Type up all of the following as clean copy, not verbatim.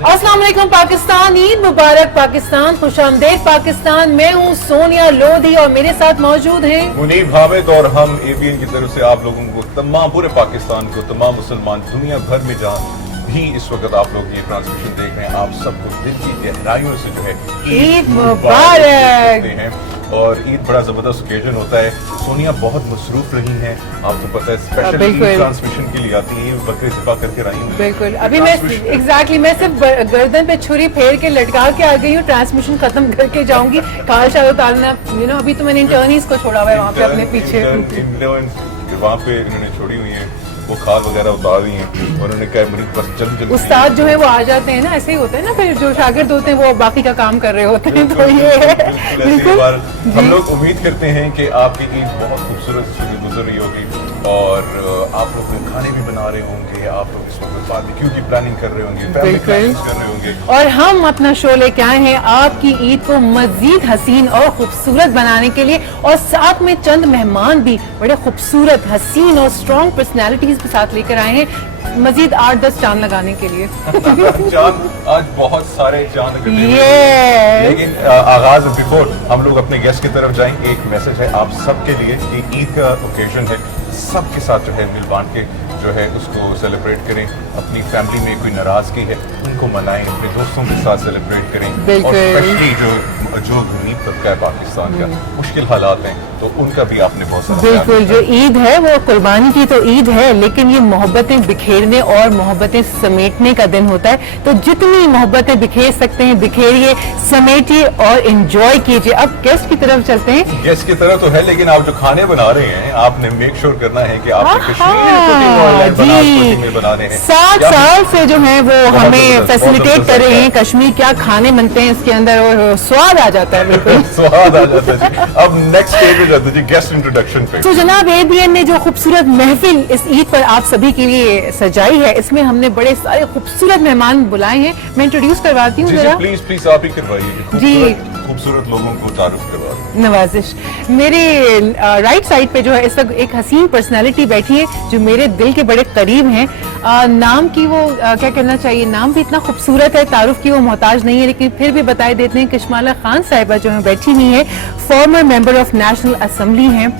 अस्सलाम वालेकुम पाकिस्तान, ईद मुबारक पाकिस्तान, खुशामदीद पाकिस्तान। मैं हूँ सोनिया लोधी और मेरे साथ मौजूद हैं मुनीब हामिद और हम एबीएन की तरफ से आप लोगों को, तमाम पूरे पाकिस्तान को, तमाम मुसलमान दुनिया भर में जहाँ भी इस वक्त आप लोग ये ट्रांसमिशन देख रहे हैं, आप सबको दिल की गहराइयों से जो है ईद मुबारक कहते हैं। और ईद बड़ा जबरदस्त ओकेजन होता है। सोनिया बहुत मसरूफ रही हैं, आपको पता है, स्पेशल ईद ट्रांसमिशन के लिए आती है, बकरे ज़िबा करके रही हूँ। बिल्कुल, अभी मैं एग्जैक्टली मैं सिर्फ गर्दन पे छुरी फेर के लटका के आ गई हूँ, ट्रांसमिशन खत्म करके जाऊंगी। काल शाह ताला, अभी तो मैंने इंटर्नीज को छोड़ा हुआ है वहाँ पे अपने पीछे। वहाँ पे इन्होंने छोड़ी हुई है, वो खाल वगैरह उतार रही हैं और उन्होंने कहा मुझे बस जल्दी उस्ताद जो है वो आ जाते हैं ना, ऐसे ही होते हैं ना, फिर जो शागिर्द होते हैं वो बाकी का काम कर रहे होते हैं। तो ये है बिल्कुल। हम लोग उम्मीद करते हैं कि आपकी ईद बहुत खूबसूरत से गुजर रही होगी और आप लोग खाने भी बना रहे होंगे, आप लोग इस वक्त बारबेक्यू की प्लानिंग कर रहे होंगे, फैमिली प्लानिंग कर रहे होंगे, और हम अपना शो लेके आए हैं आपकी ईद को मजीद हसीन और खूबसूरत बनाने के लिए, और साथ में चंद मेहमान भी बड़े खूबसूरत, हसीन और स्ट्रॉन्ग पर्सनैलिटीज के साथ लेकर आए हैं, मजीद 8-10 चांद लगाने के लिए। चांद, आज बहुत सारे चांद लगे हैं। लेकिन आगाज बिफोर हम लोग अपने गेस्ट की तरफ जाएंगे, एक मैसेज है आप सबके लिए कि ईद का ओकेजन है, सबके साथ जो है मिल बांट के जो है उसको सेलिब्रेट करें। अपनी फैमिली में कोई नाराजगी है उनको मनाएं, अपने दोस्तों के साथ सेलिब्रेट करें, और स्पेशली जो गरीब तबका है पाकिस्तान का, मुश्किल हालात हैं, तो उनका भी आपने बहुत सारा बिल्कुल। जो ईद है वो कुर्बानी की तो ईद है, लेकिन ये मोहब्बतें बिखेरने और मोहब्बतें समेटने का दिन होता है। तो जितनी मोहब्बतें बिखेर सकते हैं बिखेरिए, समेटिए और एंजॉय कीजिए। अब गेस्ट की तरफ चलते हैं। गेस्ट की तरफ तो है, लेकिन आप जो खाने बना रहे हैं आपने मेक श्योर करना है कि आप बनाने हैं। 7 साल से जो है वो हमें फैसिलिटेट कर रहे हैं कश्मीर क्या खाने बनते हैं इसके अंदर, और स्वाद आ जाता है। बिल्कुल स्वाद आ जाता है जी। अब नेक्स्ट स्टेज पे जाते जी, गेस्ट इंट्रोडक्शन पे। तो जनाब एबीएन ने जो खूबसूरत महफिल इस ईद पर आप सभी के लिए सजाई है, इसमें हमने बड़े सारे खूबसूरत मेहमान बुलाए हैं। मैं इंट्रोड्यूस करवाती हूँ जरा। प्लीज प्लीज आप ही करवाइए जी, खूबसूरत लोगों को तारुफ करवाइए। नवाजिश। मेरे राइट साइड पे जो है इस वक्त एक हसीन पर्सनालिटी बैठी है जो मेरे दिल के बड़े करीब हैं। नाम की वो क्या कहना चाहिए, नाम भी इतना खूबसूरत है, तारुफ की वो मोहताज नहीं है, लेकिन फिर भी बताए देते हैं। कशमाला खान साहिबा जो है बैठी हुई है, farmer member of national assembly हैं।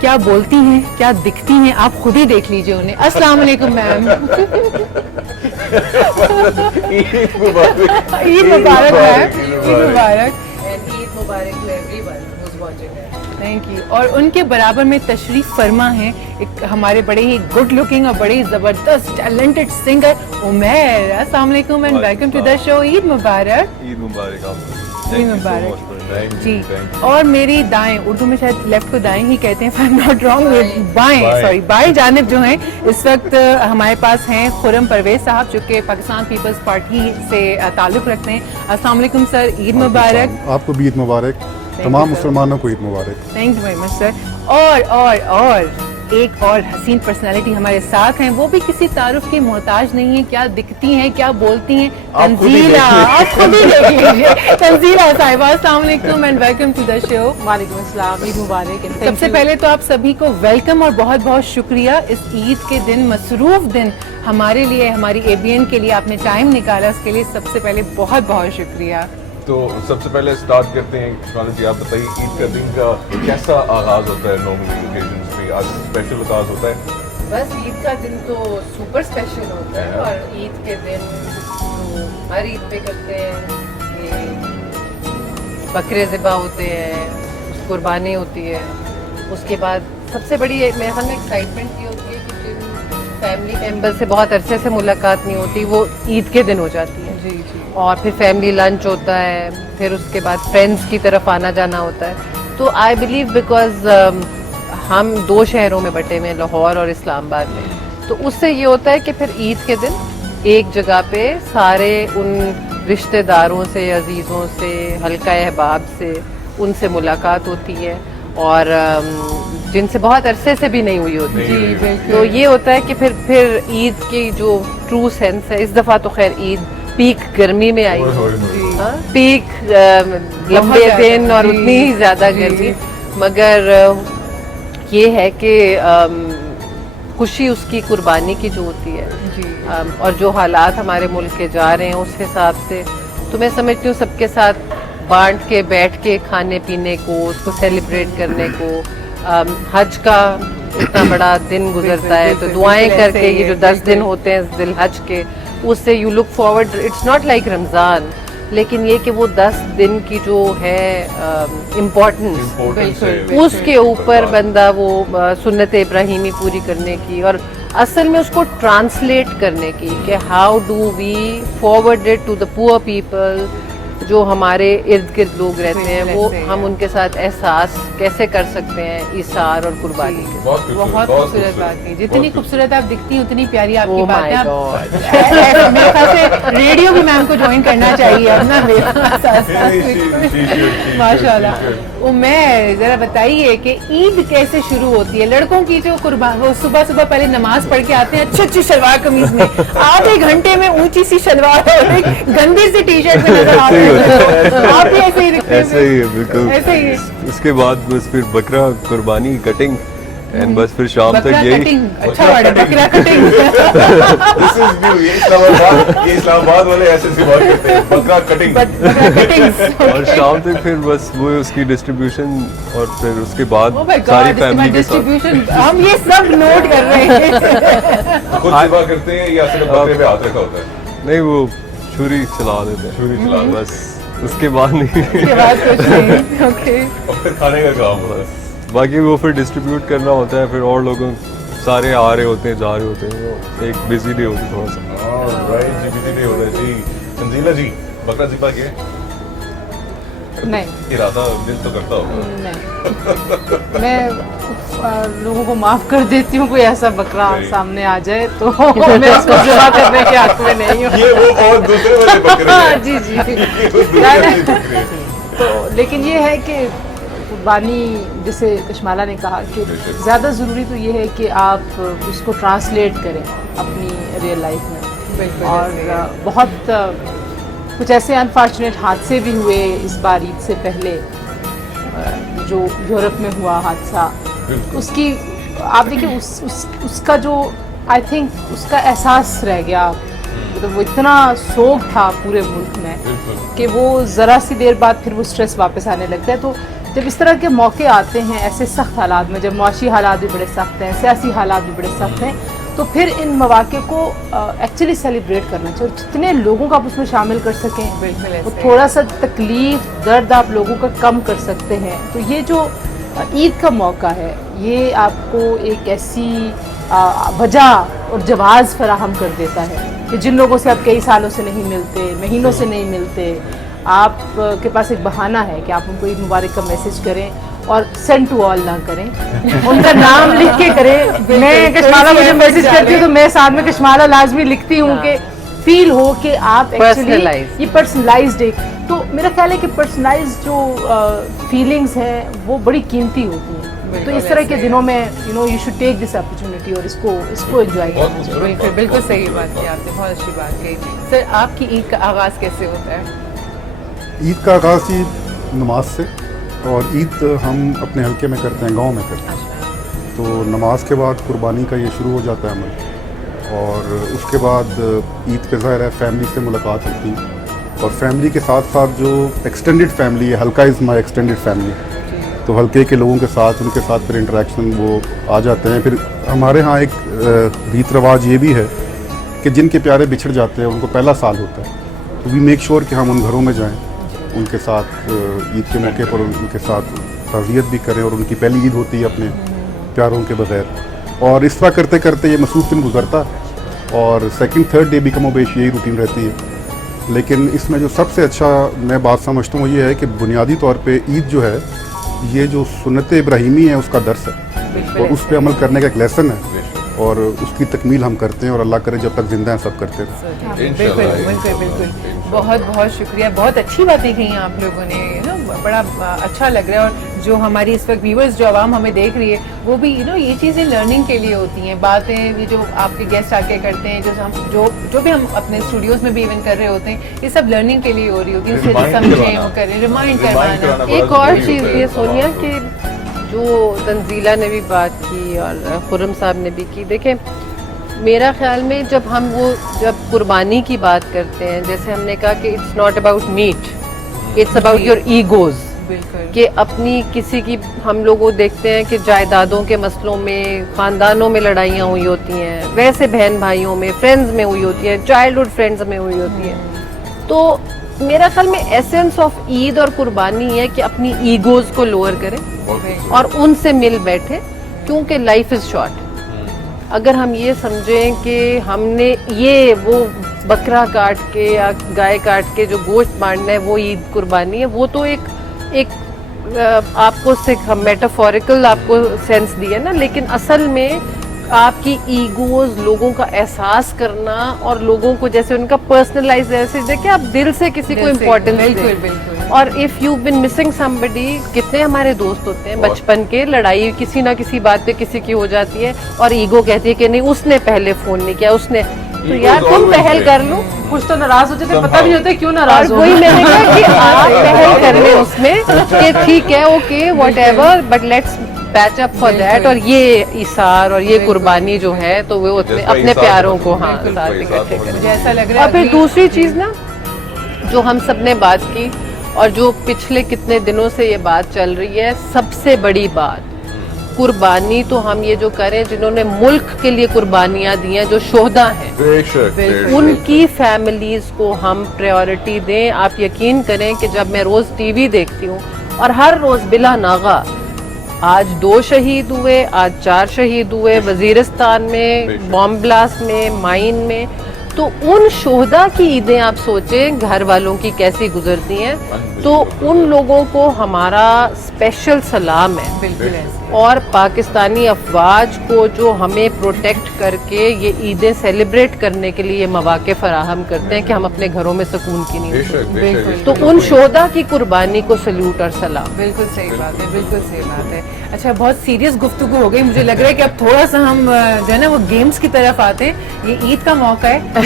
क्या बोलती हैं, क्या दिखती हैं, आप खुद ही देख लीजिए उन्हें। अस्सलाम वालेकुम मैम। ईद मुबारक मैम। ईद मुबारक। Thank you. और उनके बराबर में तशरीफ फरमा है एक हमारे बड़े ही गुड लुकिंग और बड़े ही जबरदस्त टैलेंटेड सिंगर उमैर। अस्सलाम वालेकुम and welcome to the show. Eid मुबारक। ईद मुबारक आपको। ईद मुबारक जी। और मेरी दाएं, उर्दू में शायद लेफ्ट को दाएं ही कहते हैं, if I'm not wrong, बाएं जानिब जो हैं इस वक्त हमारे पास हैं खुर्रम परवेज साहब, जो कि पाकिस्तान पीपल्स पार्टी से ताल्लुक रखते हैं। अस्सलाम वालेकुम सर, ईद मुबारक। आपको भी ईद मुबारक, तमाम मुसलमानों को ईद मुबारक। Thank you very much sir. और एक और हसीन पर्सनालिटी हमारे साथ हैं, वो भी किसी तारुफ की मोहताज नहीं है। क्या दिखती हैं, क्या बोलती हैं, तंजीला। आप खुद ही देख लीजिए। तंजीला साहिबा, अस्सलाम वालेकुम and welcome to the show. वालेकुम अस्सलाम, ईद मुबारक। सबसे पहले तो आप सभी को वेलकम और बहुत बहुत शुक्रिया। इस ईद के दिन, मसरूफ दिन, हमारे लिए, हमारी एबीएन के लिए आपने टाइम निकाला, उसके लिए सबसे पहले बहुत बहुत शुक्रिया। तो सबसे पहले स्टार्ट करते हैं, कशमाला जी आप बताइए ईद का दिन का कैसा आगाज होता है? नॉर्मली ओकेजन्स पे आज स्पेशल आगाज होता है? बस ईद का दिन तो सुपर स्पेशल होता है, और ईद के दिन तो हर ईद पे करते हैं कि बकरे ज़िबा होते हैं, कुर्बानी होती है। उसके बाद सबसे बड़ी मेरे ख्याल में एक्साइटमेंट ये होती है कि जिन फैमिली मेम्बर से बहुत अरसे से मुलाकात नहीं होती, वो ईद के दिन हो जाती है। जी जी। और फिर फैमिली लंच होता है, फिर उसके बाद फ्रेंड्स की तरफ आना जाना होता है। तो आई बिलीव बिकॉज हम 2 शहरों में बटे हुए हैं, लाहौर और इस्लामाबाद में, तो उससे ये होता है कि फिर ईद के दिन एक जगह पे सारे उन रिश्तेदारों से, अजीज़ों से, हल्का अहबाब से, उनसे मुलाकात होती है, और जिनसे बहुत अरसे से भी नहीं हुई होती। जी बिल्कुल। तो ये होता है कि फिर ईद की जो ट्रू सेंस है, इस दफ़ा तो खैर ईद पीक गर्मी में आई, पीक लंबे दिन और उतनी ही ज़्यादा गर्मी, मगर ये है कि خوشی اس کی قربانی کی جو ہوتی ہے جی اور جو حالات ہمارے ملک کے جا رہے ہیں اس حساب سے تو میں سمجھتی ہوں سب کے ساتھ بانٹ کے بیٹھ کے کھانے پینے کو اس کو سیلیبریٹ کرنے کو حج کا اتنا بڑا دن گزرتا ہے تو دعائیں کر کے یہ جو 10 دن ہوتے ہیں ذی الحج کے اس سے you look forward it's not like Ramadan لیکن یہ کہ وہ 10 دن کی جو ہے امپورٹنس اس کے اوپر بندہ وہ سنت ابراہیمی پوری کرنے کی اور اصل میں اس کو ٹرانسلیٹ کرنے کی کہ how do we forward it to the poor people جو ہمارے ارد گرد لوگ رہتے ہیں وہ ہم ان کے ساتھ احساس کیسے کر سکتے ہیں ایثار اور قربانی کے بہت خوبصورت بات کی جتنی خوبصورت آپ دکھتی ہیں اتنی پیاری آپ کی Oh بات my ہے God. میرے خیال سے ریڈیو بھی میم کو جوائن کرنا چاہیے اب نا ماشاء اللہ وہ میں ذرا بتائیے کہ عید کیسے شروع ہوتی ہے لڑکوں کی جو قربان وہ صبح صبح پہلے نماز پڑھ کے آتے ہیں اچھی اچھی شلوار قمیض میں آدھے گھنٹے میں اونچی سی شلوار اور ایک گندی سی ٹی شرٹ میں نظر آتے ہیں آپ بھی ایسے ہی دکھتے ہیں ایسے ہی ہے بالکل ایسے ہی اس کے بعد بس پھر بکرا قربانی کٹنگ اینڈ بس پھر شام تک بکرا یہی کٹنگ اچھا ورڈ ہے بکرا کٹنگ This is new. یہ اسلام آباد والے ایسے سے بات کرتے ہیں بکرا کٹنگ بکرا کٹنگ اور شام تک پھر بس وہ اس کی ڈسٹریبیوشن اور پھر اس کے بعد Oh my God, ساری اس کے فیملی بعد کے ساتھ distribution ہم یہ سب نوٹ کر رہے ہیں خود صبح کرتے ہیں یا صرف بکرے پہ ہاتھ رکھا ہوتا ہے نہیں وہ چھری چلا دیتے ہیں چھری چلا دیتے ہیں۔ بس اس کے بعد نہیں اس کے بعد کچھ نہیں اوکے اور پھر کھانے کا کام ہوتا ہے باقی وہ پھر ڈسٹریبیوٹ کرنا ہوتا ہے پھر اور لوگوں سارے آ رہے ہوتے ہیں جا رہے ہوتے ہیں وہ ایک بزی ڈے ہوتی ہے تھوڑا سا رائٹ جی بزی ڈے ہوتا ہے جی تنزیلہ جی بکرا ذبح کیا نہیں ارادہ دل تو کرتا ہوگا نہیں میں لوگوں کو معاف کر دیتی ہوں کوئی ایسا بکرا صحیح۔ سامنے آ جائے تو میں اس کو ذبح کرنے کے حق میں نہیں ہوں یہ وہ اور دوسرے والے بکرے ہیں جی جی یہ وہ دوسرے والے بکرے ہیں۔ تو لیکن یہ ہے کہ قربانی جیسے کشمالہ نے کہا کہ زیادہ ضروری تو یہ ہے کہ آپ اس کو ٹرانسلیٹ کریں اپنی ریئل لائف میں اور بہت کچھ ایسے انفارچونیٹ حادثے بھی ہوئے اس بار عید سے پہلے جو یورپ میں ہوا حادثہ اس کی آپ دیکھیں اس کا جو آئی تھنک اس کا احساس رہ گیا مطلب وہ اتنا سوگ تھا پورے ملک میں کہ وہ ذرا سی دیر بعد پھر وہ اسٹریس واپس آنے لگتا ہے تو جب اس طرح کے موقع آتے ہیں ایسے سخت حالات میں جب معاشی حالات بھی بڑے سخت ہیں سیاسی حالات بھی بڑے سخت ہیں تو پھر ان مواقع کو ایکچولی سیلیبریٹ کرنا چاہیے اور جتنے لوگوں کو آپ اس میں شامل کر سکیں بالکل وہ تھوڑا سا تکلیف درد آپ لوگوں کا کم کر سکتے ہیں تو یہ جو عید کا موقع ہے یہ آپ کو ایک ایسی وجہ اور جواز فراہم کر دیتا ہے کہ جن لوگوں سے آپ کئی سالوں سے نہیں ملتے مہینوں سے نہیں ملتے آپ کے پاس ایک بہانہ ہے کہ آپ ان کو عید مبارک کا میسج کریں اور سینڈ ٹو آل نہ کریں ان کا نام لکھ کے کریں میں کشمالہ مجھے میسج کرتی ہوں تو میں ساتھ میں کشمالہ لازمی لکھتی ہوں کہ فیل ہو کہ آپ ایکچولی یہ پرسنلائزڈ ایک تو میرا خیال ہے کہ پرسنلائزڈ جو فیلنگز ہیں وہ بڑی قیمتی ہوتی ہیں تو اس طرح کے دنوں میں you should take this opportunity اور اس کو انجوائے کرنا چاہیے بالکل بالکل صحیح بات کی آپ نے بہت اچھی بات کہی سر آپ کی عید کا آغاز کیسے ہوتا ہے عید کا آغاز ہی نماز سے اور عید ہم اپنے حلقے میں کرتے ہیں گاؤں میں کرتے ہیں تو نماز کے بعد قربانی کا یہ شروع ہو جاتا ہے عمل اور اس کے بعد عید پہ ظاہر ہے فیملی سے ملاقات ہوتی ہے اور فیملی کے ساتھ ساتھ جو ایکسٹینڈڈ فیملی ہے حلقہ از مائی ایکسٹینڈڈ فیملی تو حلقے کے لوگوں کے ساتھ ان کے ساتھ پھر انٹریکشن وہ آ جاتے ہیں پھر ہمارے ہاں ایک ریت رواج یہ بھی ہے کہ جن کے پیارے بچھڑ جاتے ہیں ان کو پہلا سال ہوتا ہے تو وی میک شیور کہ ہم ان گھروں میں جائیں ان کے ساتھ عید کے موقع پر ان کے ساتھ تعزیت بھی کریں اور ان کی پہلی عید ہوتی ہے اپنے پیاروں کے بغیر اور اس طرح کرتے کرتے یہ مصروف دن گزرتا اور سیکنڈ تھرڈ ڈے بھی کم و بیش یہی روٹین رہتی ہے لیکن اس میں جو سب سے اچھا میں بات سمجھتا ہوں وہ یہ ہے کہ بنیادی طور پہ عید جو ہے یہ جو سنت ابراہیمی ہے اس کا درس ہے اور اس پہ عمل کرنے کا ایک لیسن ہے اور اس کی تکمیل ہم کرتے ہیں اور اللہ کرے جب تک زندہ ہیں سب کرتے رہیں بالکل بالکل بالکل بہت بہت شکریہ بہت اچھی باتیں کہیں آپ لوگوں نے بڑا اچھا لگ رہا ہے اور جو ہماری اس وقت ویورز جو عوام ہمیں دیکھ رہی ہے وہ بھی یہ چیزیں لرننگ کے لیے ہوتی ہیں باتیں یہ جو آپ کے گیسٹ آ کے کرتے ہیں جو بھی ہم اپنے اسٹوڈیوز میں بھی ایون کر رہے ہوتے ہیں یہ سب لرننگ کے لیے ہو رہی ہوتی ہے اس سے سمجھیں وہ کریں ریمائنڈ کروانا ایک اور چیز یہ سونیا کہ جو تنزیلہ نے بھی بات کی اور خرم صاحب نے بھی کی، دیکھیں میرا خیال میں جب قربانی کی بات کرتے ہیں، جیسے ہم نے کہا کہ it's not about me, it's about your egos, کہ اپنی کسی کی، ہم لوگوں دیکھتے ہیں کہ جائیدادوں کے مسئلوں میں خاندانوں میں لڑائیاں ہوئی ہوتی ہیں، ویسے بہن بھائیوں میں، فرینڈز میں ہوئی ہوتی ہیں، چائلڈہڈ فرینڈز میں ہوئی ہوتی ہیں. تو میرا خیال میں ایسنس آف عید اور قربانی ہے کہ اپنی ایگوز کو لوور کریں اور ان سے مل بیٹھے، کیونکہ لائف از شارٹ. اگر ہم یہ سمجھیں کہ ہم نے یہ وہ بکرا کاٹ کے یا گائے کاٹ کے جو گوشت بانٹنا ہے وہ عید قربانی ہے، وہ تو ایک آپ کو میٹافوریکل آپ کو سینس دی ہے نا، لیکن اصل میں آپ کی ایگوز، لوگوں کا احساس کرنا اور لوگوں کو جیسے ان کا پرسنلائز ایسے دیکھیں آپ دل سے کسی کو امپورٹنس دیں. اور if you bin missing somebody, کتنے ہمارے دوست ہوتے ہیں بچپن کے، لڑائی کسی نہ کسی بات پہ کسی کی ہو جاتی ہے اور ایگو کہتی ہے کہ نہیں اس نے پہلے فون نہیں کیا، اس نے، تو یار تم پہل کر لو. کچھ تو ناراض ہوتے تھے، پتہ بھی نہیں ہوتا کیوں ناراض اور ہو. وہی میں نے کہا کہ آپ پہل کر لیں اس میں کہ ٹھیک ہے okay whatever but let's patch up for that. اور یہ ایثار اور یہ قربانی جو ہے تو وہ اپنے پیاروں کو ساتھ اکٹھے کریں. جیسا لگ رہا اور ہے پھر دوسری چیز نا جو ہم سب نے بات کی اور جو پچھلے کتنے دنوں سے یہ بات چل رہی ہے، سب سے بڑی بات قربانی تو ہم یہ جو کریں جنہوں نے ملک کے لیے قربانیاں دی ہیں، جو شہداء ہیں، بے شک ان کی فیملیز کو ہم پریورٹی دیں. آپ یقین کریں کہ جب میں روز ٹی وی دیکھتی ہوں اور ہر روز بلا ناغہ آج 2 شہید ہوئے، آج 4 شہید ہوئے وزیرستان میں، بام بلاسٹ میں، مائن میں، تو ان شہداء کی عیدیں آپ سوچیں گھر والوں کی کیسی گزرتی ہیں. تو ان لوگوں کو ہمارا اسپیشل سلام ہے. بالکل ایسے. اور پاکستانی افواج کو جو ہمیں پروٹیکٹ کر کے یہ عیدیں سیلیبریٹ کرنے کے لیے مواقع فراہم کرتے ہیں کہ ہم اپنے گھروں میں سکون کی نیند سوئیں. تو ان شہداء کی قربانی کو سلیوٹ اور سلام. بالکل صحیح بات ہے، بالکل صحیح بات ہے. اچھا بہت سیریس گفتگو ہو گئی، مجھے لگ رہا ہے کہ اب تھوڑا سا ہم جو ہے نا وہ گیمز کی طرف آتے ہیں. یہ عید کا موقع ہے تو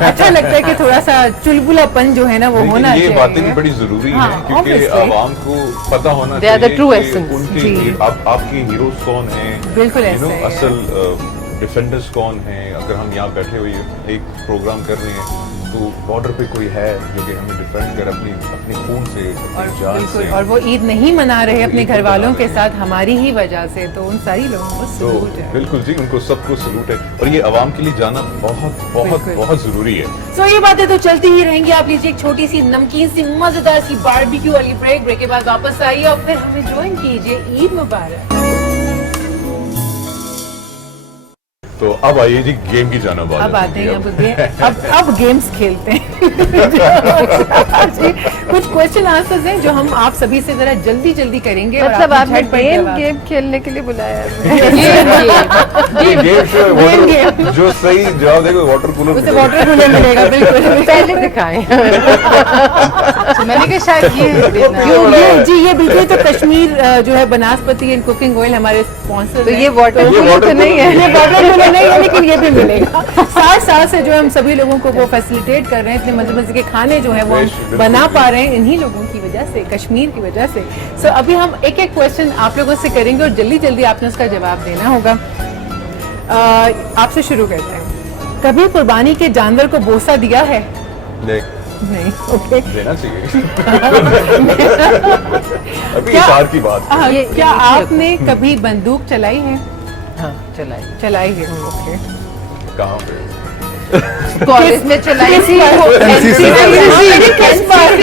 اچھا لگتا ہے کہ تھوڑا سا چلبلا پن جو ہے نا وہ ہونا چاہیے. یہ باتیں بھی بڑی ضروری ہیں کیونکہ عوام کو پتہ ہونا They are the چاہیے true کہ essence. ان کی آپ کی ہیروز کون ہیں، بالکل ایسا ہے. اصل ڈیفینڈرز کون ہیں. اگر ہم یہاں بیٹھے ہوئے ایک پروگرام کر رہے ہیں تو بارڈر پہ کوئی ہے جو کہ ہمیں ڈیفینڈ کر اپنی خون سے، اپنی جان سے، اور وہ عید نہیں منا رہے اپنے گھر والوں کے ساتھ ہماری ہی وجہ سے، تو ان ساری لوگوں کو تو سلوٹ ہے. بالکل جی، ان کو سب کو سلوٹ ہے اور یہ عوام کے لیے جانا بہت بہت بہت ضروری ہے. سو یہ باتیں تو چلتی ہی رہیں گی. آپ لیجیے ایک چھوٹی سی نمکین سی مزیدار سی باربیکیو والی بریک کے بعد واپس آئیے اور پھر ہمیں جوائن کیجیے. عید مبارک. تو اب آئیے جی گیم کی جانب. اب آتے ہیں اب گیمز کھیلتے ہیں. کچھ کوشچن آنسرز ہیں جو ہم آپ سبھی سے ذرا جلدی جلدی کریں گے. مطلب آپ نے گیم کھیلنے کے لیے بلایا جو صحیح جواب دے گا واٹر کولر ملے گا. بالکل پہلے دکھائیں. میں نے کہا شاید یہ جی یہ بالکل. تو کشمیر جو ہے بناسپتی اینڈ کوکنگ آئل ہمارے اسپانسر. تو یہ واٹر کولر تو نہیں ہے، یہ واٹر کولر نہیں ہے لیکن یہ بھی ملے گا. 60 سال سے جو ہم سبھی لوگوں کو وہ فیسیلیٹیٹ کر رہے ہیں، اتنے مزے مزے کے کھانے جو ہیں وہ ہم بنا پا رہے ہیں انہی لوگوں کی وجہ سے، کشمیر کی وجہ سے. سو ابھی ہم ایک ایک کوشچن آپ لوگوں سے کریں گے اور جلدی جلدی آپ نے اس کا جواب دینا ہوگا. آپ سے شروع کرتے ہیں. کبھی قربانی کے جانور کو بوسہ دیا ہے؟ نہیں. اوکے. دینا چاہیے. ابھی اشار کی بات. کیا آپ نے کبھی بندوق چلائی ہے؟ ہاں چلائی ہے. اوکے. کہاں پہ؟ کالج میں چلائی تھی،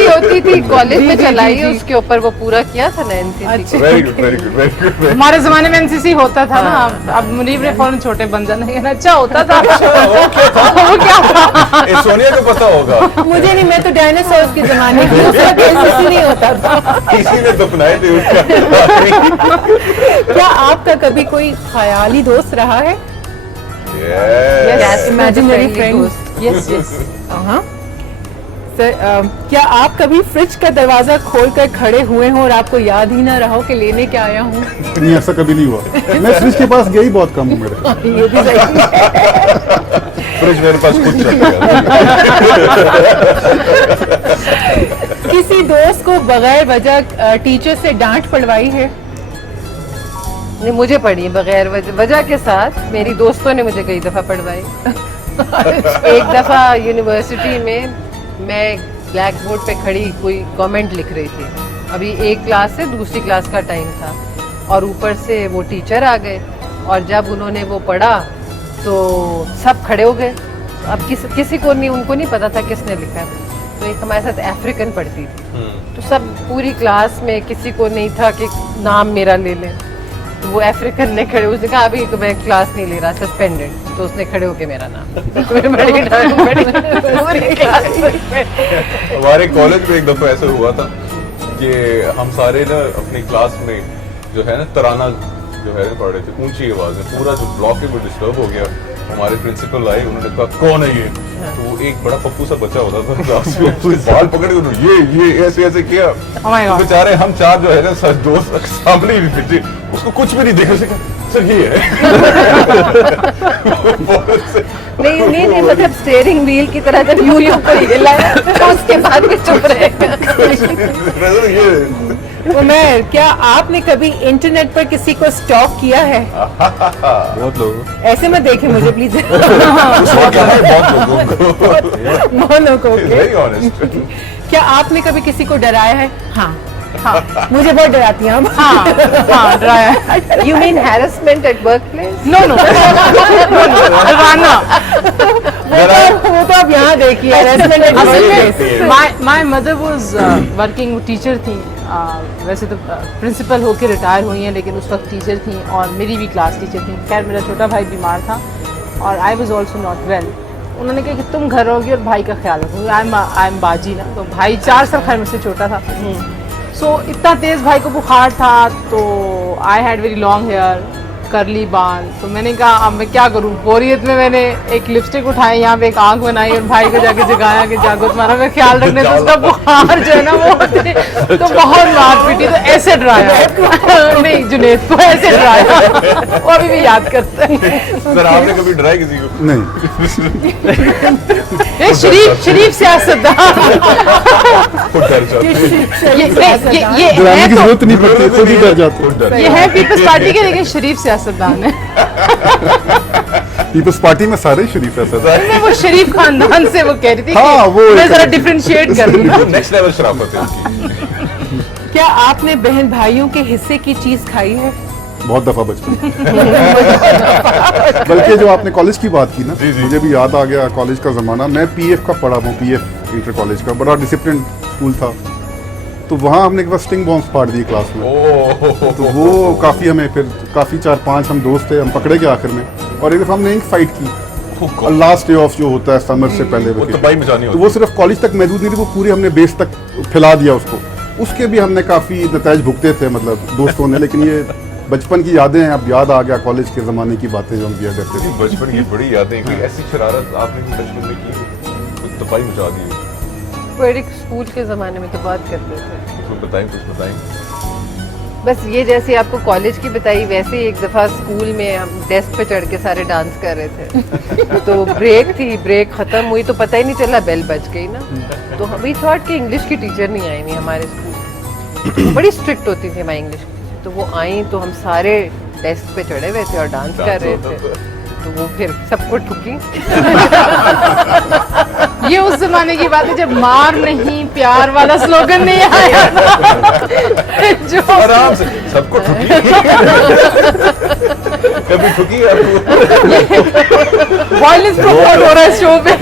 ہوتی تھی کالج میں چلائی، اس کے اوپر وہ پورا کیا تھا نا NCC. Very good very good very good. ہمارے زمانے میں NCC ہوتا تھا نا. اب منیب نے فوراً چھوٹے بن جانا. اچھا ہوتا تھا. وہ کیا تھا؟ سونیا کو پتا ہوگا. مجھے نہیں، میں تو ڈائناسورز کے زمانے کی ہوں. نہیں ہوتا تھا. کسی نے دفنائے تھے اس کا. کیا آپ کا کبھی کوئی خیالی دوست رہا ہے؟ Imaginary friend. Yes. سر کیا آپ کبھی فریج کا دروازہ کھول کر کھڑے ہوئے ہوں اور آپ کو یاد ہی نہ رہا ہو کہ لینے کے آیا ہوں؟ نہیں ایسا کبھی نہیں ہوا. میں فریج کے پاس گیا ہی بہت کم ہوں. میرے یہ بھی صحیح ہے. فریج میرے پاس خود چل گیا. کسی دوست کو بغیر وجہ ٹیچر سے ڈانٹ پڑوائی ہے؟ نہیں مجھے پڑھی ہے بغیر وجہ کے ساتھ. میری دوستوں نے مجھے کئی دفعہ پڑھوائی. ایک دفعہ یونیورسٹی میں بلیک بورڈ پہ کھڑی کوئی کامنٹ لکھ رہی تھی. ابھی ایک کلاس سے دوسری کلاس کا ٹائم تھا اور اوپر سے وہ ٹیچر آ گئے اور جب انہوں نے وہ پڑھا تو سب کھڑے ہو گئے. اب کسی کو نہیں, ان کو نہیں پتا تھا کس نے لکھا ہے. تو ایک ہمارے ساتھ افریقن پڑھتی تھی تو سب پوری کلاس میں کسی کو نہیں تھا کہ نام میرا لے لیں. تو وہ افریقن نے کھڑے, اس نے کہا ابھی میں کلاس نہیں لے رہا, سسپینڈڈ. تو اس نے کھڑے ہو کے میرا نام. ہمارے کالج میں ایک دفعہ ایسا ہوا تھا کہ ہم سارے نا اپنی کلاس میں جو ہے نا ترانہ جو ہے پڑھ رہے تھے اونچی آواز میں. پورا جو بلاک ہے وہ ڈسٹرب ہو گیا. ہمارے پرنسپل آئے, انہوں نے کہا کون ہے یہ؟ تو وہ ایک بڑا پپو سا بچہ ہوتا تھا کلاس میں, بال پکڑ کے انہوں نے یہ ایسے ایسے کیا. بیچارے ہم چار جو ہے نا سر دوست سامنے ہی پھٹے, اس کو کچھ بھی نہیں دیکھا. سر یہ ہے نہیں مطلب اسٹیئرنگ ویل کی طرح جب یوں پر ہلایا تو اس کے بعد بھی چپ رہے. عمیر, کیا آپ نے کبھی انٹرنیٹ پر کسی کو اسٹاک کیا ہے؟ بہت لوگ ایسے میں دیکھیں مجھے پلیز. بہت لوگوں کو کیا آپ نے کبھی کسی کو ڈرایا ہے؟ ہاں مجھے بہت ڈراتی ہیں. ہاں ڈرایا. You mean harassment at workplace? No ڈرانا. وہ تو آپ یہاں دیکھیے. مائی مدر واز ورکنگ, وہ ٹیچر تھیں. ویسے تو پرنسپل ہو کے ریٹائر ہوئی ہیں لیکن اس وقت ٹیچر تھیں اور میری بھی کلاس ٹیچر تھیں. خیر میرا چھوٹا بھائی بیمار تھا اور I was also not well. انہوں نے کہا کہ تم گھر رہو گی اور بھائی کا خیال رکھو گی. آئی ایم باجی نا, تو بھائی 4 سال خیر مجھ سے چھوٹا تھا. سو اتنا تیز بھائی کو بخار تھا تو I had very long hair, curly بال. تو میں نے کہا اب میں کیا کروں. بوریت میں میں نے ایک لپسٹک اٹھائی, یہاں پہ ایک آنکھ بنائی اور بھائی کو جا کے جگایا کہ جاگو تمہارا میں خیال رکھنے. تو اس کا بخار جو ہے نا وہ تو بہت مار پیٹی. تو ایسے ڈرایا نہیں جنید کو, ایسے ڈرایا. وہ ابھی بھی یاد کرتا ہے. سر آپ نے کبھی ڈرایا کسی کو؟ نہیں. شریف سیاستدان. ڈرانے کی ضرورت نہیں پڑتی, خود ہی ڈر جاتے. یہ ہے پیپلز پارٹی کے لیکن شریف سیاستدان ہے. پیپلز پارٹی میں سارے شریف ہے سر. میں وہ شریف خاندان سے وہ کہہ رہی تھی ہاں, وہ میں ذرا ڈفرینشیٹ کر دوں. نیکسٹ لیول شرافت ہے ان کی. کیا آپ نے بہن بھائیوں کے حصے کی چیز کھائی ہے؟ بہت دفعہ بچپن. بلکہ جو آپ نے کالج کی بات کی نا, مجھے بھی یاد آ گیا کالج کا زمانہ. میں پی ایف کا پڑھا ہوں, پی ایف انٹر کالج کا. بڑا ڈسپلن اسکول تھا. تو وہاں ہم نے ایک بار اسٹنگ بامس پھاڑ دیے کلاس میں. تو وہ کافی ہمیں پھر کافی 4-5 ہم دوست تھے, ہم پکڑے گئے آخر میں. اور ایک دفعہ ہم نے ایک فائٹ کی, لاسٹ ڈے آف جو ہوتا ہے سمر سے پہلے, تو وہ صرف کالج تک محدود نہیں تھی, وہ پوری ہم نے بیس تک پھیلا دیا اس کو. اس کے بھی ہم نے کافی نتائج بھگتے تھے مطلب دوستوں نے. لیکن یہ بچپن کی یادیں ہیں. اب یاد آ گیا کالج کے زمانے کی باتیں جو ہم کیا کرتے تھے. بچپن کی بڑی یادیں. کہ ایسی شرارت آپ نے بچپن میں کی, تباہی مچا دی. اسکول کے زمانے میں تو بات کرتے تھے. کچھ بتائیں. بس یہ جیسے آپ کو کالج کی بتائی, ویسے ہی ایک دفعہ اسکول میں ہم ڈیسک پہ چڑھ کے سارے ڈانس کر رہے تھے. تو بریک تھی, بریک ختم ہوئی تو پتہ ہی نہیں چلا, بیل بج گئی نا. تو ہمیں تھاٹ کہ انگلش کی ٹیچر نہیں آئی ہوئی ہمارے اسکول. بڑی اسٹرکٹ ہوتی تھی ہماری انگلش کی ٹیچر. تو وہ آئیں تو ہم سارے ڈیسک پہ چڑھے ہوئے تھے اور ڈانس کر رہے تھے. تو وہ پھر سب کو ٹھکی. یہ اس زمانے کی بات ہے جب مار نہیں پیار والا سلوگن نہیں آیا جو آرام سے سب کو ٹھکی. کبھی ٹھکی وائلنس پروموٹ ہو رہا ہے شو پہ.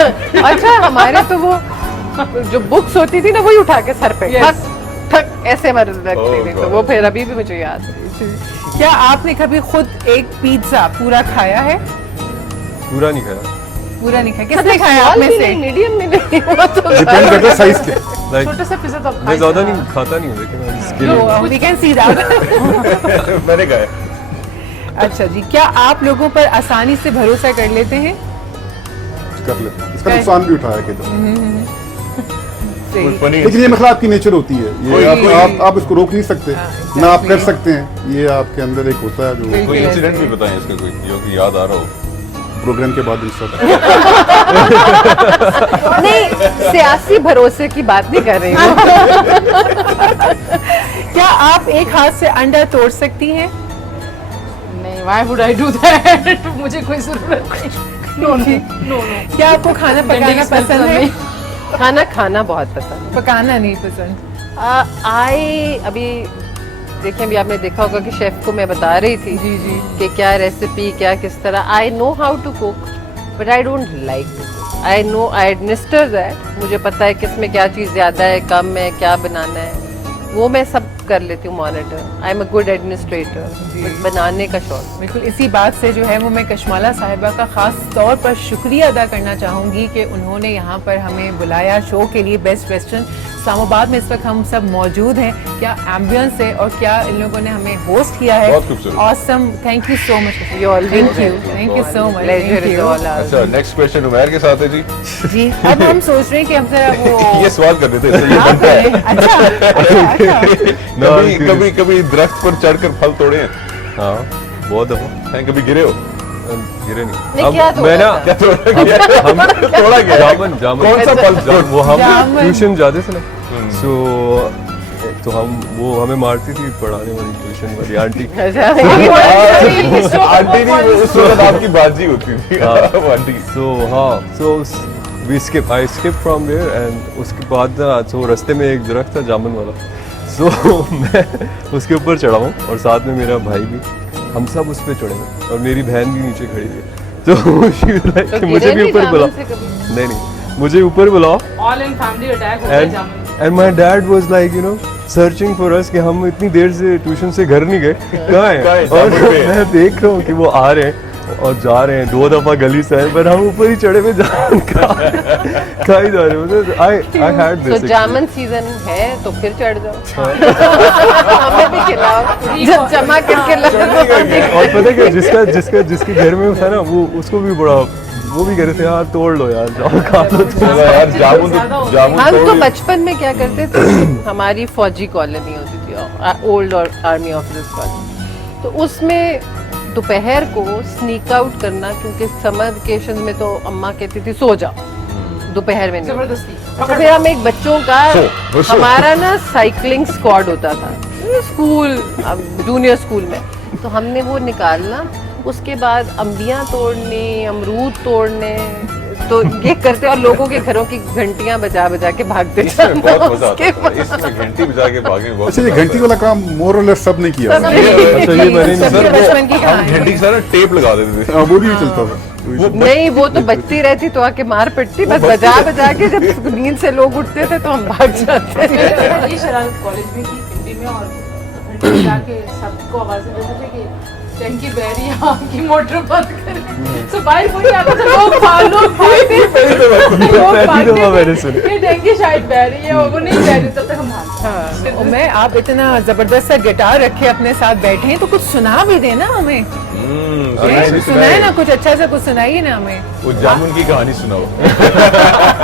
اچھا ہمارے تو وہ جو بکس ہوتی تھی نا وہی اٹھا کے سر پہ ٹھک ٹھک ایسے مر رکھتی تھی. تو وہ پھر ابھی بھی مجھے یاد ہے. کیا آپ نے کبھی خود ایک پیزا پورا کھایا ہے؟ پورا نہیں کھایا. پورا نہیں کھایا. کس نے کھایا آپ میں سے؟ میڈیم میں نہیں. ڈیپینڈ کرتا ہے سائز کے. چھوٹا سا پیزا تو میں زیادہ نہیں کھاتا نہیں ہوں لیکن We can see that. میں نے کہا. اچھا جی, کیا آپ لوگوں پر آسانی سے بھروسہ کر لیتے ہیں؟ کر لیتے ہیں. اس کا نقصان بھی اٹھایا کہ صحیح. لیکن یہ مسئلہ آپ کی نیچر ہوتی ہے. یہ آپ اس کو روک نہیں سکتے, نہ آپ کر سکتے ہیں. یہ آپ کے اندر ایک ہوتا ہے جو. کوئی انسیڈنٹ بھی بتائیں اس کا کوئی جو کہ یاد آ رہا ہو. پروگرام کے بعد انشاءاللہ. نہیں, سیاسی بھروسے کی بات نہیں کر رہی ہوں. کیا آپ ایک ہاتھ سے انڈا توڑ سکتی ہیں؟ Why would I do that? मुझे कोई जरूरत नहीं. No. क्या आपको खाना पकाना पसंद है? खाना खाना बहुत पसंद पकाना नहीं पसंद. आई अभी देखिए, अभी आपने देखा होगा कि शेफ को मैं बता रही थी जी जी. कि क्या रेसिपी, क्या किस तरह. I know how to cook but I don't like to cook. I know, I administer that. मुझे पता है किस में क्या चीज़ ज़्यादा है, कम है, क्या बनाना है, वो मैं सब कर लेती हूँ monitor. I am a good administrator. But बनाने का शौक. बिल्कुल इसी बात से जो है वो मैं कशमाला साहिबा का ख़ास तौर पर शुक्रिया अदा करना चाहूँगी कि उन्होंने यहाँ पर हमें बुलाया शो के लिए. बेस्ट वेस्टर्न इस्लामाबाद में इस वक्त हम सब मौजूद हैं. क्या एम्बियंस है और क्या इन लोगों ने हमें होस्ट किया है. बहुत खूबसूरत. Awesome. Thank you so much. You all thank you so much. Pleasure is all ours. अच्छा, नेक्स्ट क्वेश्चन उमैर के साथ है जी. जी अब हम सोच रहे हैं कि हम जरा वो ये सवाल कर देते हैं, ये आप बनता है. करें. अच्छा. कभी दरख्त पर चढ़कर फल तोड़े हैं? हाँ, बहुत दफा. हैं, कभी गिरे हो? गिरे नहीं, नहीं. क्या अब मैं ना तोड़ा क्या तोड़ा गया? हम तोड़ा गया. जामुन कौन सा फल तोड़? वो हम जामुन. ट्यूशन जाते थे ना, तो हम वो हमें मारती थी पढ़ाने वाली ट्यूशन वाली आंटी. आंटी नहीं, वो उस वक्त आपकी बाजी होती थी. वो aunty. So we skip from there and उसके बाद ना, so रास्ते में एक दरख्त था जामुन वाला. So मैं उसके ऊपर चढ़ा हूँ और साथ में मेरा भाई भी. हम सब उस पर चढ़े हुए और मेरी बहन भी नीचे खड़ी थी. तो she was like कि मुझे भी ऊपर बुलाओ. नहीं, मुझे ऊपर बुलाओ. All in family attack होता है जामुन. And my dad was like, you know, searching for us कि हम इतनी देर से ट्यूशन से घर नहीं गए, कहाँ हैं? और मैं देख रहा हूँ कि वो आ रहे हैं और जा रहे हैं. 2 दफा गली से आए, पर हम ऊपर ही चढ़े हुए जामुन खा ही जा रहे हैं. I had तो this. जामुन सीजन है तो फिर चढ़ जाओ. हमें भी खिलाओ जब जमा करके लगाओ. और पता क्या, जिसके घर में था ना, वो उसको भी बड़ा, वो भी कह रहे थे यार तोड़ लो यार, जाओ खा लो. चलो यार, जामुन हम तो तोड़. बचपन में क्या करते थे, हमारी फौजी कॉलोनी होती थी, ओल्ड और आर्मी ऑफिसर्स कॉलोनी. तो उसमें दोपहर को स्नीक आउट करना, क्योंकि समर वेकेशन में तो अम्मा कहती थी सो जाओ, दोपहर में नहीं. जबरदस्ती. तो फिर हम एक बच्चों का, हमारा ना साइकिलिंग स्क्वाड होता था स्कूल, जूनियर स्कूल में. तो हमने वो निकालना, उसके बाद अम्बियाँ तोड़ने, अमरूद तोड़ने, तो ये करते और लोगों के घरों की घंटियां बजा बजा के भागते. इसमें बहुत मजा आता है. इसमें घंटी बजा के भागे बहुत. अच्छा, ये घंटी वाला काम मोर और लेस सब ने किया. अच्छा, ये मैंने नहीं. सबके बचपन की हम कहानी. घंटी के साथ टेप लगा देते थे. वो भी चलता था. नहीं, वो तो बजती रहती तो आके मार पिटती. बस बजा बजा के जब नींद से लोग उठते थे तो हम भाग जाते थे. ये शरारत कॉलेज में की, हिंदी में, और घंटे बजा के सबको आवाजें देते थे कि टंकी बह रही है, आपकी मोटर बंद करें. तो बाहर कोई आता था, लोग भागते पहली दफा मैंने सुनी. ये टंकी शायद बह रही है, वो नहीं बह रही, तब तक हम भागते. हाँ, और मैं आप इतना जबरदस्त सा गिटार रखे अपने साथ बैठे हैं तो कुछ सुना भी देना हमें. सुनाए ना, कुछ अच्छा सा कुछ सुनाइए ना हमें. वो जामुन की कहानी सुनाओ.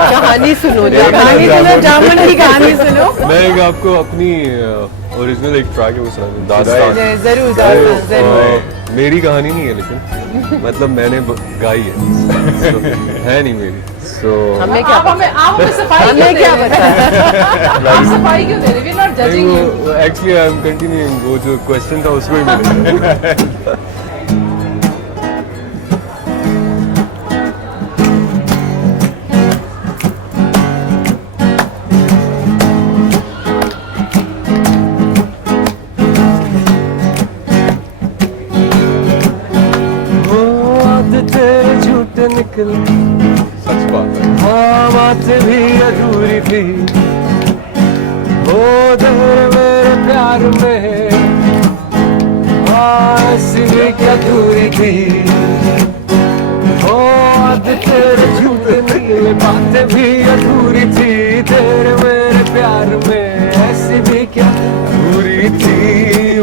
कहानी सुनो. कहानी सुनो, जामुन की कहानी सुनो. मैं एक आपको अपनी ओरिजिनल एक ट्रैक है वो सुना दूं. दास्तान. जरूर जरूर. मेरी कहानी नहीं है, लेकिन मतलब मैंने गाई है. So, है नहीं मेरी. So हमें क्या, आप हमें सफाई हमें क्या पता है. आप सफाई क्यों दे रहे? We are not judging you. Actually I am continuing, वो जो क्वेश्चन था उसको ही मैंने. निकल सच बात है. हाँ, बातें भी अधूरी थी. वो देर मेरे प्यार में, हाँ ऐसी भी क्या दूरी थी. ओ आज तेरे झूठे निकले, बातें भी अधूरी थी. तेरे मेरे प्यार में ऐसी भी क्या दूरी थी. ओ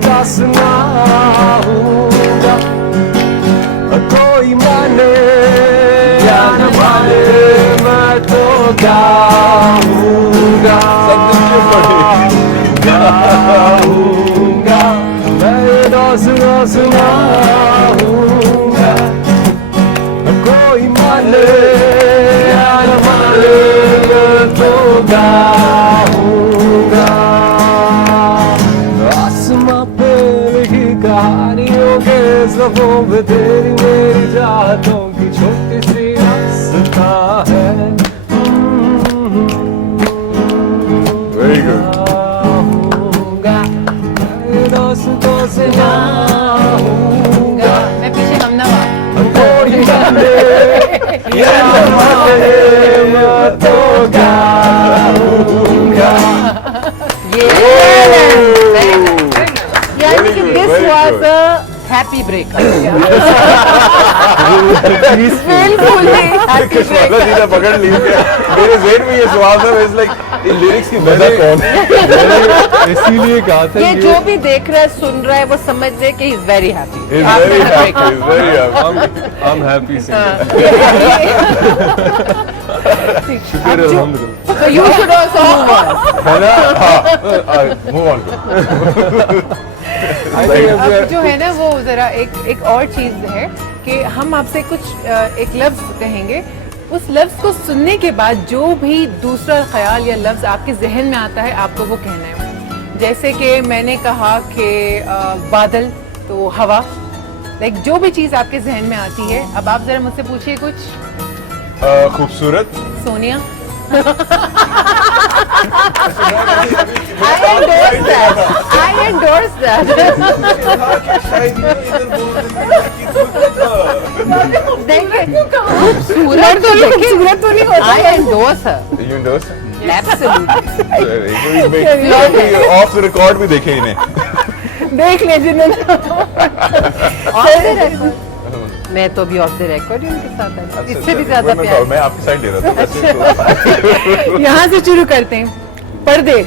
दास सुनाऊंगा, कोई माने या न माने, मैं तो गाऊंगा. गाऊंगा, मैं दास सुनाऊंगा, कोई माने या न माने, मैं तो गाऊंगा. तेरी मेरी चाहतों की छोटी सी रास्ता है Very good. दोस्तों से जाऊंगा मैं पीछे हमनवा कोई जाने या तो गाऊंगा यानी कि good, this very was good. a happy breakup. बिल्कुल नहीं कश्मीरा जी ने पकड़ ली मेरे जेहन में ये सवाल था इट्स लाइक ये लिरिक्स की मजा कौन है इसीलिए कहा था ये जो भी देख रहा है सुन रहा है वो समझ ले कि he's very happy. He's very happy. He's very happy. I'm happy singer. शुक्र अल्हम्दुलिल्लाह. So you should also move on. है ना हाँ मूव ऑन करो अब जो है ना वो जरा एक और चीज है कि हम आपसे कुछ एक लफ्ज कहेंगे, उस लफ्ज को सुनने के बाद जो भी दूसरा ख्याल या लफ्ज आपके जहन में आता है आपको वो कहना है. जैसे कि मैंने कहा कि बादल तो हवा, लाइक जो भी चीज आपके जहन में आती है. अब आप जरा मुझसे पूछिए कुछ. खूबसूरत Sonia. I endorse that. I endorse that. खूबसूरत तो नहीं होता. I endorse her. You know Absolutely. Of the record भी देखे इन्हें देख ले जिन्होंने. Off the record. मैं तो भी ऑफ द रिकॉर्ड उनके साथ है. इससे भी ज्यादा प्यार. मैं आपकी साइड ले रहा था यहाँ से शुरू करते हैं. पर्दे.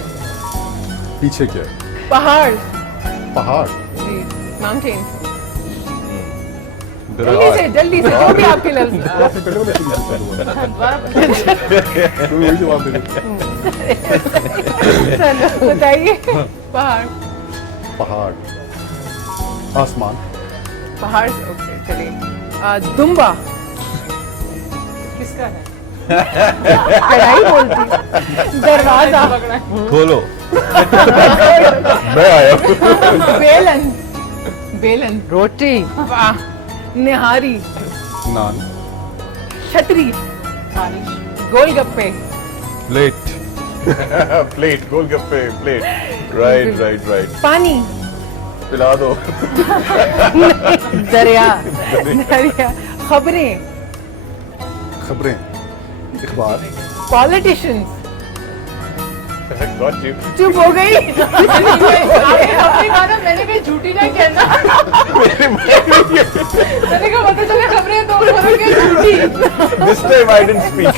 पीछे क्या है? पहाड़. पहाड़. जी. माउंटेन्स. जल्दी से जो भी आपके लफ्ज. आपने पहले बोला कि तो वही जवाब दे देते. चलो बताइए. पहाड़. पहाड़. आसमान. पहाड़. ओके चलिए. दुम्बा. किसका है? कढ़ाई बोलती. दरवाजा. खोलो. मैं आया बेलन. बेलन. रोटी. वाह. निहारी. नान. छतरी. बारिश. गोलगप्पे. प्लेट. प्लेट गोलगप्पे प्लेट राइट राइट पानी. पिला दो दरिया. दरिया. खबरें. खबरें. इखबार. पॉलिटिशियंस. Got you. चुप हो गई. आपने कहा ना मैंने कहीं झूठी नहीं कहना. मैंने कहा पता चले खबरें तो बोलोगे झूठी. This time I didn't speak.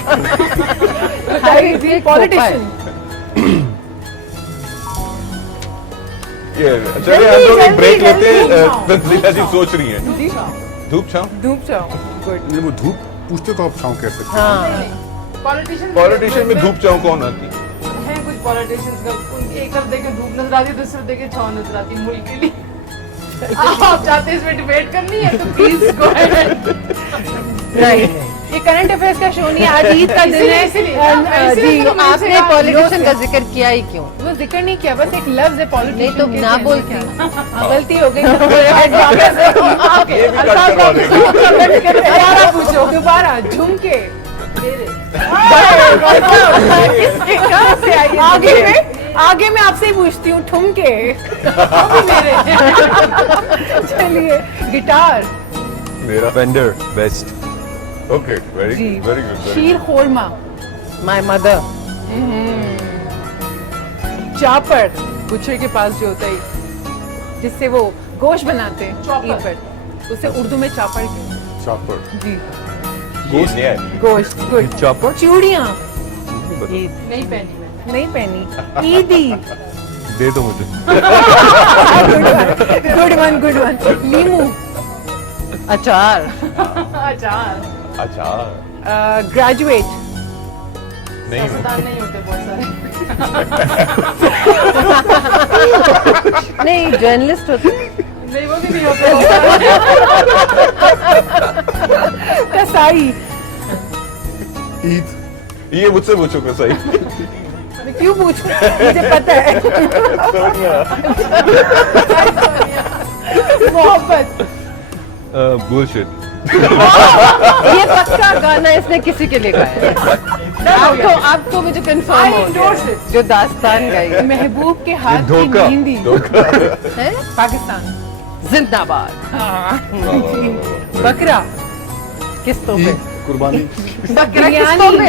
Politician. चलिए हम लोग एक ब्रेक लेते हैं. तंजीला जी सोच रही हैं. धूप छाँव. धूप छाँव. गुड. नहीं वो धूप पूछते तो आप छाँव कह सकते हैं. हाँ. पॉलिटिशियन में धूप छाँव कौन आती है? हैं कुछ पॉलिटिशियंस का उनकी एक तरफ देखे धूप नजर आती है दूसरी तरफ देखे छाँव नजर आती है मुल्क के लिए. आप चाहते हैं इसमें डिबेट करनी है तो प्लीज गो अहेड. राइट. ये करंट अफेयर्स का शो नहीं है. आज ईद का दिन है. इसीलिए जी. तो आपने पॉलिटिशियन का जिक्र किया ही क्यों? वो जिक्र नहीं किया, बस एक लफ्ज है पॉलिटिशियन. नहीं तो ना बोलती. गलती हो गई. ये भी कट करवा देंगे. दोबारा पूछो. दोबारा. झुमके. आगे मैं आपसे ही पूछती हूँ. ठुमके. चलिए. गिटार. मेरा फेंडर बेस्ट. ओके वेरी जी. Good very good. Sheer khurma. My mother. Chopper. बुचड़े के पास जो होता है जिससे वो गोश्त बनाते हैं चॉपर. ईद पर, उसे उर्दू में चापर कहते हैं. चापर. जी. गोश्त है. गोश्त. गुड. चॉपर. चूड़ियाँ. नहीं पहनी मैंने. नहीं पहनी. ईदी. दे दो मुझे. Good one. Good one. लीमू. अचार. अचार. अच्छा ग्रेजुएट. नहीं हूँ. सियासतदान नहीं होते बहुत सारे. नहीं जर्नलिस्ट होते. नहीं वो भी नहीं होते. कसाई. ईद. ये मुझसे पूछो सही. मैं क्यों पूछूं? मुझे पता है. मोहब्बत. bullshit. ये पक्का गाना इसने किसी के लिए गाया है. आपको मुझे कंफर्म हो गया जो दास्तान गाई. महबूब के हाथ की धोखा. मेहंदी है पाकिस्तान. जिंदाबाद. जी. बकरा किस्तों पे ईद कुर्बानी बकरा किस्तों पे.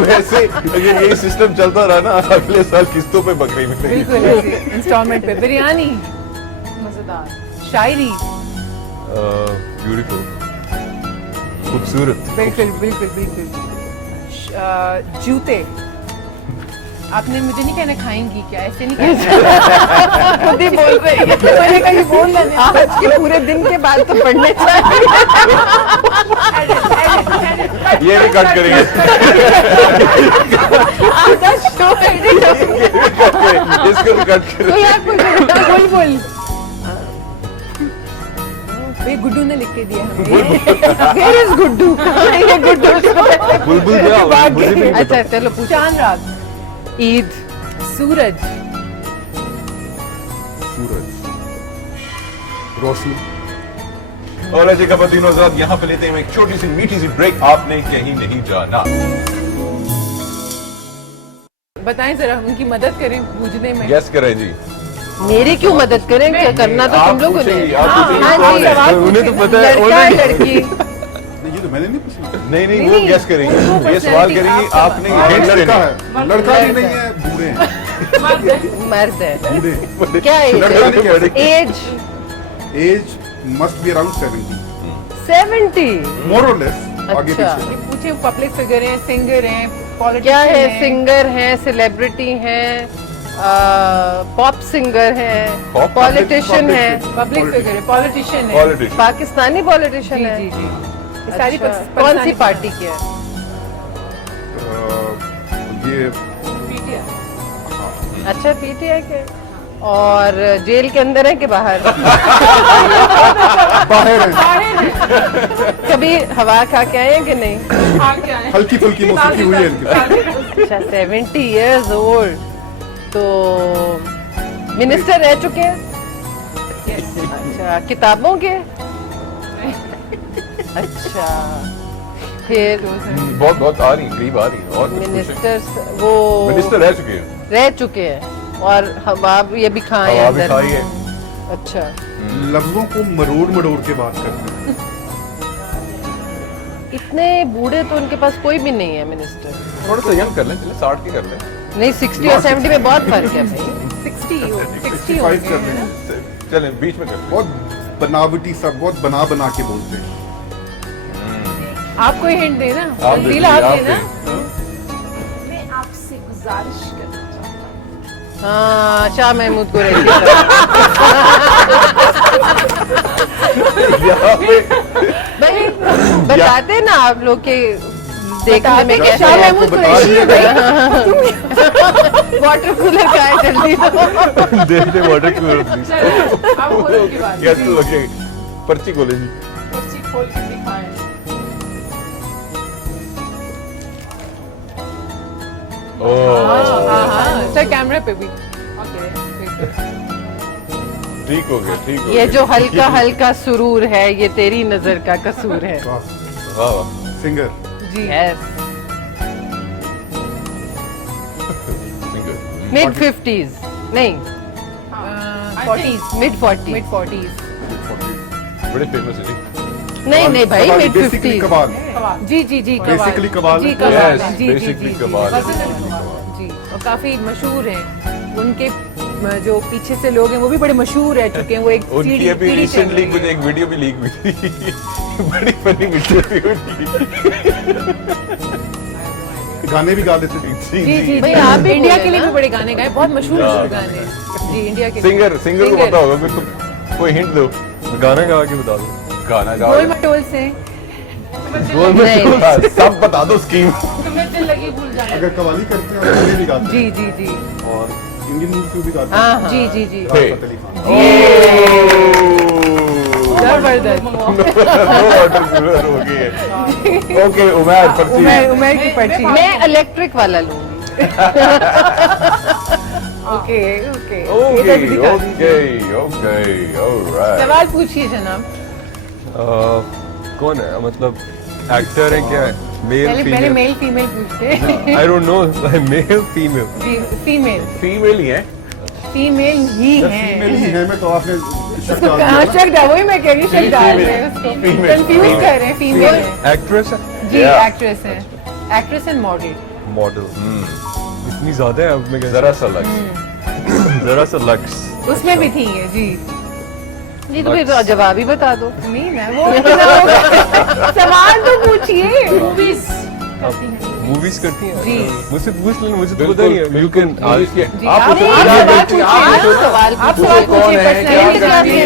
वैसे अगर यही सिस्टम चलता रहा ना अगले साल किस्तों पे बकरी मिलेगी. बिल्कुल ऐसे इंस्टॉलमेंट पे. बिरयानी. मजेदार. शायरी. Beautiful. खूबसूरत. बिल्कुल बिल्कुल बिल्कुल. जूते. आपने मुझे नहीं कहना खाएंगी क्या, ऐसे नहीं कहना. खुद ही बोल रही है. मैंने कहा ये बोल लेने. आज के पूरे दिन के बाद तो पढ़ने चाहिए. ये भी कट करेंगे. आधा शो इसको भी कट करेंगे. बोल बोल. ये गुड्डू ने लिख के दिया हमें. Where is Guddu? ये गुड्डू बुलबुल क्या होगा? मुझे भी नहीं पता. अच्छा चलो पूछो. चांद रात. ईद. सूरज. सूरज रोशनी और ऐसे खबरदीनों हज़रात यहाँ पे लेते हैं एक छोटी सी मीठी सी ब्रेक. आपने कहीं नहीं जाना. बताएं जरा, उनकी मदद करें बूझने में. गैस करें जी. मेरी क्यों मदद करें? क्या करना तो तुम लोगों ने. पूछेंगी, आप पूछेंगी हाँ कौन जी. है? उन्हें तो पता है लड़का है already. लड़की. नहीं, ये तो मैंने नहीं पूछा. नहीं नहीं, वो नहीं, गैस करेंगे. वो ये personality सवाल करेंगी. आपका. आपने हाँ, hints लड़का देने. है, लड़का भी नहीं है, बूढ़े हैं, मर्द है. बूढ़े. क्या लड़का नहीं कह एज? सकते. Age age must be around 70 70. More or less. आगे अच्छा. पीछे. पूछे पब्लिक फिगर हैं, सिंगर हैं, क्या पॉलिटिशियन है? हैं. सिंगर हैं, सेलिब्रिटी हैं, पॉप सिंगर हैं, Pop- पॉलिटिशियन public- हैं, पब्लिक फिगर है, पॉलिटिशियन है. Politician. पाकिस्तानी पॉलिटिशियन जी है. जी जी. ये सारी अच्छा. पाकिस्तानी- कौन सी पार्टी की है? ये अच्छा पीटीआई के. और जेल के अंदर है कि बाहर? बाहर है. कभी हवा खा के आए हैं कि नहीं? हल्की फुल्की मौसीकी हुई है इनके साथ. अच्छा 70 years old. तो मिनिस्टर रह चुके हैं. अच्छा किताबों के. अच्छा फिर बहुत बहुत आ रही, करीब आ रही. और मिनिस्टर वो मिनिस्टर रह चुके हैं. रह चुके हैं और हवा ये भी खाए हवा भी अंदर. खाई है. अच्छा लफ्जों को मरोड़ मरोड़ के बात करते हैं. इतने बूढ़े तो उनके पास कोई भी नहीं है मिनिस्टर. थोड़ा सा यंग कर लें. चले 60 की कर लें. नहीं 60 और 70 में बहुत फर्क है भाई. 60 हो 60 हो 65 कर गए रहे हैं. हैं. चलें बीच में कर लें. बहुत बनावटी सब, बहुत बना बना के बोलते हैं. आपको हिंट देना. आप दे दिल आप दीजिए, देना. मैं आपसे गुजारिश करना चाहता हूँ. हाँ शाह महमूद को रहती यहाँ पे भाई बताते ना आप लोग के देखने में कैसे शाह है. महमूद बता कुरैशी है भाई. वाटर कूलर का है जल्दी तो. दे दे वाटर कूलर प्लीज. अब बोलो की बात. गैस तो लगे. पर्ची खोले जी. पर्ची खोल के दिखाएं. हाँ हाँ सर कैमरे पे भी. ठीक हो गया, ठीक हो ये गया. जो हल्का हल्का सुरूर है ये तेरी नजर का कसूर है. वाह. वाह वाह. सिंगर. जी. यस. मिड 50s नहीं 40s. Mid 40s. Mid 40s. बड़े फेमस है जी. नहीं नहीं भाई कबाल, मिड basically 50s. कबाल. जी जी जी कबाल. Basically कबाल. जी कबाल. Yes, जी जी basically जी कबाल. जी. और काफी मशहूर हैं. उनके जो पीछे से लोग हैं वो भी बड़े मशहूर रह चुके हैं. वो एक उनकी सीडी अभी पीढ़ी चल रिसेंटली रही कुछ है. एक वीडियो भी लीक हुई थी. बड़ी फनी वीडियो थी उनकी. गाने भी गा देते थे. जी जी भाई जी. आप भी इंडिया बोले के लिए ना. भी बड़े गाने गाए. बहुत मशहूर हाँ. मशहूर गाने. जी इंडिया के लिए. सिंगर को पता होगा कि तुम कोई हिंट दो. गाना गा के बता दो. गाना गाओ. गोल मटोल से. गोल में नहीं. हाँ, सब बता दो स्कीम. तुम्हें दिल लगी भूल जाना. अगर कवाली करते हैं और भी गाते जी हैं. जी जी. और इंडियन मूवी भी गाते हाँ हैं. हाँ जी जी जी. राहत फतेह अली खान. जबरदस्त. वाटर कूलर हो गई है. ओके उमर पर्ची. उमर की पर्ची. मैं इलेक्ट्रिक वाला लूंगी. Okay okay Okay, alright. सवाल पूछिए जनाब. कौन है मतलब एक्टर है क्या है मेल पहले फीमेल मेल फीमेल पूछते हैं. I don't know male female जी फीमेल Female ही है. फीमेल ही जब है. फीमेल ही है में तो आपने शक डाल कहाँ दिया. शक डाल, वही मैं कह रही हूँ, शक डाल रहे हैं उसको, Female. कंफ्यूज कर रहे हैं. फीमेल है एक्ट्रेस है जी, Yeah. एक्ट्रेस है, एक्ट्रेस एंड मॉडल. मॉडल इतनी ज्यादा है अब मैं कैसे जरा सा लग. जरा सा लक्स उसमें भी थी है जी. जी तो फिर जवाब ही बता दो. नहीं मैं वो कितना होगा? सवाल तो पूछिए. मूवीज मूवीज करती हैं जी. मुझसे पूछ लेना मुझे तो पता नहीं है यू कैन जी, आप आप पूछो. सवाल पूछिए. आप पूछो. सवाल आप पूछो सवाल कौन पूछिए. है, क्या पर्सनैलिटी करती है,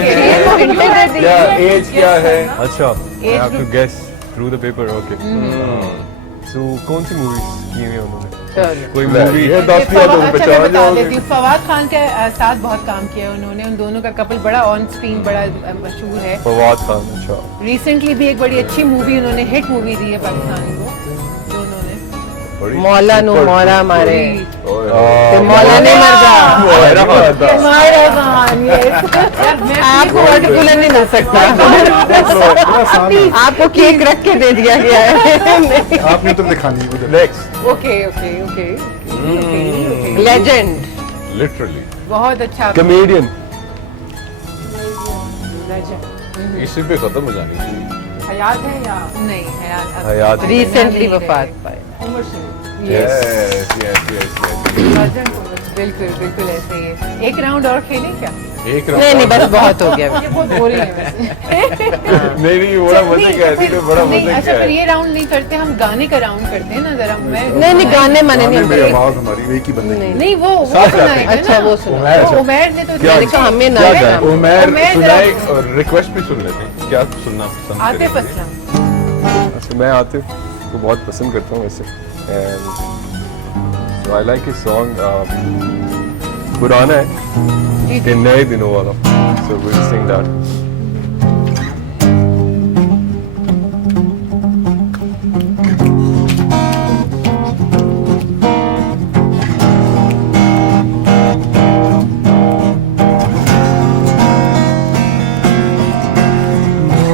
इंटरनेट क्या एज क्या है. अच्छा I have to group. Guess through the paper okay so कौन सी मूवीज की हुई उन्होंने चलो. कोई मूवी ये 10 दिया तो अच्छा मैं पहचान बता जाओगे. देती हूँ. फवाद खान के साथ बहुत काम किया उन्होंने. उन दोनों का कपल बड़ा ऑन स्क्रीन बड़ा मशहूर है. फवाद खान अच्छा रिसेंटली भी एक बड़ी अच्छी मूवी उन्होंने हिट मूवी दी है पाकिस्तान को दोनों ने. बड़ी मौला नु super मौला मारे ओए, ते मौला ने मर जा. मेरा पता. हमारा खान यस. आपको पर्टिकुलर नहीं मिल सकता. बड़ा आसान है. आपको केक रख के दे दिया गया है. आपने तो दिखानी उधर. Next. Okay okay okay okay. Legend Literally. बहुत अच्छा. कॉमेडियन इसी पे खत्म हो जानी चाहिए. हयात है या नहीं है हयात. रिसेंटली वफात पाए. उमर शरीफ? Yes. बिल्कुल बिल्कुल ऐसे ही है. एक राउंड और खेलें क्या? एक नहीं नहीं बस बहुत हो गया. ये बहुत बोरिंग है वैसे. नहीं बड़ा मजे का है. फिर- बड़ा नहीं, मजे अच्छा का फिर है. ये राउंड नहीं करते, हम गाने का राउंड करते हैं ना जरा. मैं नहीं गाने माने गाने नहीं में हमको. आवाज हमारी एक ही बंदे की. नहीं वो सुनाएगा अच्छा ना. वो सुनो. उमैर, उमैर ने तो क्या- देखो हमें ना क्या है गाए? ना. उमैर उमैर सुनाए जरा- और रिक्वेस्ट भी सुन लेते हैं. क्या सुनना पसंद आतिफ करेंगे? असलम. अच्छा मैं आतिफ को बहुत पसंद करता हूँ वैसे and so I like his song पुराना है कि नए दिनों वाला सो विल सिंग दैट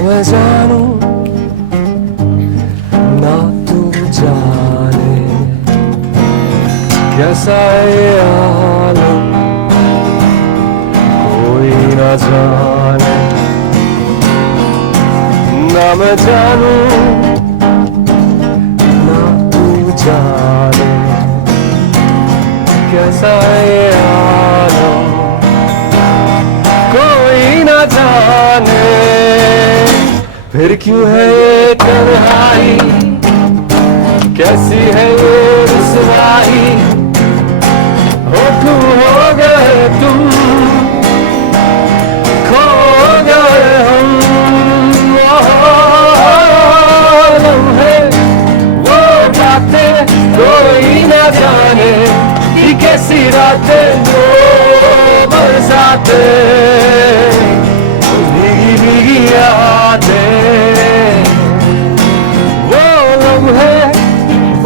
मैं जानू ना तू जाने कैसा है आलम कोई ना जाने ना मैं जानू ना तू जाने कैसा है आलम कोई ना जाने फिर क्यों है ये तन्हाई कैसी है ये रुसवाई हो तुम हो गए तुम खो गए हम लम्हे वो बातें कोई ना जाने कि कैसी रातें वो बरसातें भीगी भीगी यादें वो लम्हे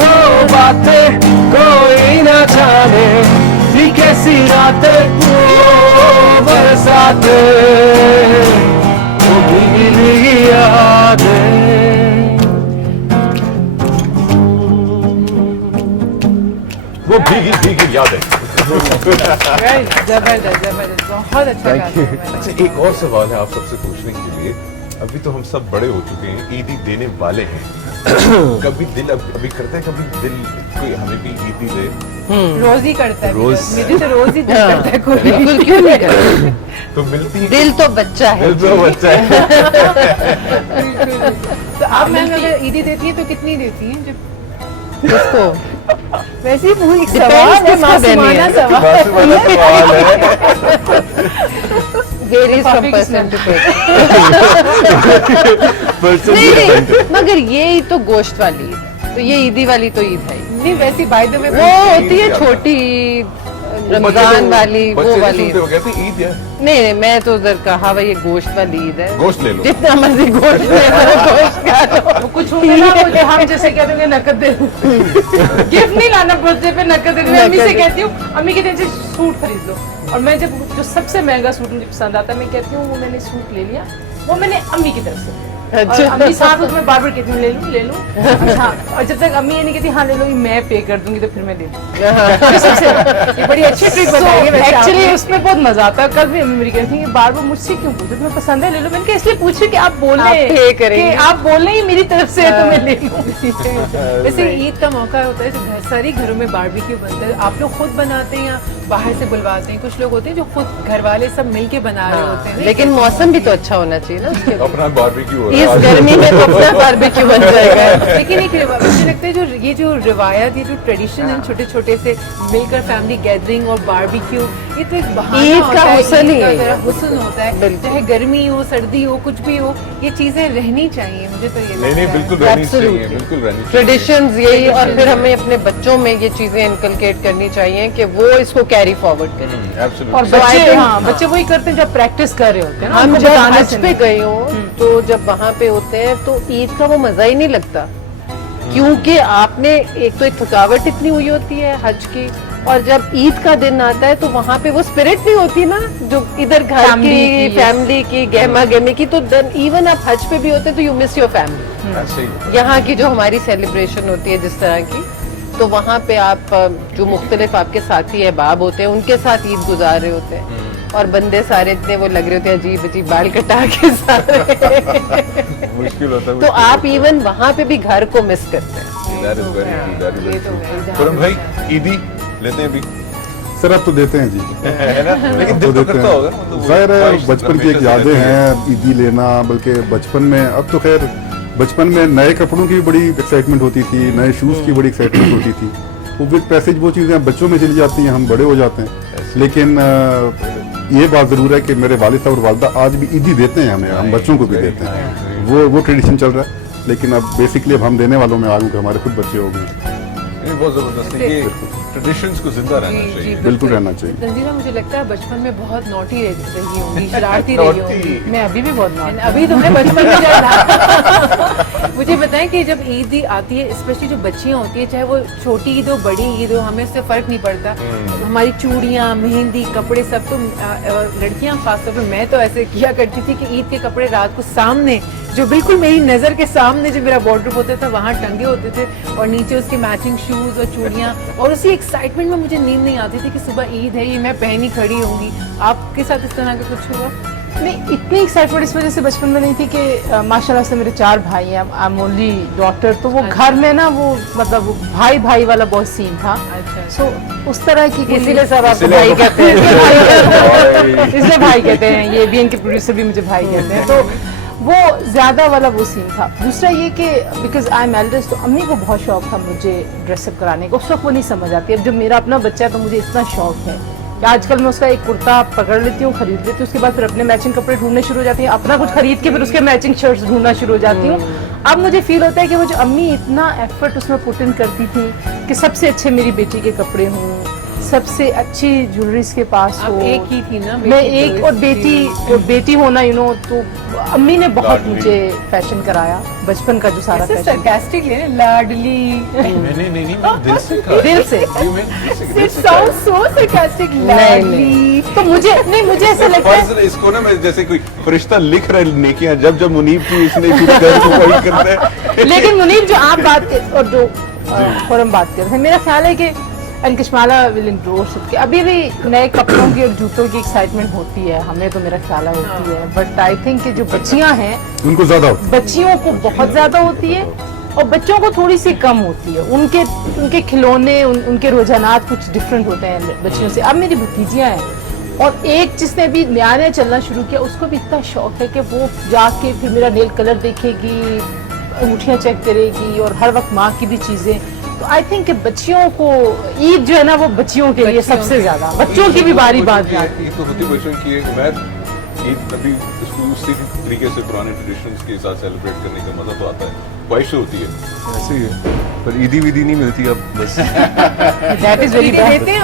वो बातें कोई ना जाने कि कैसी रातें वो बरसातें वो भीगी भीगी यादें वो भीगी भीगी याद है. जबरदस्त जबरदस्त. बहुत अच्छा गाते हैं उमैर. अच्छा एक और सवाल है आप सबसे पूछने के लिए. अभी तो हम सब बड़े हो चुके हैं, ईदी देने वाले हैं. कभी दिल अभी करता है कभी दिल कोई हमें भी ईदी दे. रोज ही करता है. रोज. मुझे तो रोज ही दिल हाँ, करता है कोई. बिल्कुल क्यों नहीं कर. तो मिलती है. दिल तो बच्चा है. दिल तो बच्चा है. तो आप मैम अगर ईदी देती है तो कितनी देती हैं? जब किसको वैसे ही पूरी Depends सवाल है, किसको देनी मासूमाना है. सवाल. बात वाला सवाल है. Varies from person to person. नहीं मगर ये ईद तो गोश्त वाली ईद है तो ये ईदी वाली तो ईद है ही. नहीं वैसे बाय द वे वो होती है छोटी ईद रमजान वाली वो वाली हो गया था ईद है नहीं मैं तो उधर कहा भाई ये गोश्त वाली ईद है, गोश्त ले लो जितना मर्जी गोश्त ले लो, गोश्त खा लो। कुछ होगा ना वो जो हम जैसे कहते हैं नकद दे दो गिफ्ट नहीं लाना बर्थडे पे नकद दे दो। मैं अम्मी से कहती हूँ अम्मी कहते हैं सूट खरीद लो, और मैं जब जो सबसे महंगा सूट मुझे पसंद आता है मैं कहती हूँ वो मैंने सूट ले लिया, वो मैंने अम्मी की तरफ से। और अम्मी साथ में मैं बार बार कहती हूँ ले लूँ अच्छा, और जब तक अम्मी ये नहीं कहती हाँ ले लो, मैं पे कर दूंगी तो फिर मैं दे दूँगी। सबसे ये बड़ी अच्छी ट्रिक बताई है एक्चुअली, उसमें बहुत मजा आता है। कल भी अम्मी मेरी कहती है बार बार मुझसे क्यों पूछो, तुम्हें पसंद है ले लो। मैंने कहा इसलिए पूछे कि आप बोल रहे हैं आप बोल रहे हैं मेरी तरफ से तो मैं ले लूँ। वैसे ईद का मौका होता है तो सारी घरों में बारबेक्यू बनता है, आप लोग खुद बनाते हैं या बाहर से बुलवाते हैं? कुछ लोग होते हैं जो खुद घर वाले सब मिलके बना रहे होते हैं। लेकिन मौसम भी तो अच्छा होना चाहिए ना उसके लिए। अपना बारबेक्यू हो इस गर्मी में तो अपना बारबेक्यू बन जाएगा। लेकिन एक मुझे लगता है जो रिवायत, ये जो ट्रेडिशन है छोटे छोटे से मिलकर फैमिली गैदरिंग और बारबेक्यू, ये तो एक बहाना ईद होता का है, हुस्न ही ईद का है। जरा हुस्न होता है, चाहे गर्मी हो सर्दी हो कुछ भी हो, ये चीजें रहनी चाहिए। मुझे तो ये नहीं लगता है। बिल्कुल रहनी चाहिए, Absolutely. बिल्कुल रहनी चाहिए। ट्रेडिशंस यही, और फिर हमें अपने बच्चों में ये चीजें इनकलकेट करनी चाहिए कि वो इसको कैरी फॉरवर्ड करें। Absolutely. और So I बच्चे think- हाँ बच्चे वही करते हैं जब प्रैक्टिस कर रहे होते हैं ना, हम उनको जब बताने हज से पे नहीं। गए हो तो जब वहाँ पे होते हैं तो ईद का वो मजा ही नहीं लगता, क्योंकि आपने एक तो एक थकावट इतनी हुई होती है हज की, और जब ईद का दिन आता है तो वहाँ पे वो स्पिरिट नहीं होती ना जो इधर घर की फैमिली की गहमा गहमी की। तो इवन आप हज पे भी होते हैं तो यू मिस योर फैमिली। ऐसे ही यहाँ की जो हमारी सेलिब्रेशन होती है जिस तरह की, तो वहाँ पे आप जो मुख्तलिफ आपके साथी अहबाब होते हैं उनके साथ ईद गुजार रहे होते हैं, और बंदे सारे इतने वो लग रहे होते हैं अजीब अजीब बाल कटा के सारे। मुश्किल होता है। तो आप इवन वहाँ पे भी घर को मिस करते हैं। That is very true, that is very ये तो true. है, खुरम भाई ईदी लेते हैं अभी सर अब तो देते हैं जी, है ना, लेकिन तो दिल तो देते करता होगा हैं। मतलब वो जाहिर है ख्वाहिश बचपन की एक हमेशा से यादें रहती है। हैं ईदी लेना, बल्कि बचपन में, अब तो खैर बचपन में नए कपड़ों की भी बड़ी एक्साइटमेंट होती थी, नए शूज़ की बड़ी एक्साइटमेंट होती थी। वो विद पैसेज वो चीज़ें बच्चों में चली जाती हैं, हम बड़े हो जाते हैं। लेकिन ये बात ज़रूर है कि मेरे वालिद साहब और वालदा आज भी ईदी देते हैं हमें, हम बच्चों को भी देते हैं। वो ट्रेडिशन चल रहा है, लेकिन अब बेसिकली अब हम देने वालों में आ गए कि हमारे खुद बच्चे हो गए। ये बहुत जबरदस्त है, ये ट्रेडिशंस को जिंदा रहना चाहिए। बिल्कुल रहना चाहिए। तंजीला मुझे लगता है बचपन में बहुत नोटी रही होंगी, शरारती रही होंगी। मैं अभी भी बहुत नॉट अभी तुमने बचपन में जाना। मुझे बताएं कि जब ईद आती है, स्पेशली जो बच्चियां होती है, चाहे वो छोटी ईद हो बड़ी ईद हो, हमें उससे फर्क नहीं पड़ता। हमारी चूड़ियां मेहंदी कपड़े सब, तो लड़कियां खासतौर पर मैं तो ऐसे किया करती थी कि ईद के कपड़े रात को सामने, जो बिल्कुल मेरी नजर के सामने जो मेरा वार्डरोब होता था वहाँ टंगे होते थे, और नीचे उसके मैचिंग शूज और चूड़ियां, और उसी एक्साइटमेंट में मुझे नींद नहीं आती थी कि सुबह ईद है, ये मैं पहनी खड़ी होंगी। आपके साथ इस तरह का कुछ हुआ? नहीं, इतनी एक्साइटमेंट इस वजह से बचपन में नहीं थी कि माशाल्लाह से मेरे 4 भाई हैं, आई एम ओनली डॉटर, तो वो घर में ना वो मतलब भाई भाई वाला बहुत सीन था। अच्छा। सो उस तरह की कोई- इसीलिए सब आपको इसीलिए भाई आपको- कहते हैं। इसलिए भाई कहते हैं, ये भी इनके प्रोड्यूसर भी मुझे भाई कहते हैं। तो वो ज्यादा वाला वो सीन था। दूसरा ये कि बिकॉज आई एम एल्डेस्ट, तो अम्मी को बहुत शौक था मुझे ड्रेसअप कराने का। उस वक्त वो नहीं समझ आती। अब जब मेरा अपना बच्चा है तो मुझे इतना शौक है कि आजकल मैं उसका एक कुर्ता पकड़ लेती हूँ, खरीद लेती हूँ, उसके बाद फिर अपने मैचिंग कपड़े ढूंढने शुरू हो जाती हूँ, अपना कुछ खरीद के फिर उसके मैचिंग शर्ट्स ढूंढना शुरू हो जाती हूँ। अब मुझे फील होता है कि वो जो अम्मी इतना एफर्ट उसमें पुट इन करती थी कि सबसे अच्छे मेरी बेटी के कपड़े हों, सबसे अच्छी ज्वेलरी इसके पास आप हो। एक ही थी ना? मैं एक, और बेटी होना तो अम्मी ने बहुत लाडली। मुझे फैशन कराया, बचपन का जो सारा ऐसे फैशन sarcastic ले रहे, लाडली। नहीं मैं दिल से कहा। दिल से। ये मैं दिल से- दिल It से कहा। sounds so sarcastic, नहीं। लाडली। तो मुझे ऐसा लगता है फर्ज इसको ना, मैं जैसे कोई फरिश्ता लिख रहा है नेकियां, जब मुनीब की इसने कुछ कर को वही करता है। लेकिन मुनीब जो आप बात कर और जो खुरम बात कर रहे हैं, मेरा ख्याल है कि कश्माला विल इंडोर्स के अभी भी नए कपड़ों की और जूतों की एक्साइटमेंट होती है, हमें तो मेरा ख्याल होती है, बट आई थिंक कि जो बच्चियां हैं उनको ज़्यादा होता है। बच्चियों को बहुत ज्यादा होती है और बच्चों को थोड़ी सी कम होती है। उनके खिलौने उनके रुझानात कुछ डिफरेंट होते हैं बच्चियों से। अब मेरी भतीजियां हैं और एक जिसने भी नया चलना शुरू किया, उसको भी इतना शौक है कि वो जाके फिर मेरा नेल कलर देखेगी, अंगूठियां चेक करेगी और हर वक्त माँ की भी चीजें। तो आई थिंक बच्चियों को ईद जो है ना वो बच्चियों के लिए सबसे ज्यादा, बच्चों की भी बारी बात ये तो होती बच्चों की। मैं ईद कभी इसको उसी तरीके से पुराने ट्रेडिशंस के साथ सेलिब्रेट करने का मजा तो आता है, ख्वाहिश होती है। ऐसे ही है, पर ईदी विदी नहीं मिलती अब, बस दैट इज वेरी बैड। देते हैं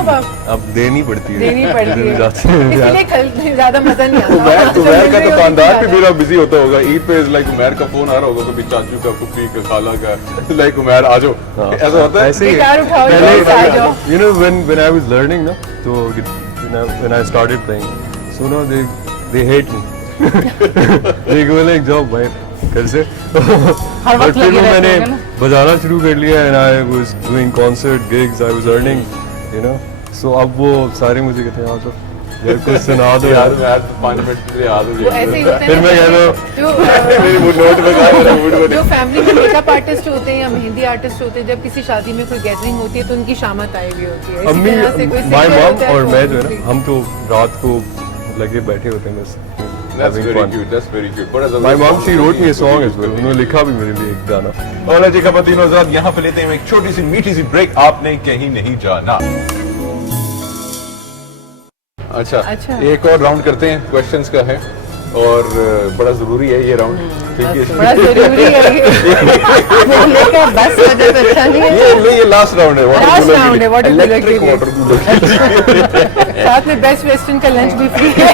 अब देनी पड़ती है, देनी पड़ती है, जाते हैं इसलिए कल ज्यादा मजा नहीं आता। उमैर का दुकानदार भी मेरा बिजी होता होगा ईद पे, लाइक उमैर का फोन आ रहा होगा कभी चाचू का, फुफी का, खाला का, लाइक उमैर आ जाओ, ऐसा होता है। ऐसे ही गिटार उठाओ, पहले इधर आ जाओ। you know when I was learning ना, तो when I started playing, so now they hate me. they go like जाओ भाई घर से। और फिर वो मैंने बजाना शुरू कर लिया and I was doing concert gigs, I was earning, you know, so अब वो सारे मुझे कहते हैं आओ यार कुछ सुना दो यार मैं 5 मिनट के लिए याद हो वो ऐसे ही जाएगा। होता है फिर मैं ना, कहता हूँ मेरी मूड नोट बजा, मेरा मूड बने। जो फैमिली में मेकअप आर्टिस्ट होते हैं या मेहंदी आर्टिस्ट होते हैं, जब किसी शादी में कोई गैदरिंग होती है तो उनकी शामत आई हुई होती है। इसी अम्मी तरह से कोई माय singer मॉम होता है और तो मैं जो है दूसरी- ना, हम तो रात को लगे बैठे होते हैं बस That's having very fun. cute, that's very cute. बड़ा My mom, she wrote me a song as जबरदस्त। well. उन्होंने लिखा भी मेरे लिए एक गाना। और जी खवातीन हज़रात, यहाँ पे लेते हैं एक छोटी सी मीठी सी ब्रेक, आपने कहीं नहीं जाना। अच्छा, एक और राउंड करते हैं, क्वेश्चंस का है और बड़ा जरूरी है ये राउंड, क्योंकि बड़ा जरूरी है ये। बोलने का बस वजह तो अच्छा नहीं है। ये लास्ट राउंड है, वाटर Last कूलर के round लिए, है, water cooler के इलेक्ट्रिक लिए। वाटर कूलर के लिए। साथ में बेस्ट वेस्टर्न का लंच भी फ्री है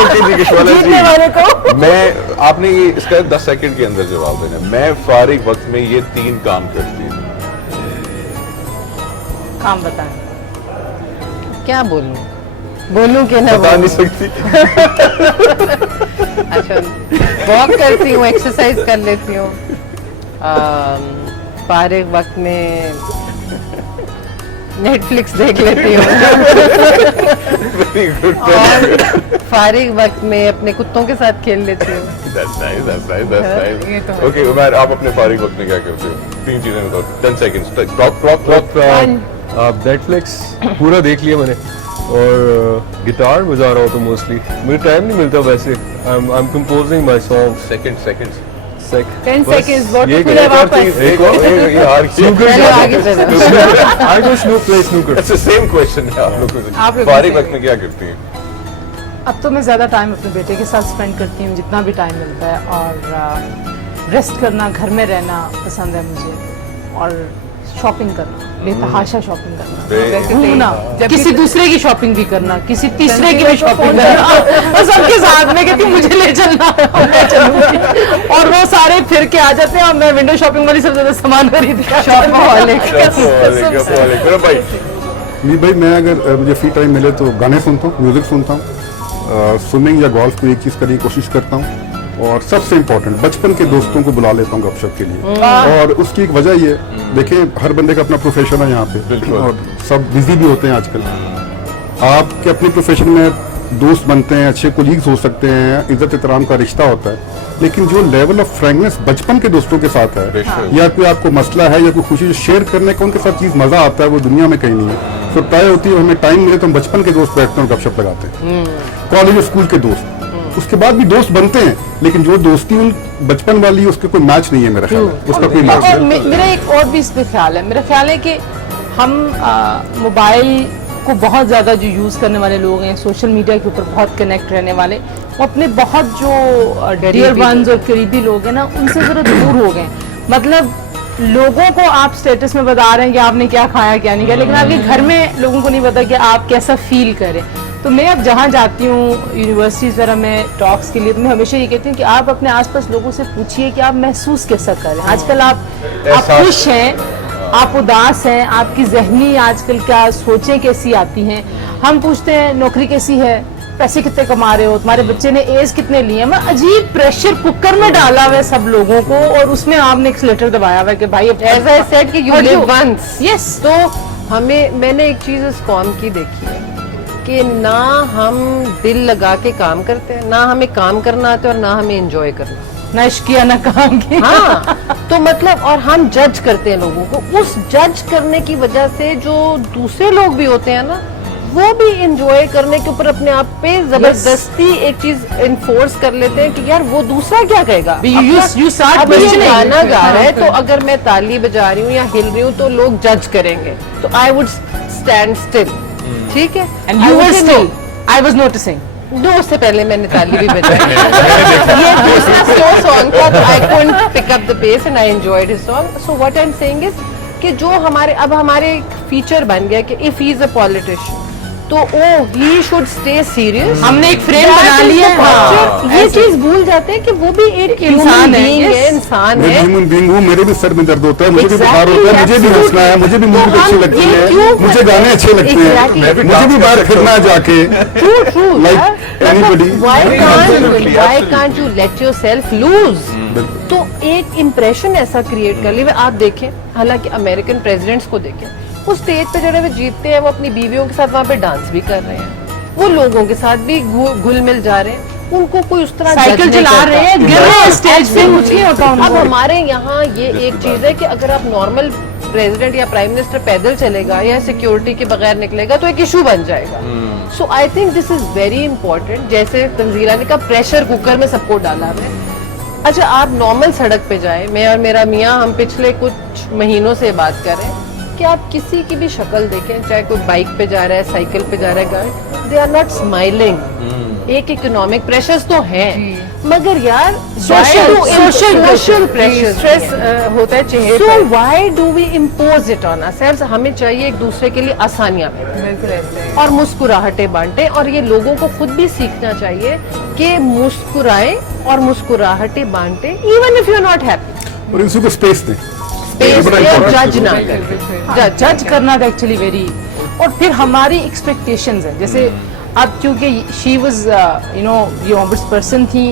ओके जी किशवाला जीतने वाले जी, को। मैं आपने ये इसका 10 सेकंड के अंदर जवाब देना है। मैं फारिग वक्त में ये 3 काम करती हूँ। काम बताएं। क्या बोलूं, बोलूं कि ना बता बोलूं? नहीं सकती। अच्छा, वॉक करती हूँ, एक्सरसाइज कर लेती हूँ, फारिग वक्त में नेटफ्लिक्स देख लेती हूँ वेरी गुड, और फारिग वक्त में अपने कुत्तों के साथ खेल लेती हूँ। That's nice, that's nice, that's ये तो नाइस। है। ओके उमर, आप अपने फारिग वक्त में क्या करते हो? 3 चीजें बताओ, 10 सेकंड्स। क्लॉक नेटफ्लिक्स पूरा देख लिया मैंने, और गिटार बजा रहा हूँ तो मोस्टली मुझे टाइम नहीं मिलता वैसे। I am composing my songs. Seconds 10 seconds, water ये cooler एक और वापस। चीज़, एक और ये हार चलो आगे चलो। I don't play snooker. अच्छा, सेम क्वेश्चन है आप लोगों आप से। लोगों फारिग से। वक्त में क्या करती हैं? अब तो मैं ज़्यादा टाइम अपने बेटे के साथ स्पेंड करती हूँ, जितना भी टाइम मिलता है, और रेस्ट करना, घर में रहना पसंद है मुझे, और शॉपिंग करना, बेतहाशा शॉपिंग करना, घूमना, जब किसी भी- दूसरे की शॉपिंग भी करना, किसी तीसरे की भी को शॉपिंग फोन करना, और सबके साथ में कहती हूँ मुझे ले चलना, मैं चलूंगी, और वो सारे फिर के आ जाते हैं और मैं विंडो शॉपिंग वाली सबसे ज्यादा सामान खरीद के गप्पोवालिक, मेरा भाई भाई मैं अगर मुझे फ्री टाइम मिले तो गाने सुनता हूँ, म्यूज़िक सुनता हूँ, स्विमिंग या गोल्फ को एक चीज़ करने की कोशिश करता हूँ, और सबसे इम्पोर्टेंट बचपन के दोस्तों को बुला लेता हूँ गपशप के लिए। और उसकी एक वजह ये, देखिए हर बंदे का अपना प्रोफेशन है यहाँ पे, बिल्कुल। और सब बिजी भी होते हैं आजकल। आपके अपने प्रोफेशन में दोस्त बनते हैं, अच्छे कोलीग्स हो सकते हैं, इज्जत एहतराम का रिश्ता होता है, लेकिन जो लेवल ऑफ फ्रेंकनेस बचपन के दोस्तों के साथ है, बेशक। या कोई आपको मसला है या कोई खुशी शेयर करने का उनके साथ चीज़ मज़ा आता है, वो दुनिया में कहीं नहीं है। तो ट्राई होती है, हमें टाइम मिले तो हम बचपन के दोस्त बैठते हैं और गपशप लगाते हैं, कॉलेज और स्कूल के दोस्त। उसके बाद भी दोस्त बनते हैं, लेकिन जो दोस्ती उन बचपन वाली है उसके कोई मैच नहीं है मेरा ख्याल है, उसका कोई मैच और नहीं। मेरा एक और भी इस पे ख्याल है, मेरा ख्याल है कि हम मोबाइल को बहुत ज़्यादा जो यूज़ करने वाले लोग हैं, सोशल मीडिया के ऊपर बहुत कनेक्ट रहने वाले, वो अपने बहुत जो डियर वंस और करीबी लोग हैं ना, उनसे ज़रा दूर हो गए। मतलब लोगों को आप स्टेटस में बता रहे हैं कि आपने क्या खाया क्या नहीं किया, लेकिन आपके घर में लोगों को नहीं पता कि आप कैसा फील करें। तो मैं अब जहाँ जाती हूँ यूनिवर्सिटीज़ वगैरह में टॉक्स के लिए, तो मैं हमेशा ये कहती हूँ कि आप अपने आसपास लोगों से पूछिए कि आप महसूस कैसा करें। आजकल आप खुश हैं, आप उदास हैं, आपकी जहनी आजकल क्या सोचें कैसी आती हैं। हम पूछते हैं नौकरी कैसी है, पैसे कितने कमा रहे हो, तुम्हारे बच्चे ने एज कितने लिए। मैं अजीब प्रेशर कुकर में डाला हुआ है सब लोगों को, और उसमें आपने एक स्लेटर दबाया हुआ है कि भाई एज आई सेड कि यू लिव वंस। यस, तो मैंने एक चीज इस कौम की देखी है कि ना हम दिल लगा के काम करते हैं, ना हमें काम करना आता है, और ना हमें एंजॉय करना। ना इश्किया ना काम की। हाँ, तो मतलब, और हम जज करते हैं लोगों को। उस जज करने की वजह से जो दूसरे लोग भी होते हैं ना, वो भी एंजॉय करने के ऊपर अपने आप पे जबरदस्ती एक चीज इन्फोर्स कर लेते हैं कि यार वो दूसरा क्या कहेगा। You start अब ये questioning. गाना गा रहा है तो अगर मैं ताली बजा रही हूँ या हिल रही हूँ तो लोग जज करेंगे, तो आई वुड स्टैंड स्टिल। ठीक है, And you were still. I was noticing. दो उससे पहले मैंने ताली भी बजाई ये दूसरा स्लो सॉन्ग था तो I couldn't pick up the pace and I enjoyed his song so what I am saying is कि जो हमारे अब हमारे फीचर बन गया कि if he is a politician तो ही शुड स्टे सीरियस हमने एक फ्रेम बना लिया है, हाँ, ये चीज भूल जाते हैं कि वो भी एक इंसान है इंसान मैं है ह्यूमन बीइंग हूँ, मेरे भी सर में दर्द होता है, मुझे भी Exactly, बुखार होता है, मुझे भी absolutely. हंसना है, मुझे भी मूवी तो अच्छी हम लगती ये है, क्यों मुझे गाने अच्छे लगते हैं, Exactly. मैं भी मुझे भी डांस बात कर सकता करना है जाके, true like anybody. why Absolutely, why absolutely. can't you let yourself lose तो एक इम्प्रेशन ऐसा क्रिएट कर लिया आप देखें हालांकि अमेरिकन प्रेसिडेंट्स को देखें वो स्टेज पे जब वो जीतते हैं वो अपनी बीवियों के साथ वहाँ पे डांस भी कर रहे हैं वो लोगों के साथ भी घुल मिल जा रहे हैं उनको कोई उस तरह साइकिल judge नहीं चला करता। रहे हैं गिर रहे हैं स्टेज पे कुछ नहीं होता अब उनको हमारे यहाँ ये एक चीज है कि अगर आप नॉर्मल प्रेसिडेंट या प्राइम मिनिस्टर पैदल चलेगा या सिक्योरिटी के बगैर निकलेगा तो एक इशू बन जाएगा so I think this is very important जैसे तंजीला ने कहा प्रेशर कुकर में सबको डाला हमने अच्छा आप नॉर्मल सड़क पे जाए मैं और मेरा मियाँ हम पिछले कुछ महीनों से बात कर रहे हैं कि आप किसी की भी शक्ल देखें चाहे कोई बाइक पे जा रहा है साइकिल पे जा रहा है दे आर नॉट स्माइलिंग एक इकोनॉमिक प्रेशर्स तो हैं मगर यार सोशल प्रेशर स्ट्रेस होता है चेहरे सो पर why do we impose it on ourselves हमें चाहिए एक दूसरे के लिए आसानियां बिल्कुल ऐसे है। और मुस्कुराहटें बांटे और ये लोगों को खुद भी सीखना चाहिए कि मुस्कुराए और मुस्कुराहटें बांटे even if you are not happy और इसी को स्पेस दें, स्पेस बड़ा पे और important जज ना है। करें जज करना एक्चुअली वेरी और फिर हमारी एक्सपेक्टेशंस है जैसे अब क्योंकि शी वाज यू नो ये ऑम्बड्सपर्सन थी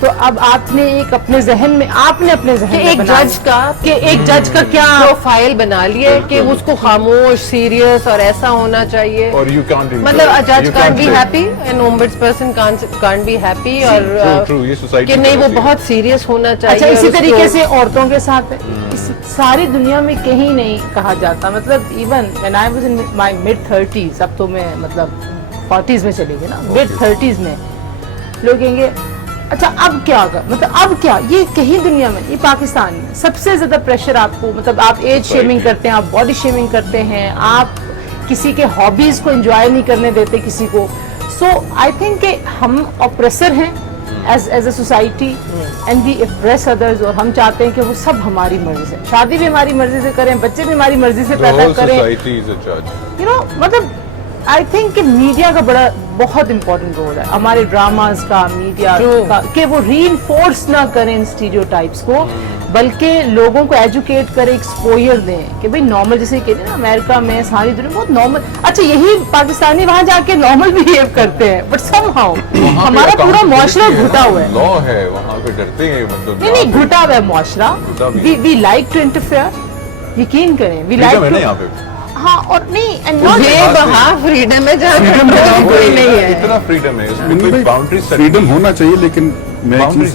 तो अब आपने एक अपने जहन में कि में एक बनाया जज का कि एक जज का क्या प्रोफाइल बना लिया है कि उसको खामोश सीरियस और ऐसा होना चाहिए और you can't enjoy, मतलब a judge you can't can't be say. happy an ombudsperson can't be happy और true, ये society कि की नहीं वो तरफ से बहुत सीरियस होना चाहिए अच्छा इसी और उसको- तरीके से औरतों के साथ है इस सारी दुनिया में कहीं नहीं कहा जाता मतलब even when I was in my mid 30s अब तो मैं मतलब 40s में चली गई ना मिड 30s में लोग कहेंगे अच्छा अब क्या कर मतलब अब क्या ये कहीं दुनिया में ये पाकिस्तान में सबसे ज्यादा प्रेशर आपको मतलब आप एज शेमिंग करते हैं आप बॉडी शेमिंग करते हैं आप किसी के हॉबीज को एंजॉय नहीं करने देते किसी को सो आई थिंक कि हम ऑप्रेसर हैं as a society and we oppress others और हम चाहते हैं कि वो सब हमारी मर्जी से शादी भी हमारी मर्जी से करें बच्चे भी हमारी मर्जी से The पैदा whole करें society is a judge. You know मतलब आई थिंक कि मीडिया का बड़ा बहुत इंपॉर्टेंट रोल है हमारे ड्रामाज का मीडिया का कि वो रीइंफोर्स ना करें स्टीरियोटाइप्स को बल्कि लोगों को एजुकेट करें एक्सपोजर दें कि भाई नॉर्मल जैसे कहते हैं ना अमेरिका में सारी दुनिया बहुत नॉर्मल अच्छा यही पाकिस्तानी वहां जाके नॉर्मल बिहेव करते हैं बट समहाउ हमारा पूरा मुआशरा घुटा हुआ है लॉ है वहाँ पे डरते हैं मतलब नहीं नहीं घुटा हुआ है मुआशरा घुटा भी है। वी लाइक टू इंटरफेयर यकीन करें वी Freedom है ना लाइक यहाँ पे हाँ और नहीं एंड नॉट ये वहाँ फ्रीडम है जहाँ कोई नहीं है इतना फ्रीडम है इसमें कोई बाउंड्री फ्रीडम होना चाहिए लेकिन मैं एक चीज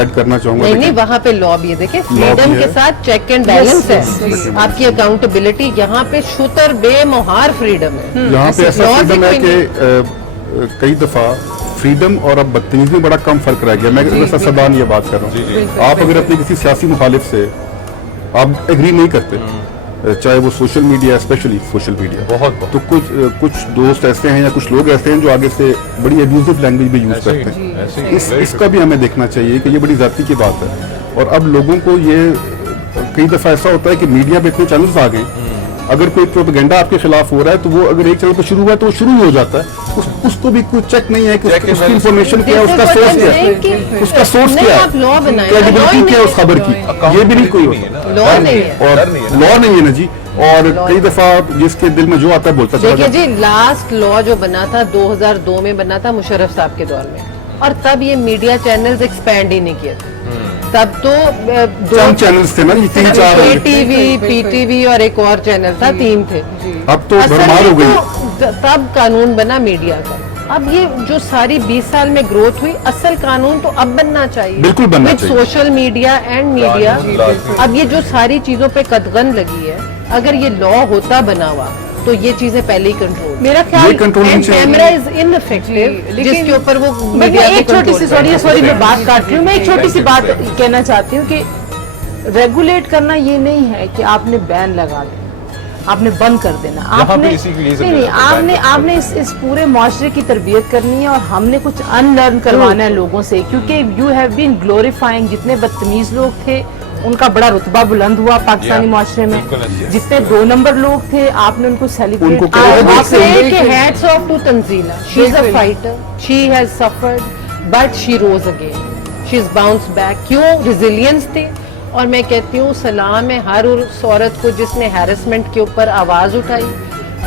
ऐड करना चाहूंगा नहीं नहीं लेकिन वहाँ पे लॉ भी है देखिए फ्रीडम भी के है। साथ चेक एंड बैलेंस yes, है आपकी अकाउंटेबिलिटी यहाँ पे शुतर बेमुहार फ्रीडम है यहाँ पे ऐसा law से फ्रीडम है कोई कि कई दफा फ्रीडम और अब बदतमीजी में बड़ा कम फर्क रह गया मैं वैसा सदान ये बात कर रहा हूँ आप अगर अपने किसी सियासी मुखालिफ से आप एग्री नहीं करते चाहे वो social media specially social media बहुत तो कुछ दोस्त ऐसे हैं या कुछ लोग ऐसे हैं जो आगे से बड़ी एब्यूजिव लैंग्वेज भी यूज ऐसे ही, करते हैं ऐसे ही, very इसका भी हमें देखना चाहिए कि ये बड़ी जाती की बात है और अब लोगों को ये कई दफा ऐसा होता है कि मीडिया पे इतने चैनल्स आ गए अगर कोई प्रोपेगेंडा आपके खिलाफ हो रहा है तो वो अगर एक चैनल पर शुरू हुआ है तो वो शुरू ही हो जाता है उसको भी कोई चेक नहीं है कि Check and उसकी balance. इंफॉर्मेशन क्या है उसका सोर्स क्या है उसका सोर्स नहीं, क्या आप law है बनाएं, क्रेडिबिलिटी law क्या है उस खबर की ये भी नहीं कोई नहीं है होता ना। लॉ नहीं है और डर नहीं है ना। लॉ नहीं है ना जी और कई दफा जिसके दिल में जो आता है बोलता चला देखिए जाता है जी लास्ट लॉ जो बना था 2002 में बना था मुशर्रफ साहब के दौर में और तब ये मीडिया चैनल्स एक्सपैंड ही नहीं किए थे तब तो दो चंद चैनल्स थे ना ये 3-4 होंगे। टीवी पीटीवी और एक और चैनल था 3 थे अब तो असल भरमार हो में गई तो तब कानून बना मीडिया का अब ये जो सारी 20 साल में ग्रोथ हुई असल कानून तो अब बनना चाहिए बिल्कुल बनना चाहिए। सोशल मीडिया एंड मीडिया कानून लाजमी। अब ये जो सारी चीजों पे कदगन लगी है अगर ये लॉ होता बना हुआ तो ये चीजें पहले ही कंट्रोल मेरा ये ख्याल कंट्रोल नहीं चाहिए कैमरा इज इनफेक्टिव जिसके ऊपर वो मैं मीडिया एक छोटी सी सॉरी मैं बात काट रही हूँ मैं एक छोटी सी बात कहना चाहती हूँ कि रेगुलेट करना ये नहीं है कि आपने बैन लगा दिया आपने बंद कर देना। यहाँ पे आपने इसी के लिए नहीं आपने आपने इस पूरे माशरे की तरबियत करनी है और हमने कुछ अनलर्न करवाना है लोगों से, क्योंकि यू हैव बीन ग्लोरीफाइंग, जितने बदतमीज लोग थे उनका बड़ा रुतबा बुलंद हुआ पाकिस्तानी माशरे में, जितने 2 नंबर लोग थे आपने उनको सेलिब्रेट उनको किया। I say कि hats off to Tanzila. She is a fighter. She has suffered, but she rose again. She is bounced back. क्यों? Resilience थी। और मैं कहती हूँ सलाम है हर उस औरत को जिसने हैरेसमेंट के ऊपर आवाज उठाई।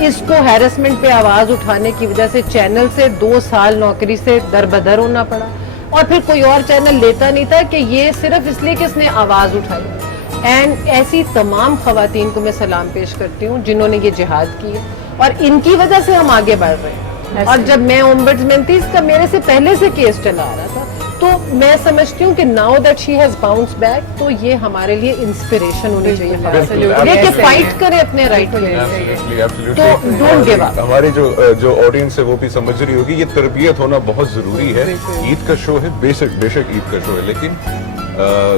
इसको हैरेसमेंट पे आवाज उठाने की वजह से चैनल से 2 साल नौकरी से दरबदर होना पड़ा और फिर कोई और चैनल लेता नहीं था कि ये सिर्फ इसलिए कि इसने आवाज उठाई। एंड ऐसी तमाम खवातीन को मैं सलाम पेश करती हूँ जिन्होंने ये जिहाद की है और इनकी वजह से हम आगे बढ़ रहे हैं। और जब मैं ओम्बड्समैन थी इसका मेरे से पहले से केस चला आ रहा था, तो मैं समझती हूँ कि now that she has bounce back, तो ये हमारे लिए इंस्पिरेशन होनी चाहिए कि फाइट करें अपने राइट के लिए। Absolutely, absolutely. तो don't give up. हमारी जो ऑडियंस है वो भी समझ रही होगी ये तरबियत होना बहुत जरूरी है। ईद का शो है, बेशक ईद का शो है, लेकिन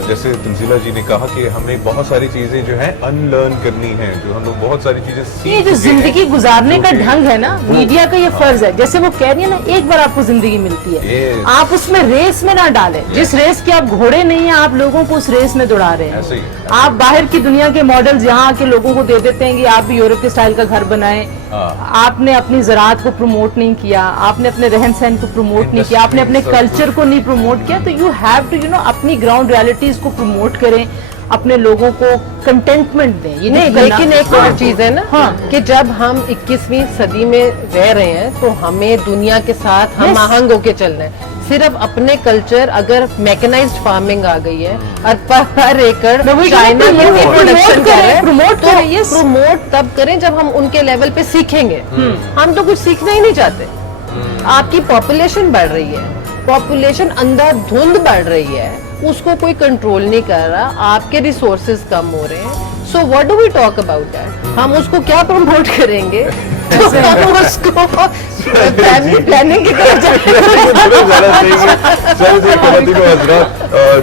जैसे तंजीला जी ने कहा कि हमें बहुत सारी चीजें जो है अनलर्न करनी है, जो हम लोग बहुत सारी चीजें ये जो जिंदगी गुजारने का ढंग है ना, मीडिया का ये फर्ज है। जैसे वो कह रही है ना, एक बार आपको जिंदगी मिलती है, आप उसमें रेस में ना डालें। जिस रेस के आप घोड़े नहीं है, आप लोगों को उस रेस में दौड़ा रहे ऐसे ही, हैं। आप बाहर की दुनिया के मॉडल्स यहाँ आके लोगों को दे देते हैं कि आप भी यूरोप के स्टाइल का घर बनाएं। आपने अपनी ज़राअत को प्रमोट नहीं किया, आपने अपने रहन सहन को प्रमोट नहीं किया, आपने अपने कल्चर को नहीं प्रमोट किया। तो यू हैव टू अपनी ग्राउंड रियलिटीज को प्रमोट करें, अपने लोगों को कंटेंटमेंट दें। ये नहीं, लेकिन एक और चीज है ना, हाँ, कि जब हम 21वीं सदी में रह रहे हैं तो हमें दुनिया के साथ हम आहंग होके चलना है। सिर्फ अपने कल्चर, अगर मैकेनाइज्ड फार्मिंग आ गई है और हर एकड़ चाइना की प्रोडक्शन कर रहे हैं, प्रमोट तब करें जब हम उनके लेवल पे सीखेंगे। हम तो कुछ सीखना ही नहीं चाहते। आपकी पॉपुलेशन बढ़ रही है, पॉपुलेशन अंधाधुंध बढ़ रही है, उसको कोई कंट्रोल नहीं कर रहा, आपके रिसोर्सेज कम हो रहे हैं। So what do we talk about that? हम उसको क्या प्रमोट करेंगे? हम उसको फैमिली प्लानिंग की तरफ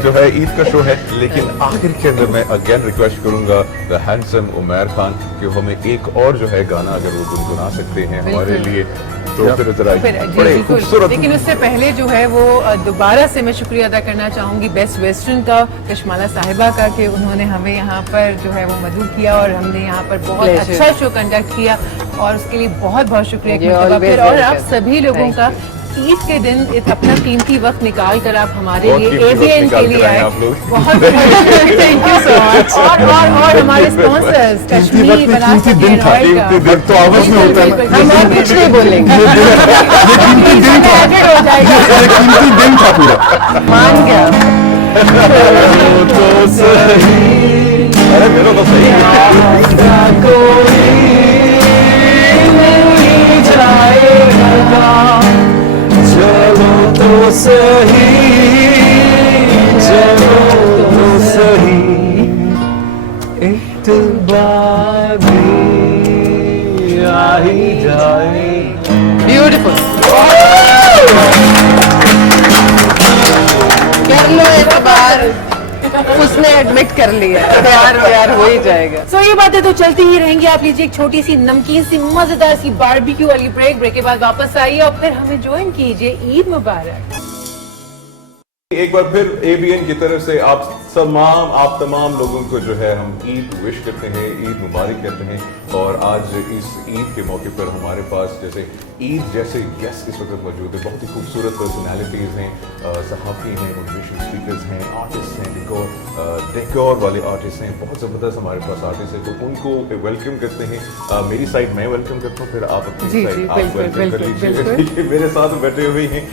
जो है ईद का शो है, लेकिन आखिर के अंदर मैं अगेन रिक्वेस्ट करूंगा द हैंडसम उमैर खान कि हमें एक और जो है गाना अगर वो गुनगुना सकते हैं हमारे लिए, तो फिर जरा बड़े खूबसूरत। लेकिन उससे पहले जो है वो दोबारा से मैं शुक्रिया अदा करना चाहूंगी बेस्ट वेस्टर्न का, कशमाला साहिबा का, कि उन्होंने हमें यहाँ पर जो है वो मदद किया और हमने यहाँ पर बहुत अच्छा शो कंडक्ट किया और उसके लिए बहुत बहुत शुक्रिया फिर। और आप सभी लोगों का ईद के दिन अपना कीमती वक्त निकाल कर आप हमारे लिए ABN के लिए आए, बहुत थैंक यू सो मच। और हमारे sponsors Kashmir Banarasi hair oil का, तो आपस में होता है ना, हम और कुछ नहीं बोलेंगे, हो जाएगा, कीमती दिन था पूरा। मान गया। तो सही, अरे मेरा तो सही चलो तो सही, चलो तो सही, इत्तेबार भी आ ही जाए। ब्यूटीफुल, कर लो एक बार, उसने एडमिट कर लिया, प्यार हो ही जाएगा। सो ये बातें तो चलती ही रहेंगी। आप लीजिए एक छोटी सी नमकीन सी मजेदार सी बारबेक्यू वाली ब्रेक के बाद वापस आइए और फिर हमें ज्वाइन कीजिए। ईद मुबारक। एक बार फिर ABN की तरफ से आप तमाम लोगों को जो है हम ईद विश करते हैं, ईद मुबारक कहते हैं। और आज इस ईद के मौके पर हमारे पास जैसे ईद जैसे गेस्ट इस वक्त मौजूद है, बहुत ही खूबसूरत पर्सनालिटीज़ हैं, सहाफ़ी हैं, मोटिवेशनल स्पीकर्स हैं, आर्टिस्ट हैं, डेकोर वाले आर्टिस्ट हैं, बहुत ज़बरदस्त हमारे पास आर्टिस्ट हैं। तो उनको वेलकम करते हैं। मेरी साइड मैं वेलकम करता हूँ, फिर आप अपनी साइड आप वेलकम कर लीजिए। मेरे साथ बैठे हुए हैं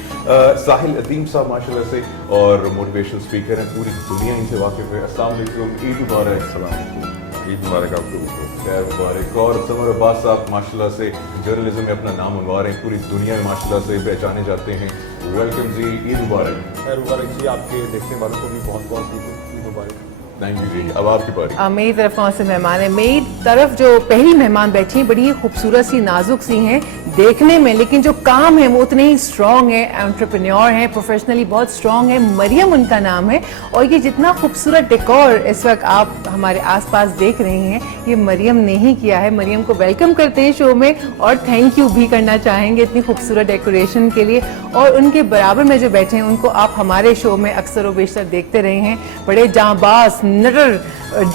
साहिल अदीम साहब माशाल्लाह से, और मोटिवेशनल स्पीकर हैं, पूरी दुनिया इनसे वाकिफ है। अस्सलाम वालेकुम, ईद मुबारक। ईद मुबारक आपको, खैर मुबारक। और समर अब्बास साहब माशाल्लाह से जर्नलिज्म में अपना नाम मनवा रहे हैं, पूरी दुनिया में माशाल्लाह से पहचाने जाते हैं। वेलकम जी, ईद मुबारक। खैर मुबारक जी, आपके देखने वालों को भी बहुत बहुत ईद मुबारक। थैंक यू जी। अब आपकी बारी। मेरी तरफ कौन से मेहमान है? मेरी तरफ जो पहली मेहमान बैठी हैं बड़ी खूबसूरत सी नाजुक सी हैं, देखने में, लेकिन जो काम है वो उतने ही स्ट्रॉन्ग है, एंटरप्रेन्योर है, प्रोफेशनली बहुत स्ट्रॉन्ग है। मरियम उनका नाम है, और ये जितना खूबसूरत डेकोर इस वक्त आप हमारे आसपास देख रहे हैं, ये मरियम ने ही किया है। मरियम को वेलकम करते हैं शो में, और थैंक यू भी करना चाहेंगे इतनी खूबसूरत डेकोरेशन के लिए। और उनके बराबर में जो बैठे हैं, उनको आप हमारे शो में अक्सर व बेशतर देखते रहे हैं, बड़े जांबाज नटर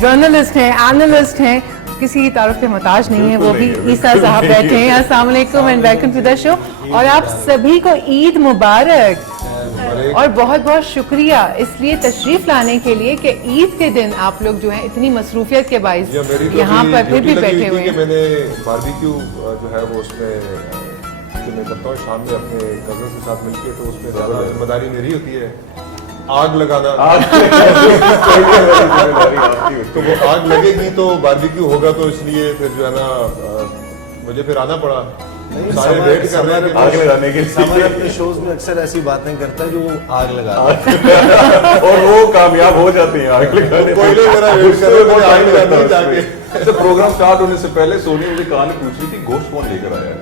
जर्नलिस्ट हैं, एनालिस्ट हैं, किसी तारुफ के मोहताज नहीं है, वो भी ईसा साहब बैठे हैं। अस्सलाम वालेकुम and welcome to the show, और आप सभी को ईद मुबारक और बहुत बहुत शुक्रिया इसलिए तशरीफ लाने के लिए कि ईद के दिन आप लोग जो है इतनी मसरूफियत के बाइस यहाँ पर फिर भी बैठे हुए हैं। मैंने बारबेक्यू जो है वो उसमें जो मैं करता हूँ शाम में अपने कजन के साथ मिलके, तो उसमें ज़्यादा जिम्मेदारी मेरी होती है आग लगाना। तो वो आग लगेगी तो बारबेक्यू होगा, तो इसलिए फिर जो है ना मुझे फिर आना पड़ा। सारे वेट कर रहे हैं आग लगाने के लिए। समर अपने शोज में अक्सर ऐसी बातें करता है जो वो आग लगाता है और वो कामयाब हो जाते हैं आग लगाने। कोयले मेरा वेट कर रहे हैं आग लगाने जाके। ऐसे प्रोग्राम स्टार्ट होने से पहले सोनी मुझे कहा ने पूछ रही थी गोश्त कौन लेकर आया है।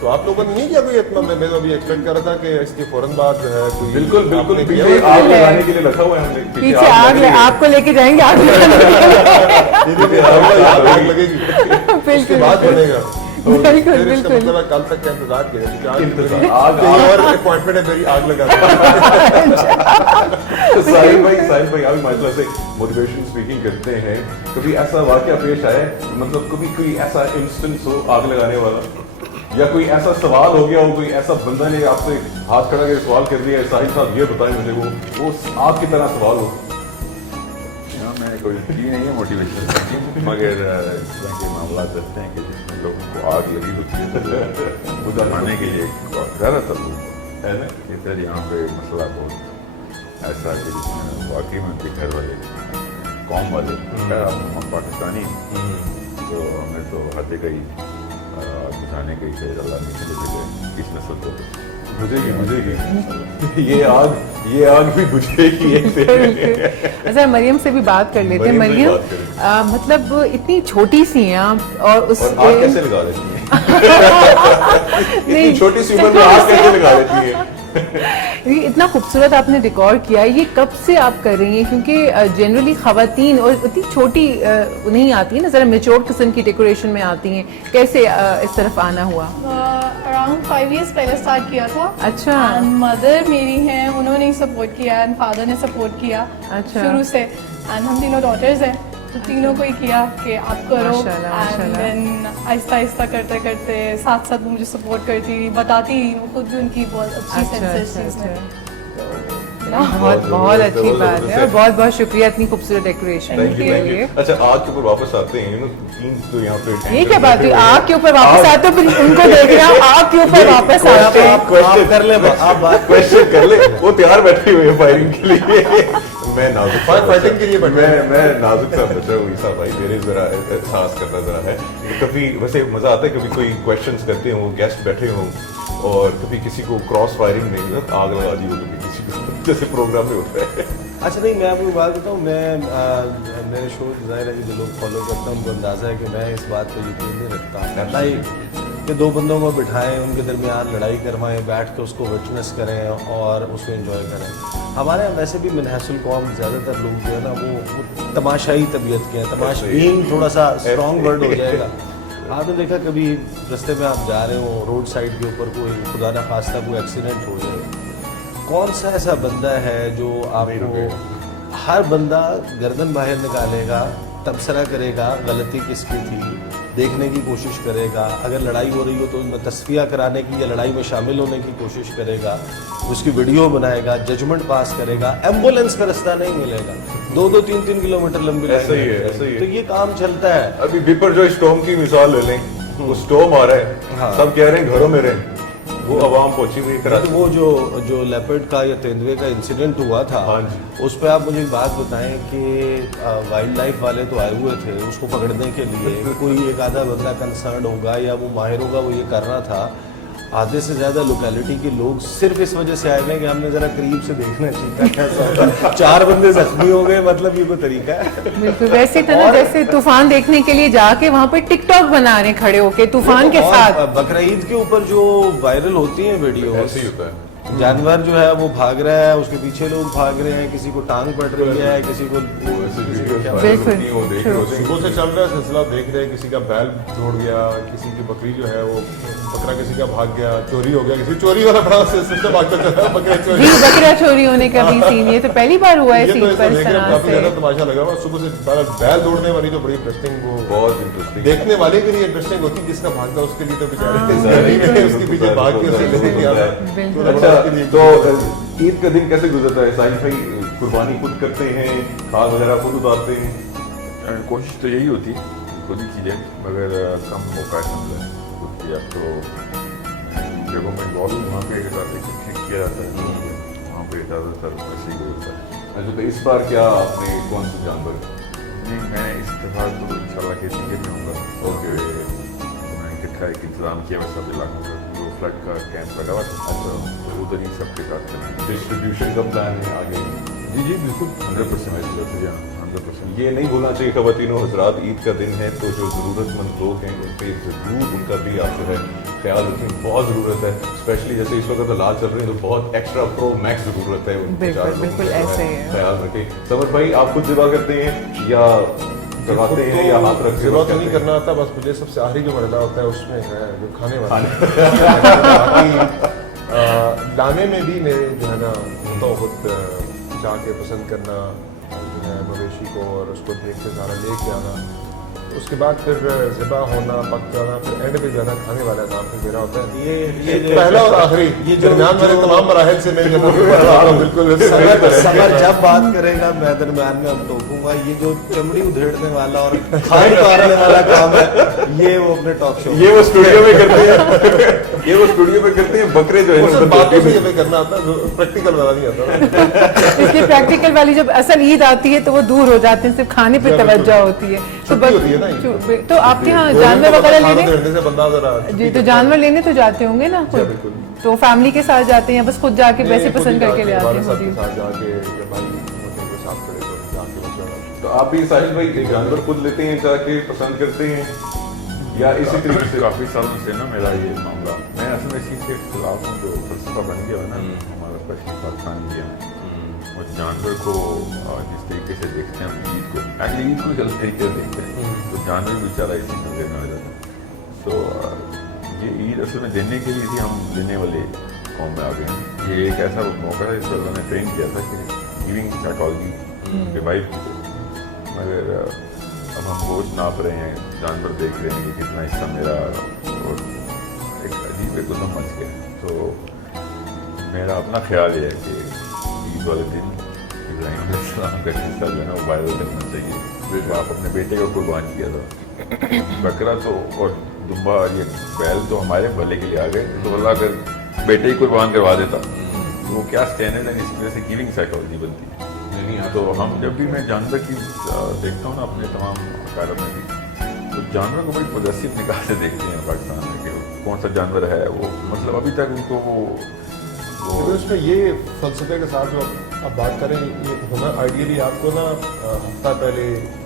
तो आप लोगों ने नहीं किया कोई इतना? मैं तो अभी एक्सपेक्ट कर रहा था कि इसके फौरन बाद जो है कोई बिल्कुल बिल्कुल आपने पीछे किया। आग लगाने के लिए रखा हुआ है हमने। पीछे आग आपको लेके जाएंगे आग लगाने के लिए। आग लगेगी उसके बाद बनेगा। बिल्कुल फिर इसका बिल्कुल। मतलब है कल तक का इंतजार किया, क्योंकि आज इंतजार, मेरी आग- कहीं और अपॉइंटमेंट है मेरी आग लगा साहिल भाई आप माशाल्लाह से मोटिवेशन स्पीकिंग करते हैं, कभी ऐसा वाकया पेश आया है, मतलब कभी कोई ऐसा इंस्टेंस हो आग लगाने वाला, या कोई ऐसा सवाल हो गया हो, कोई ऐसा बंदा ने आपसे हाथ खड़ा करके सवाल कर दिया, साहिल साहब ये बताएं मुझे, वो आग की तरह सवाल हो? मैंने कोई की नहीं है मोटिवेशन, मगर इस तरह के मामला देखते हैं कि जिसमें लोगों को आग लगी होती है तो बुझाने के लिए ज़्यादातर लोग है ना? इधर यहाँ पे मसला बहुत ऐसा है कि जिसमें वाकई में उनके घर वाले कौम वाले हम पाकिस्तानी हैं, तो हमें तो हर जगह ही आग बुझाने के लिए अल्लाह ने चले गए किस नस्ल को बुझेगी ये आग भी बुझेगी एक दिन। अच्छा, मरियम से भी बात कर लेते हैं। मरियम से मरियम बात करें। मतलब इतनी छोटी सी हैं आप, और उस और आग कैसे लगा देती है? नहीं, इतनी छोटी सी उम्र में आग कैसे लगा देती है? ये इतना खूबसूरत आपने रिकॉर्ड किया है, ये कब से आप कर रही हैं? क्योंकि जनरली खवातीन और इतनी छोटी नहीं आती है ना, जरा मेच्योर किस्म की डेकोरेशन में आती हैं, कैसे इस तरफ आना हुआ? अराउंड 5 years पहले स्टार्ट किया था। अच्छा। एंड मदर मेरी हैं, उन्होंने ही सपोर्ट किया, एंड फादर ने सपोर्ट किया अच्छा। शुरू से। एंड हम तीनों डॉटर्स हैं, तो तीनों को ही किया कि आप करो। माशाल्लाह, एंड माशाल्लाह। देन आहिस्ता आहिस्ता करते करते साथ साथ वो मुझे सपोर्ट करती रही, बताती रही, वो खुद भी उनकी बहुत अच्छी अच्छा, सेंस है इस अच्छा, चीज़ में। अच्छा। बहुत बहुत अच्छी बात है, और बहुत बहुत शुक्रिया इतनी खूबसूरत डेकोरेशन Thank you, के thank you. लिए। अच्छा, आग के ऊपर वापस आते हैं, तीन तो यहाँ पे ये क्या बात हुई, आग के ऊपर वापस आते हो, फिर उनको देख रहे हो आग के ऊपर वापस आते हैं। क्वेश्चन कर ले आप बात क्वेश्चन कर ले, वो तैयार बैठे हुए हैं फायरिंग के लिए। मैं नाजुक फाइटिंग के लिए बैठे हैं। मैं नाजुक सा बच्चा हूँ ईसा भाई, मेरे जरा एहसास करना जरा है। कभी वैसे मजा आता है, कभी कोई क्वेश्चंस करते हो, गेस्ट बैठे हो, और कभी किसी को क्रॉस फायरिंग नहीं, आग लगा दी हो कभी किसी को, जैसे प्रोग्राम में होता है। अच्छा नहीं, मैं आपको बात बताऊँ, मैं मेरे शो ज़ाहिर है कि जो लोग फॉलो करते हैं उनको अंदाज़ा है कि मैं इस बात पर यकीन नहीं रखता लाइक कि दो बंदों को बिठाएं, उनके दरमियान लड़ाई करवाएं, बैठ के उसको विटनेस करें और उसको एंजॉय करें। हमारे यहाँ वैसे भी मनहसल कौम ज़्यादातर लोग जो है ना वो तमाशाई तबीयत के हैं। तमाशबीन थोड़ा सा स्ट्रॉन्ग वर्ड हो जाएगा। आपने देखा कभी रास्ते में आप जा रहे हो, रोड साइड के ऊपर कोई खुदा न खास्ता कोई एक्सीडेंट हो जाए, कौन सा ऐसा बंदा है जो आपको, हर बंदा गर्दन बाहर निकालेगा, तबसरा करेगा गलती किसकी थी, देखने की कोशिश करेगा, अगर लड़ाई हो रही हो तो उसमें तस्फिया कराने की या लड़ाई में शामिल होने की कोशिश करेगा, उसकी वीडियो बनाएगा, जजमेंट पास करेगा। एम्बुलेंस का रास्ता नहीं मिलेगा, 2-3 किलोमीटर लंबी ऐसा ही है, लाइन ऐसा ही है। तो ये काम चलता है। अभी विपर जो स्टॉर्म की मिसाल ले लें, वो स्टॉर्म आ रहा है, हाँ। सब कह रहे हैं घरों में रहें, वो आवाम पहुंची हुई तो वो जो लेपर्ड का या तेंदुए का इंसिडेंट हुआ था, हाँ जी। उस पर आप मुझे एक बात बताएं कि वाइल्ड लाइफ वाले तो आए हुए थे उसको पकड़ने के लिए, कोई एक आधा बंदा कंसर्न होगा या वो माहिर होगा, वो ये कर रहा था, आधे से ज़्यादा लोकेलिटी के लोग सिर्फ इस वजह से आए हुए हैं कि हमने ज़रा करीब से देखना चाहिए कैसा होता है। 4 बंदे जख्मी हो गए, मतलब ये कोई तरीका है? बिल्कुल वैसे था ना, जैसे तूफान देखने के लिए जाके वहाँ पे टिकटॉक बना रहे हैं खड़े होके तूफान के साथ। बकरा ईद के ऊपर जो वायरल होती हैं वीडियो, ऐसे ही होता है। जानवर जो है वो भाग रहा है, उसके पीछे लोग भाग रहे हैं, किसी को टांग पड़ रही है, किसी को बिल्कुल सुबह से चल रहा है सिलसिला, देख रहे हैं किसी का बैल दौड़ गया, किसी की बकरी जो है वो बकरा किसी का भाग गया, चोरी हो गया, किसी चोरी वाला बड़ा सिस्टम भागता चल रहा है, बकरा चोरी। जी बकरा चोरी होने का भी सीन, ये तो पहली बार हुआ है ये सीन तो पर देख इस रहे हैं, तरह काफी ज्यादा से। तमाशा लगा हुआ सुबह से। बैल दौड़ने वाली तो बड़ी इंटरेस्टिंग, वो बहुत इंटरेस्टिंग। देखने वाले के लिए इंटरेस्टिंग होती, जिसका भागता उसके लिए तो बेचारे उसके पीछे भाग के उसे लेके आता है। अच्छा, तो ईद का दिन कैसे गुजरता है साहिल भाई? कुर्बानी खुद करते हैं, खाल वगैरह खुद उतारते हैं? कोशिश तो यही होती है खुद ही चीज़ें, मगर कम मौका है मिलता है खुद किया तो जगहों में इन्वॉल्व वहाँ पे ठीक किया जाता है, वहाँ पे ज़्यादातर ऐसे ही होता है। अच्छा, तो इस बार क्या आपने कौन से जानवर? नहीं, मैं इस दफ़ा तो इंशाल्लाह खेती के लिए होगा। ओके, मैंने इकट्ठा एक इंतज़ाम किया वैसा इलाकों का, जो फ्लड का कैंप लगा हुआ था, तो उधर ही सबके साथ डिस्ट्रीब्यूशन का प्लान है आगे? जी बिल्कुल 100%। 100%। ये नहीं भूलना चाहिए ख़वातीन और हज़रात, ईद का दिन है तो जो ज़रूरतमंद लोग हैं उन पे ज़रूर उनका भी आप जो है ख्याल रखें, बहुत ज़रूरत है। स्पेशली जैसे इस वक्त हालात चल रहे हैं तो बहुत एक्स्ट्रा प्रो मैक्स ज़रूरत है उन बेचारे लोगों बिल्कुल का जो ऐसे है ही है। ख्याल रखें। समर भाई, आप खुद ज़िबा करते हैं या करवाते हैं या हाथ रख ज़िबा तो नहीं करना आता, बस मुझे सबसे आखिरी जो मरला होता है उसमें है जो खाने वाला। लाने में भी मेरे जो है ना तो खुद जाके पसंद करना जो है मवेशी को, और उसको देख के सारा लेके आना, उसके बाद फिर ज़िबा होना, पक जाना, फिर एंड पे जाना खाने वाला काम फिर मेरा होता है। ये पहला और आखिरी, ये दरमियान वाले तमाम मराहिल से मैं बिल्कुल समर जब बात करेगा मैं दरमियान में अब टोकूंगा। ये जो चमड़ी उधेड़ने वाला और खाल उतारने वाला काम है, ये वो अपने टॉक शो ये वो स्टूडियो में करते हैं ये वो स्टूडियो में करते हैं। बकरे जो है बातों से हमें करना आता है, प्रैक्टिकल वाला नहीं आता। इसलिए प्रैक्टिकल वाली जब असल ईद आती है तो वो दूर हो जाते हैं, सिर्फ खाने पे तवज्जो होती है। तो आपके यहाँ जानवर वगैरह लेने से बंदा जरा जी, तो जानवर लेने तो जाते होंगे ना खुद? बिल्कुल। तो फैमिली के साथ जाते हैं या बस खुद जाके वैसे पसंद करके ले आते हैं? तो आप भी साहिल भाई जानवर खुद लेते हैं जाके, पसंद करते हैं या इसी तरीके से? काफ़ी सालों से ना मेरा ये मामला, मैं असल में इस चीज़ के खिलाफ हूँ जो फलसफा बन गया है ना हमारा, स्पेशली पाकिस्तान इंडिया में, और जानवर को जिस तरीके से देखते हैं ईद को, एक्चुअली ईद को गलत तरीके से देखते हैं, तो जानवर भी बेचारा इसी नजर में आ जाता है। तो ये ईद असल में देने के लिए ही हम लेने वाले कौम में आ गए हैं। ये एक ऐसा मौका है जिस पर मैंने ट्रेन किया था कि गिविंग साइकोलॉजी रिवाइव की, मगर अब हम गोश्त नाप रहे हैं, जानवर देख रहे हैं कि कितना हिस्सा मेरा, और एक अजीब एक उदम मच गया। तो मेरा अपना ख्याल ये है कि ईद वाले दिन इब्राहिम अलैहिस्सलाम का हिस्सा जो है ना वो वायरल करना चाहिए। तो आप अपने बेटे को कुर्बान किया था, बकरा तो और दुम्बा ये बैल तो हमारे भले के लिए आ गए, तो अल्लाह अगर बेटे ही कुर्बान करवा देता तो वो क्या स्टैंडर्ड है, इसकी वजह से गिविंग साइकोलॉजी बनती है। तो हम जब भी मैं जानवर की देखता हूँ ना अपने तमाम अकादम में भी, तो जानवर को बड़ी पॉजिटिव निगाह से देखते हैं पाकिस्तान में कि कौन सा जानवर है वो, मतलब अभी तक उनको वो उसमें ये फलसफे के साथ जो आप बात करें, ये होना आइडियली आपको ना हफ्ता पहले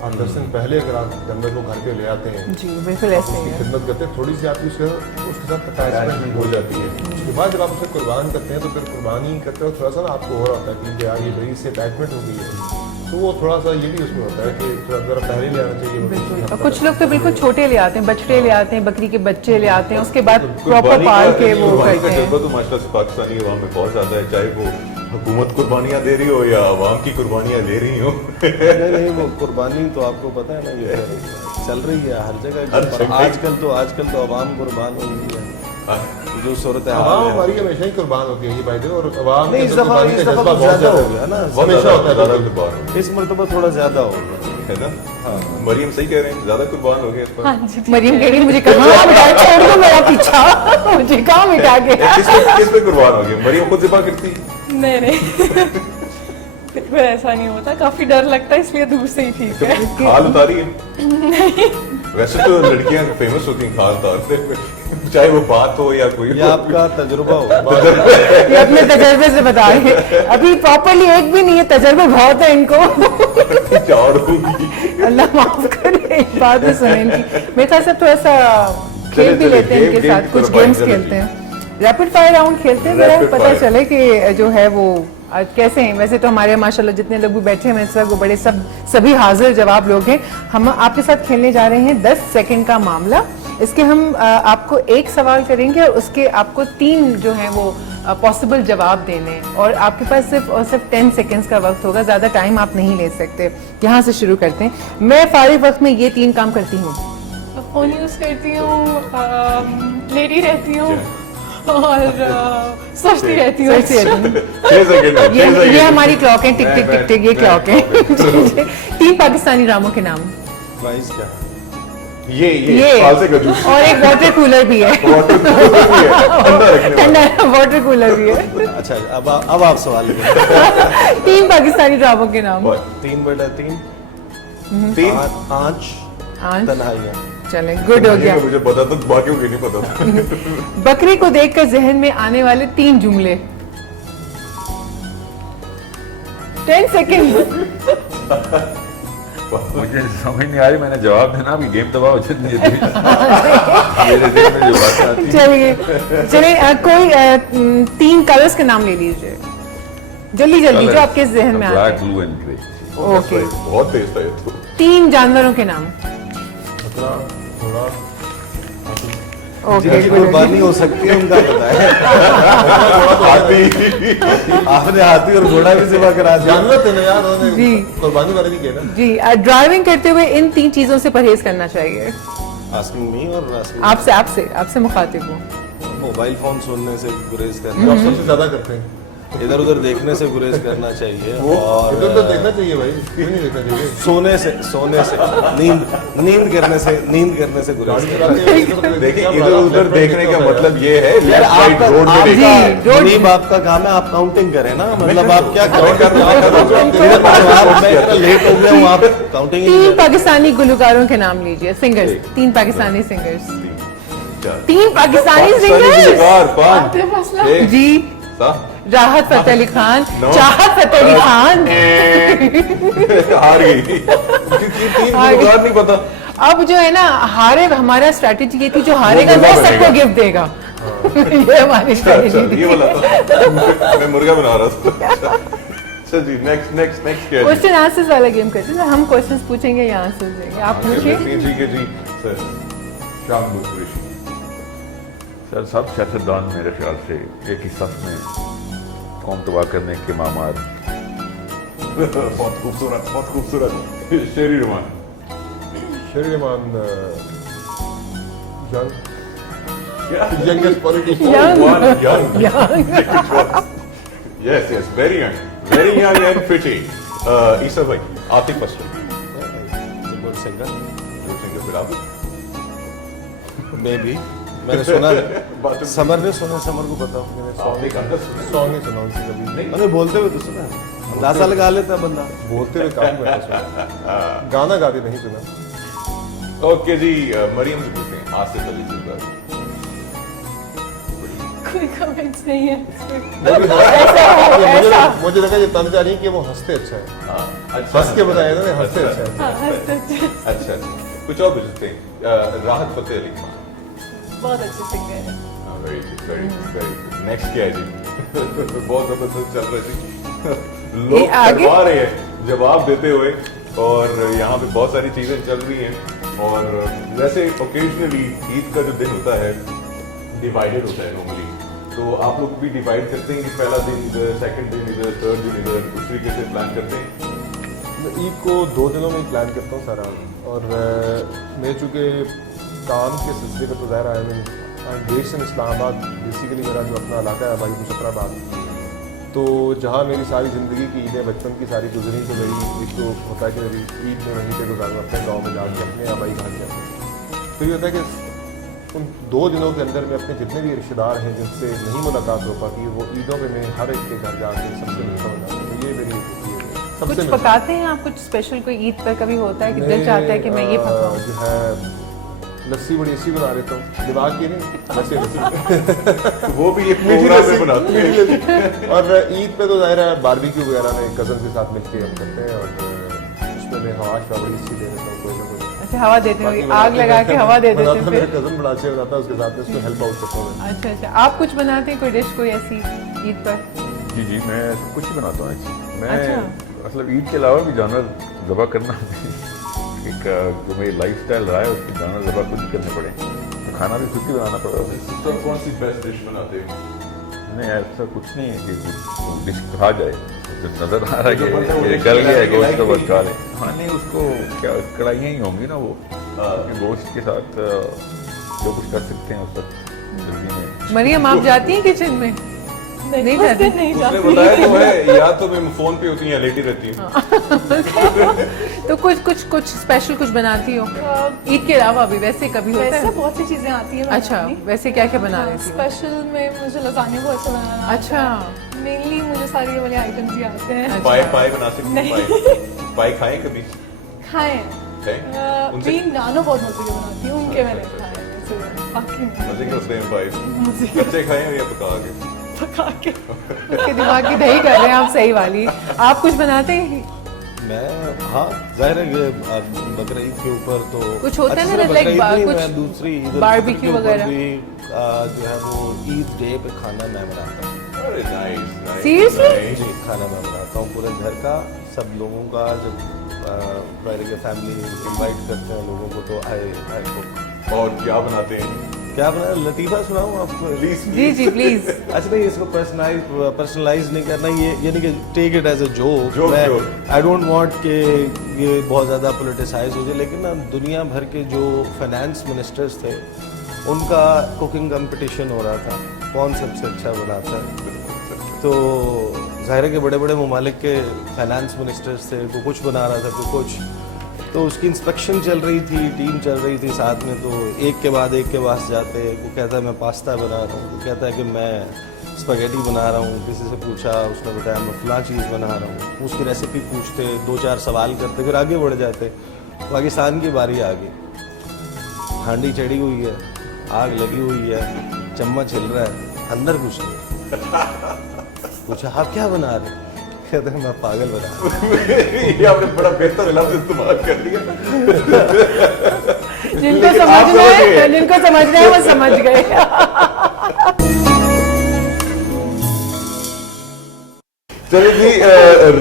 8-10 दिन पहले अगर आप जानवर को घर पे ले आते हैं जी बिल्कुल ऐसे ही उसकी है। खिदमत करते हैं, थोड़ी सी आपकी उसके साथ अटैचमेंट हो जाती है। उसके बाद जब आप उसे कुर्बान करते हैं तो फिर कुर्बानी करते हो थोड़ा सा ना आपको हो रहा होता है कि यार ये बड़ी से अटैचमेंट हो गई है, तो वो थोड़ा सा ये भी उसमें होता है कि थोड़ा ज़रा पहले ले आना चाहिए। बिल्कुल, और कुछ लोग तो बिल्कुल छोटे ले आते हैं, बछड़े ले आते हैं, बकरी के बच्चे ले आते हैं, उसके बाद प्रॉपर पाल के वो करते हैं। तो माशाल्लाह से पाकिस्तानी अवाम में बहुत ज्यादा है, चाहे वो हुकूमत कुर्बानियाँ दे रही हो या अवाम की कुर्बानियाँ ले रही हो। नहीं वो कुर्बानी तो आपको पता है ना ये चल रही है हर जगह। आजकल तो अवाम कुर्बान हो गई है, जो सूरत अवाम हमारी हमेशा ही कुर्बान होती है ये भाई, और अवाम नहीं, इस दफा बहुत ज्यादा हो गया ना, हमेशा होता है ज्यादा कुर्बान हो इस मरतबा थोड़ा ज्यादा हो गया है ना? हाँ, मरियम सही कह रहे हैं, ज्यादा कुर्बान हो गए इस पर। हाँ जी ठीक मरियम कह रही है, मुझे कहाँ मिटा छोड़ दो मेरा पीछा, मुझे कहाँ मिटा के। किस पे कुर्बान हो गए? मरियम खुद ज़िबा करती? नहीं बिल्कुल ऐसा नहीं होता, काफी डर लगता है इसलिए दूर से ही ठीक है। खाल उतारी है? वैसे तो लड़कियां फेमस होती हैं खाल उतारते हुए, चाहे वो बात हो या कोई ये आपका तजुर्बा हो ये अपने तजर्बे से बता रहे हैं, अभी प्रॉपरली एक भी नहीं है, तजर्बे बहुत है इनको। और होगी। अल्लाह माफ करे, एक बात भी सुने इनकी। मेरे ख्याल से थोड़ा सा खेल भी लेते हैं इनके साथ, कुछ गेम्स खेलते हैं, रैपिड फायर राउंड खेलते हैं, जरा पता चले कि जो है वो आज कैसे हैं। वैसे तो हमारे माशाल्लाह जितने लोग भी बैठे हैं इस वक्त वो बड़े सभी हाजिर जवाब लोग हैं। हम आपके साथ खेलने जा रहे हैं 10 सेकंड का मामला। इसके हम आपको एक सवाल करेंगे और उसके आपको 3 जो है वो पॉसिबल जवाब देने हैं और आपके पास सिर्फ और सिर्फ 10 सेकंड्स का वक्त होगा, ज़्यादा टाइम आप नहीं ले सकते। यहाँ से शुरू करते हैं। मैं फारिग वक्त में ये 3 काम करती हूँ। फोन यूज करती हूँ, लेटी रहती हूँ और सोचती रहती हूँ। 6 सेकंड ये हमारी क्लॉक है, टिक टिक टिक टिक, ये क्लॉक है। 3 पाकिस्तानी ड्रामों के नाम। प्राइस क्या है? ये फालसे का जूस और एक वाटर कूलर भी है, ठंडा वाटर कूलर भी है। अच्छा अब आप सवाल लीजिए। 3 पाकिस्तानी ड्रामों के नाम। 3/3 3 आंच आंच, तन्हाइयाँ। चले गुड हो गया। मुझे पता था, बाकियों की नहीं पता। बकरी को देखकर जहन में आने वाले 3 जुमले। 10 सेकंड। मुझे समझ नहीं आ रही, मैंने जवाब देना अभी गेम दबाओ मेरे दिल में जो बात आती है। चलिए कोई 3 कलर्स के नाम ले लीजिए जल्दी जल्दी जो आपके जहन में आते ब्लैक हैं। Blue and grey. ओके, बहुत तेज था ये तो। 3 जानवरों के नाम। थोड़ा ओके जिनकी कुर्बानी हो सकती है उनका पता है। आपने हाथी और घोड़ा भी सेवा करा दिया। जानवर थे ना यार, उन्होंने जी। कुर्बानी वाले नहीं किए ना। जी, ड्राइविंग करते हुए इन 3 चीजों से परहेज करना चाहिए। आस्किंग मी और आस्किंग आपसे मुखातिब हूँ। मोबाइल फोन सुनने से गुरेज जो करना, आप सबसे ज्यादा करते हैं इधर उधर देखने से गुरेज करना चाहिए वो और इधर तो देखना चाहिए भाई, क्यों नहीं देखना चाहिए? सोने से नींद करने से गुरेज करना। देखिए इधर उधर देखने का मतलब ये है लेफ्ट राइट आपका रोड में देखना। नींद आपका काम है, आप काउंटिंग करें ना, मतलब आप क्या काउंट कर रहे मैं लेट हो गया हूँ, आप काउंटिंग 3 पाकिस्तानी गुलकारों के नाम लीजिए, singers. 3 Pakistani singers. 3 Pakistani singers. कौन? आतिफ असलम। एक, जी, सा- राहत फतेह अली खान, No. चाहत फतेह अली खान। हार गई। क्योंकि 3 गुलकार नहीं पता। अब जो है ना हारे, हमारा स्ट्रैटेजी ये थी जो हारेगा मुर्गा वो सबको बनेगा। गिफ्ट देगा। ये हमारी अच्छा, स्ट्रैटेजी ये थी। वाला था। मैं मुर्गा बना रहा था। अच्छा जी, नेक्स्ट क्या है? क्वेश्चन आंसर्स वाला गेम करते हैं, हम क्वेश्चंस पूछेंगे या आंसर्स देंगे। आप पूछिए। जी के जी सर। शाम गुस्ताखी। सर सब सियासतदान मेरे ख्याल से एक ही सफ में कौम तबाह करने के मामार। बहुत खूबसूरत। शेरी रमान। शेर-ए-मान youngest politician. Young. Yes, very young and pretty. ईसा भाई, आतिफ असलम। गुड सिंगर जो सिंगर फिर आप। मे भी मैंने सुना बात तो- समर ने सुना, समर को बताओ। आपने गाना सुना? सॉन्ग नहीं सुना उनसे कभी। नहीं। मैंने बोलते हुए तो सुना, अंदाजा लगा लेता बंदा। बोलते हुए काम करता सुना, गाना गाते नहीं सुना। ओके जी, मरियम से पूछते हैं आसिफ अली से बात। कोई कमेंट्स नहीं है इस पे। मुझे लगा ये तंज आ रही कि वो हंसते अच्छा है, हाँ, अच्छा हंस के बताया ना, हंसते अच्छा है। हाँ, हंसते अच्छे। अच्छा कुछ और पूछते हैं। राहत फतेह अली खान। बहुत अच्छे सिंगर है। Very good. नेक्स्ट क्या है जी? बहुत जबरदस्त चल रहा है जी। लोग आगे? करवा रहे हैं जवाब देते हुए और यहाँ पे बहुत सारी चीजें चल रही हैं और वैसे ओकेजनली ईद का जो दिन होता है डिवाइडेड होता है नॉर्मली, तो आप लोग भी डिवाइड करते हैं कि पहला दिन इधर, सेकंड दिन इधर, थर्ड दिन इधर, उस तरीके से प्लान करते हैं? मैं ईद को 2 दिनों में ही प्लान करता हूँ सारा, और मैं चूँकि काम के सिलसिले में तो ज़ाहिर आई बेस्ड इन इस्लामाबाद, बेसिकली मेरा जो अपना इलाका है भाई मुजफ्फराबाद, तो जहाँ मेरी सारी ज़िंदगी की ईदें बचपन की सारी गुजरी, तो मेरी एक तो होता है कि मेरी ईद में वहीं पे गुजारूँ अपने गाँव में जाके अपने आबाई घर जाकर। तो ये होता है कि उन 2 दिनों के अंदर में अपने जितने भी रिश्तेदार हैं जिनसे नहीं मुलाकात हो पाती, वो ईदों पे मैं हर एक के घर जाके सबसे मिलता हूँ जाके। तो ये मेरी सबसे कुछ पकाते हैं आप? कुछ स्पेशल कोई ईद पर कभी होता है कि दिल चाहता है कि मैं ये पकाऊं? जो है लस्सी बड़ी अच्छी बना लेता हूँ, दिमाग की नहीं वैसे लस्सी वो भी एक प्रोग्राम में बनाते हैं। मीठी लस्सी। और ईद पे तो ज़ाहिर है बारबेक्यू वगैरह में कज़न के साथ मिलके हम करते हैं, और उसमें मैं हवा बड़ी अच्छी दे देता हूँ, कोई ना कोई। अच्छा, हवा देते हैं, आग लगा के हवा दे देते हैं मेरा फिर। कज़न बड़ा अच्छा बनाता है, उसके साथ में उसको हेल्प आउट करता हूँ। अच्छा अच्छा, आप कुछ बनाते हैं कोई डिश कोई ऐसी ईद पर? जी जी, मैं सब कुछ ही बनाता हूँ एक्चुअली। मैं अच्छा। मतलब ईद के अलावा भी जानवर ज़बह करना एक जो मेरी लाइफस्टाइल रहा है, उसकी जानवर ज़बह खुद ही करने पड़े, तो खाना भी खुद ही बनाना पड़ा। तो कौन सी बेस्ट डिश बनाते हो? नहीं, ऐसा कुछ नहीं है कि डिश खा जाए, जो नज़र आ रहा है कि ये गल गया है गोश्त तो बस खा ले। हाँ नहीं, उसको क्या कढ़ाइयाँ ही होंगी ना वो, गोश्त के साथ जो कुछ कर सकते हैं उस वक्त जल्दी में। मरियम, आप जाती हैं किचन में? नहीं उस जाती। दिन नहीं उसने जाती। बताया तो है, या तो मैं फोन पे होती हूँ या लेटी रहती हूँ। तो कुछ स्पेशल कुछ बनाती हो ईद के अलावा भी? वैसे कभी होता वैसे है? बहुत सी चीजें आती हैं अच्छा, वैसे क्या क्या बना रही थी? स्पेशल में मुझे लसान्या बहुत अच्छा बनाना आता है। अच्छा। मेनली मुझे सारे ये वाले आइटम्स ही आते हैं। पाए बना सकती हूँ, पाए खाएं कभी? खाएं। खाएं? उनसे बीन नानो बहुत मजे के बनाती हूँ, उनके मैंने खाए हैं, वैसे बाकी नहीं। मजे के होते हैं पाए, कच्चे खाएं या पका के? पका के। उसके दिमाग की दही कर रहे हैं आप, सही वाली। आप कुछ बनाते हैं? मैं हाँ, जाहिर है कि बकरा ईद के ऊपर तो कुछ होता है ना, सिर्फ like बकरा ईद नहीं, कुछ मैं दूसरी ईद barbecue के ऊपर वगैरह। भी जो है वो ईद डे पे खाना मैं बनाता हूँ। अरे नाइस नाइस। Seriously? जी, खाना मैं बनाता हूँ पूरे घर का, सब लोगों का। जब मेरे के फैमिली इनवाइट करते हैं लोगों को तो आई कुक। और क्या बनाते हैं? क्या बना, लतीफ़ा सुनाऊँ आपको? जी जी प्लीज। अच्छा नहीं, इसको पर्सनलाइज नहीं करना, ये नहीं कि take it as a joke. Joke, मैं joke. आई डोंट वांट कि ये बहुत ज़्यादा पोलिटिसाइज हो जाए, लेकिन ना दुनिया भर के जो फाइनेंस मिनिस्टर्स थे उनका कुकिंग कंपटीशन हो रहा था, कौन सबसे अच्छा बनाता है। तो ज़ाहिर है कि बड़े बड़े ममालिक के फाइनेंस मिनिस्टर्स थे, कोई कुछ बना रहा था, कोई कुछ। तो उसकी इंस्पेक्शन चल रही थी, टीम चल रही थी साथ में, तो एक के बाद एक के पास जाते, वो कहता है मैं पास्ता बना रहा हूँ, वो कहता है कि मैं स्पगेटी बना रहा हूँ, किसी से पूछा, उसने बताया मैं फलां चीज़ बना रहा हूँ, उसकी रेसिपी पूछते, 2-4 सवाल करते, फिर आगे बढ़ जाते। पाकिस्तान की बारी आ गई, हांडी चढ़ी हुई है, आग लगी हुई है, चम्मच हिल रहा है, अंदर कुछ नहीं। पूछा आप क्या बना रहे? कहते हैं मैं पागल बना रहा हूँ। ये आपने बड़ा बेहतर लफ्ज़ इस्तेमाल कर लिया। जिनको समझना है वो समझ गए। चलिए जी,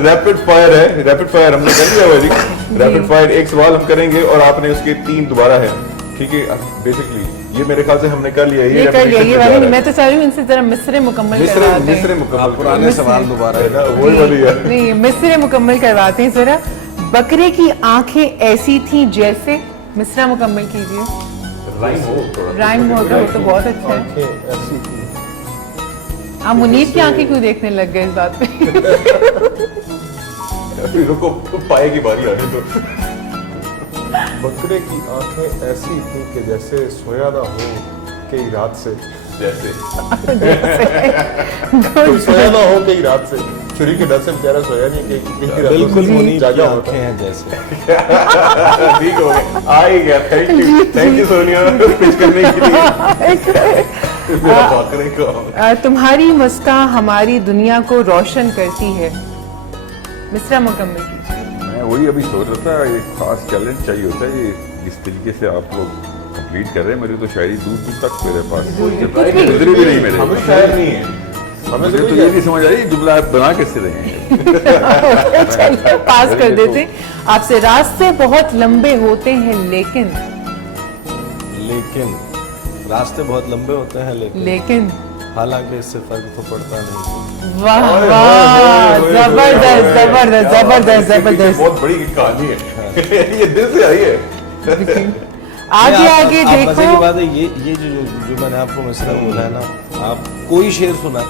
रैपिड फायर है, रैपिड फायर हमने कर लिया भाई। रैपिड फायर एक सवाल हम करेंगे और आपने उसके 3 दोबारा है, ठीक है? बेसिकली ये मेरे ख्याल से हमने कर लिया, ये कर लिया, ये वाली मैं तो चाह रही हूँ इनसे जरा मिसरे मुकम्मल करवाते हैं। मिस्र मुकम्मल पुराने सवाल दोबारा है ना, वही वाली है। नहीं, मिसरे मुकम्मल करवाते हैं जरा। बकरे की आंखें ऐसी थी जैसे, मिसरा मुकम्मल कीजिए। राइम हो थोड़ा, राइम हो गया, वो तो बहुत अच्छा है। आंखें ऐसी थी, आप मुनीब की आंखें क्यों देखने लग गए इस बात पे? अभी रुको, पाए की बारी आने दो। बकरे की आंखें ऐसी थी कि जैसे सोया ना हो कई रात से, जैसे कोई सोया ना हो कई रात से, छुरी के डर से बेचारा सोया नहीं, कई रात बिल्कुल से मुनीब की जागा आंखें होता। हैं जैसे। ठीक हो गया, आ ही गया। थैंक यू सोनिया पिच करने के लिए। मेरा बकरे को तुम्हारी मुस्कान हमारी दुनिया को रोशन करती है। मिसरा मुकम्मल कीजिए। मैं वही अभी सोच रहा था, एक खास चैलेंज चाहिए होता है, ये जिस तरीके से आप लोग कंप्लीट कर रहे हैं, मेरी तो शायरी दूर दूर तक मेरे पास गुजरी भी नहीं मेरे। हमें शायद नहीं है, हमें मुझे तो ये नहीं समझ आई जुमला आप बना कैसे रहे हैं। चलिए पास कर देते हैं आपसे। रास्ते बहुत लंबे होते हैं लेकिन रास्ते बहुत लंबे होते हैं लेकिन हालांकि इससे फर्क तो पड़ता नहीं। वाह वाह, जबरदस्त जबरदस्त जबरदस्त जबरदस्त। बहुत बड़ी कहानी है। ये दिल से आई है। आगे आगे आप मजे की देखो। बात है, ये जो मैंने आपको मिसरा बोला है ना, आप कोई शेर सुना,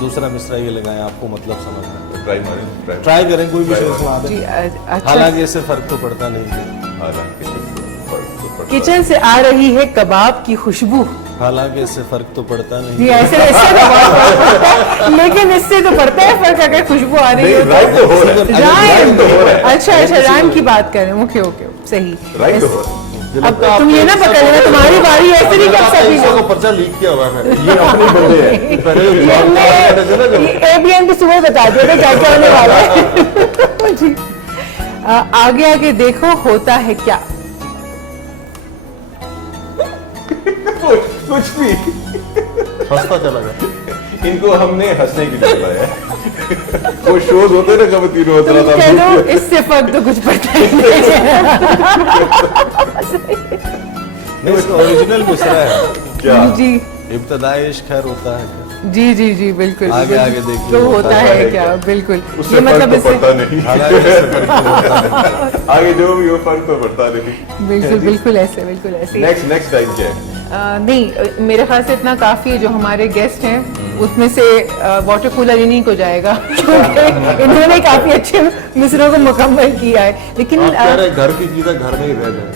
दूसरा मिसरा ये लगाएं, आपको मतलब समझ आए। ट्राई मारें, ट्राई करें, कोई भी शेर सुना जी, दें, अच्छा। हालांकि इससे फर्क तो पड़ता नहीं। हालांकि किचन से आ रही है कबाब की खुशबू। हालांकि इससे फर्क तो पड़ता जी, नहीं। ऐसे इससे तो बहुत फर्क पड़ता है, लेकिन इससे तो पड़ता है फर्क अगर खुशबू आ रही है। राइम तो हो रहा है, राइम तो हो रहा है। अच्छा अच्छा, राइम की बात करें। ओके ओके, सही। राइम तो हो रहा है। अब तुम ये ना पकड़ लेना, तुम्हारी बारी है, ऐसे नहीं कर सकती को पर्चा लीक किया हुआ है ये अपने बंदे हैं पहले एबीएन की सुबह बता दिया था क्या क्या होने वाला है। जी आगे आगे देखो होता है क्या। कुछ भी हंसता चला गया। इनको हमने हंसने के लिए बुलाया है। वो शोज होते ना कभी तीनों होता तुम कह दो था इससे फर्क तो कुछ पड़ता ही नहीं है। नहीं इसका ओरिजिनल मिसरा है क्या जी इब्तदाई इश्क खैर होता है क्या? जी जी जी बिल्कुल आगे बिल्कुल। आगे देखिए तो होता है क्या, बिल्कुल उससे ये मतलब फर्क तो इससे पड़ता नहीं हालांकि इससे फर्क नहीं होता है। आगे जो भी हो फर्क तो पड़ता नहीं। बिल्कुल बिल्कुल ऐसे बिल्कुल ऐसे। नेक्स्ट टाइम क्या है? नहीं मेरे ख्याल से इतना काफी है, जो हमारे गेस्ट हैं उसमें से वाटर कूलर इन्हीं को जाएगा क्योंकि इन्होंने काफी अच्छे मिसरों को मुकम्मल किया है। लेकिन आप कह रहे हैं घर की चीजें घर में ही रह जाए।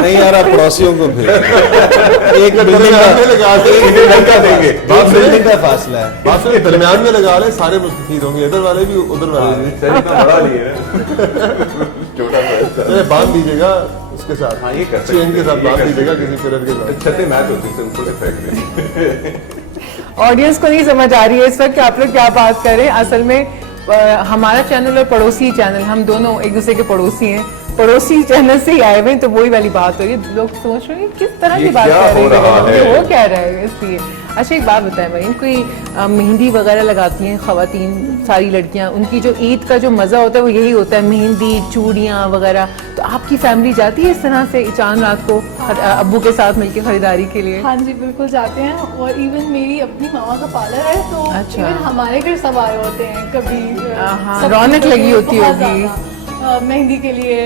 नहीं यार आप पड़ोसियों को फिर एक बिल्डिंग में लगा दे लड़का देंगे एक बिल्डिंग का फासला है बात में दरमियान में लगा ले सारे मुस्तफीद होंगे इधर वाले भी उधर वाले भी सर इतना बड़ा नहीं है छोटा सा चलिए बांध दीजिएगा उसके साथ हाँ ये कर सकते चेन के साथ ये बांध कर दीजिएगा सकते किसी पिलर के साथ छतें मैच होती है ऊपर से फेंक दें। ऑडियंस को नहीं समझ आ रही है इस वक्त कि आप लोग क्या बात कर रहे हैं। असल में हमारा चैनल और पड़ोसी चैनल, हम दोनों एक दूसरे के पड़ोसी हैं, पड़ोसी चैनल से ही आए हुए हैं, तो वही वाली बात हो रही है। लोग सोच रहे हैं किस तरह ये की बात क्या कर रहे हो रहा हैं, है? वो क्या रहा है इसलिए। अच्छा एक बात बताएं मरीन, कोई मेहंदी वगैरह लगाती हैं खवातीन सारी लड़कियां, उनकी जो ईद का जो मजा होता है वो यही होता है, मेहंदी चूड़ियां वगैरह। तो आपकी फैमिली जाती है इस तरह से चांद रात को अब्बू के साथ मिलकर खरीदारी के लिए? हाँ जी बिल्कुल जाते हैं, और इवन मेरी अपनी मामा का पार्लर है तो अच्छा। इवन हमारे घर सब आए होते हैं कभी हाँ, सब रौनक चीज़ों लगी के होती बहुत होगी। ज़्यादा, मेहंदी के लिए,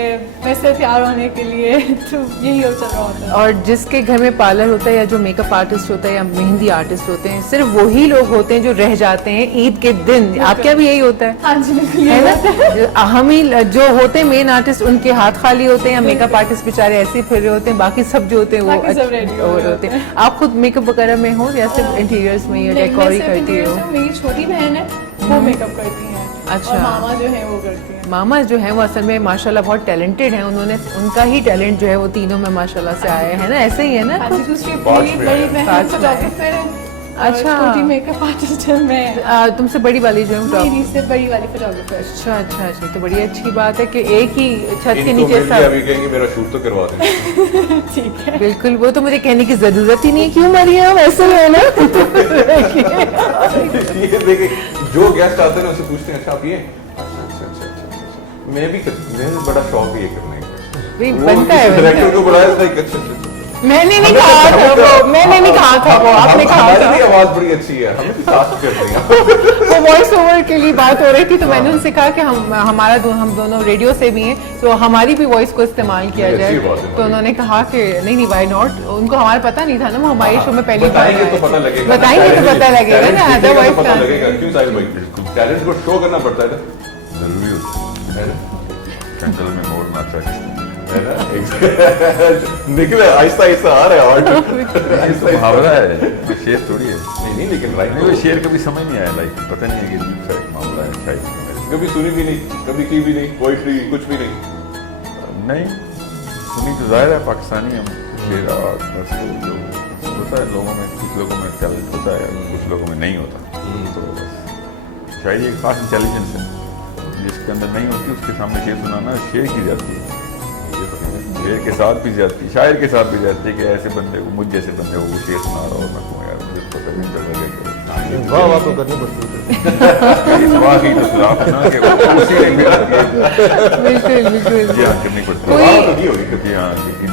वैसे तैयार होने के लिए तो यही हो चल रहा होता है। और जिसके घर में पार्लर होता है या जो मेकअप आर्टिस्ट होता है या मेहंदी आर्टिस्ट होते हैं, सिर्फ वही लोग होते हैं जो रह जाते हैं ईद के दिन। आपके यहाँ भी यही होता है? हाँ जी बिल्कुल है यही ना? होता है। हम ही जो होते हैं मेन आर्टिस्ट, उनके हाथ खाली होते हैं, या मेकअप आर्टिस्ट बेचारे ऐसे ही फिर रहे होते हैं, बाकी सब जो होते हैं वो बाकी सब ready हो रहे होते हैं। आप खुद मेकअप वगैरह में हो या सिर्फ इंटीरियर्स में या नहीं, डेकोर ही मैं सिर्फ करती हो? interiors में, मेरी छोटी बहन है वो मेकअप करती है, अच्छा। और मामा जो है वो करती है। मामा जो है वो असल में माशाल्लाह बहुत टैलेंटेड हैं, उन्होंने उनका ही टैलेंट जो है वो तीनों में माशाल्लाह से आया है ना, ऐसे ही है ना? हाँ जी, दूसरी पाँच मेरी में बड़ी है। बहन पाँच में फोटोग्राफर है, अच्छा। छोटी मेकअप आर्टिस्ट है मैं, तुमसे बड़ी वाली जो है वो मेरी से बड़ी वाली फोटोग्राफर। अच्छा अच्छा अच्छा, तो बड़ी अच्छी बात है कि एक ही छत के इनको नीचे मिल सब। गया, अभी कहेंगे मेरा शूट तो करवा दें। ठीक है। बिल्कुल, वो तो मुझे कहने की जरूरत ही नहीं, क्यों मरियम ऐसे है ना। ये देखिए जो गेस्ट आते हैं उससे पूछते हैं अच्छा आप ये अच्छा मैं बड़ा शौक है ये करने का। भाई वो बनता है डायरेक्टर को बुलाया था अच्छा मैंने नहीं कहा था वो, मैंने नहीं कहा था वो, आपने कहा हमारी था। भी आवाज बड़ी अच्छी है, हमें भी टास्क कर रही हैं। वो वॉइस ओवर के लिए बात हो रही थी, तो मैंने उनसे कहा कि हम दोनों रेडियो से भी हैं, तो हमारी भी वॉइस को इस्तेमाल किया ये जाए। अच्छी बात है। तो उन्होंने कहा कि नहीं वाई नॉट, उनको हमारा पता नहीं था ना, वो हमारे शो में पहली बार बताएंगे तो आए पता थे। लगेगा, बताएंगे तो पता लगेगा ना, अदरवाइज पता लगेगा क्यों साहिल भाई, टैलेंट को शो करना पड़ता है ना, जरूरी होता है ना? जंगल में मोर नाचा है ना? निकले आहिस्ता आहिस्ता आ रहा है आर्ट तो मुहावरा है, कोई शेर थोड़ी है। नहीं लेकिन राइट नहीं, वो शेर कभी समझ नहीं आया लाइफ, पता नहीं है कि दूसरा एक मामला है शायद। कभी सुनी भी नहीं, कभी की भी नहीं, पोइट्री कुछ भी नहीं। नहीं सुनी तो जाहिर है पाकिस्तानी हम शेर और बस तो जो होता है लोगों में, कुछ लोगों में टैलेंट होता है, कुछ लोगों में नहीं होता। तो बस शायद एक खास इंटेलिजेंस है जिसके अंदर नहीं होती, उसके सामने शेर सुनाना शेर की जाती है। शेर के साथ भी जाती, शायर के साथ भी जाती है कि ऐसे बंदे को, मुझ जैसे बंदे को वो शेर सुना रहा हो, मैं कहूँ यार मुझे पता नहीं चल रहा वाह वाह तो करनी पड़ती है इस वाह की तो खिलाफ ना कि उसी ने फिर बिल्कुल बिल्कुल। जी हाँ करनी पड़ती है। कोई- वाह तो की होगी जी हाँ, लेकिन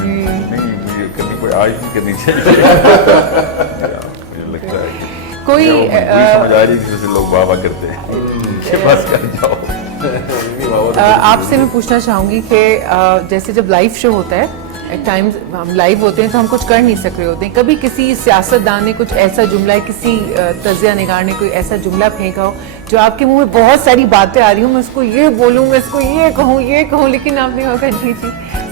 नहीं मुझे करनी कोई आज भी करनी चाहिए। मुझे लगता है कि कोई या वो मजबूरी समझ आ रही है कि जैसे लोग वाह वाह करते हैं कि बस कर जाओ। आपसे मैं पूछना चाहूंगी कि जैसे जब लाइव शो होता है, एट टाइम्स हम लाइव होते हैं तो हम कुछ कर नहीं सक रहे होते हैं, कभी किसी सियासतदान ने कुछ ऐसा जुमला, किसी तजिया निगार ने कोई ऐसा जुमला फेंका हो जो आपके मुंह में बहुत सारी बातें आ रही हूँ, मैं इसको ये बोलूँ, मैं इसको ये कहूँ, लेकिन आपने कहा जी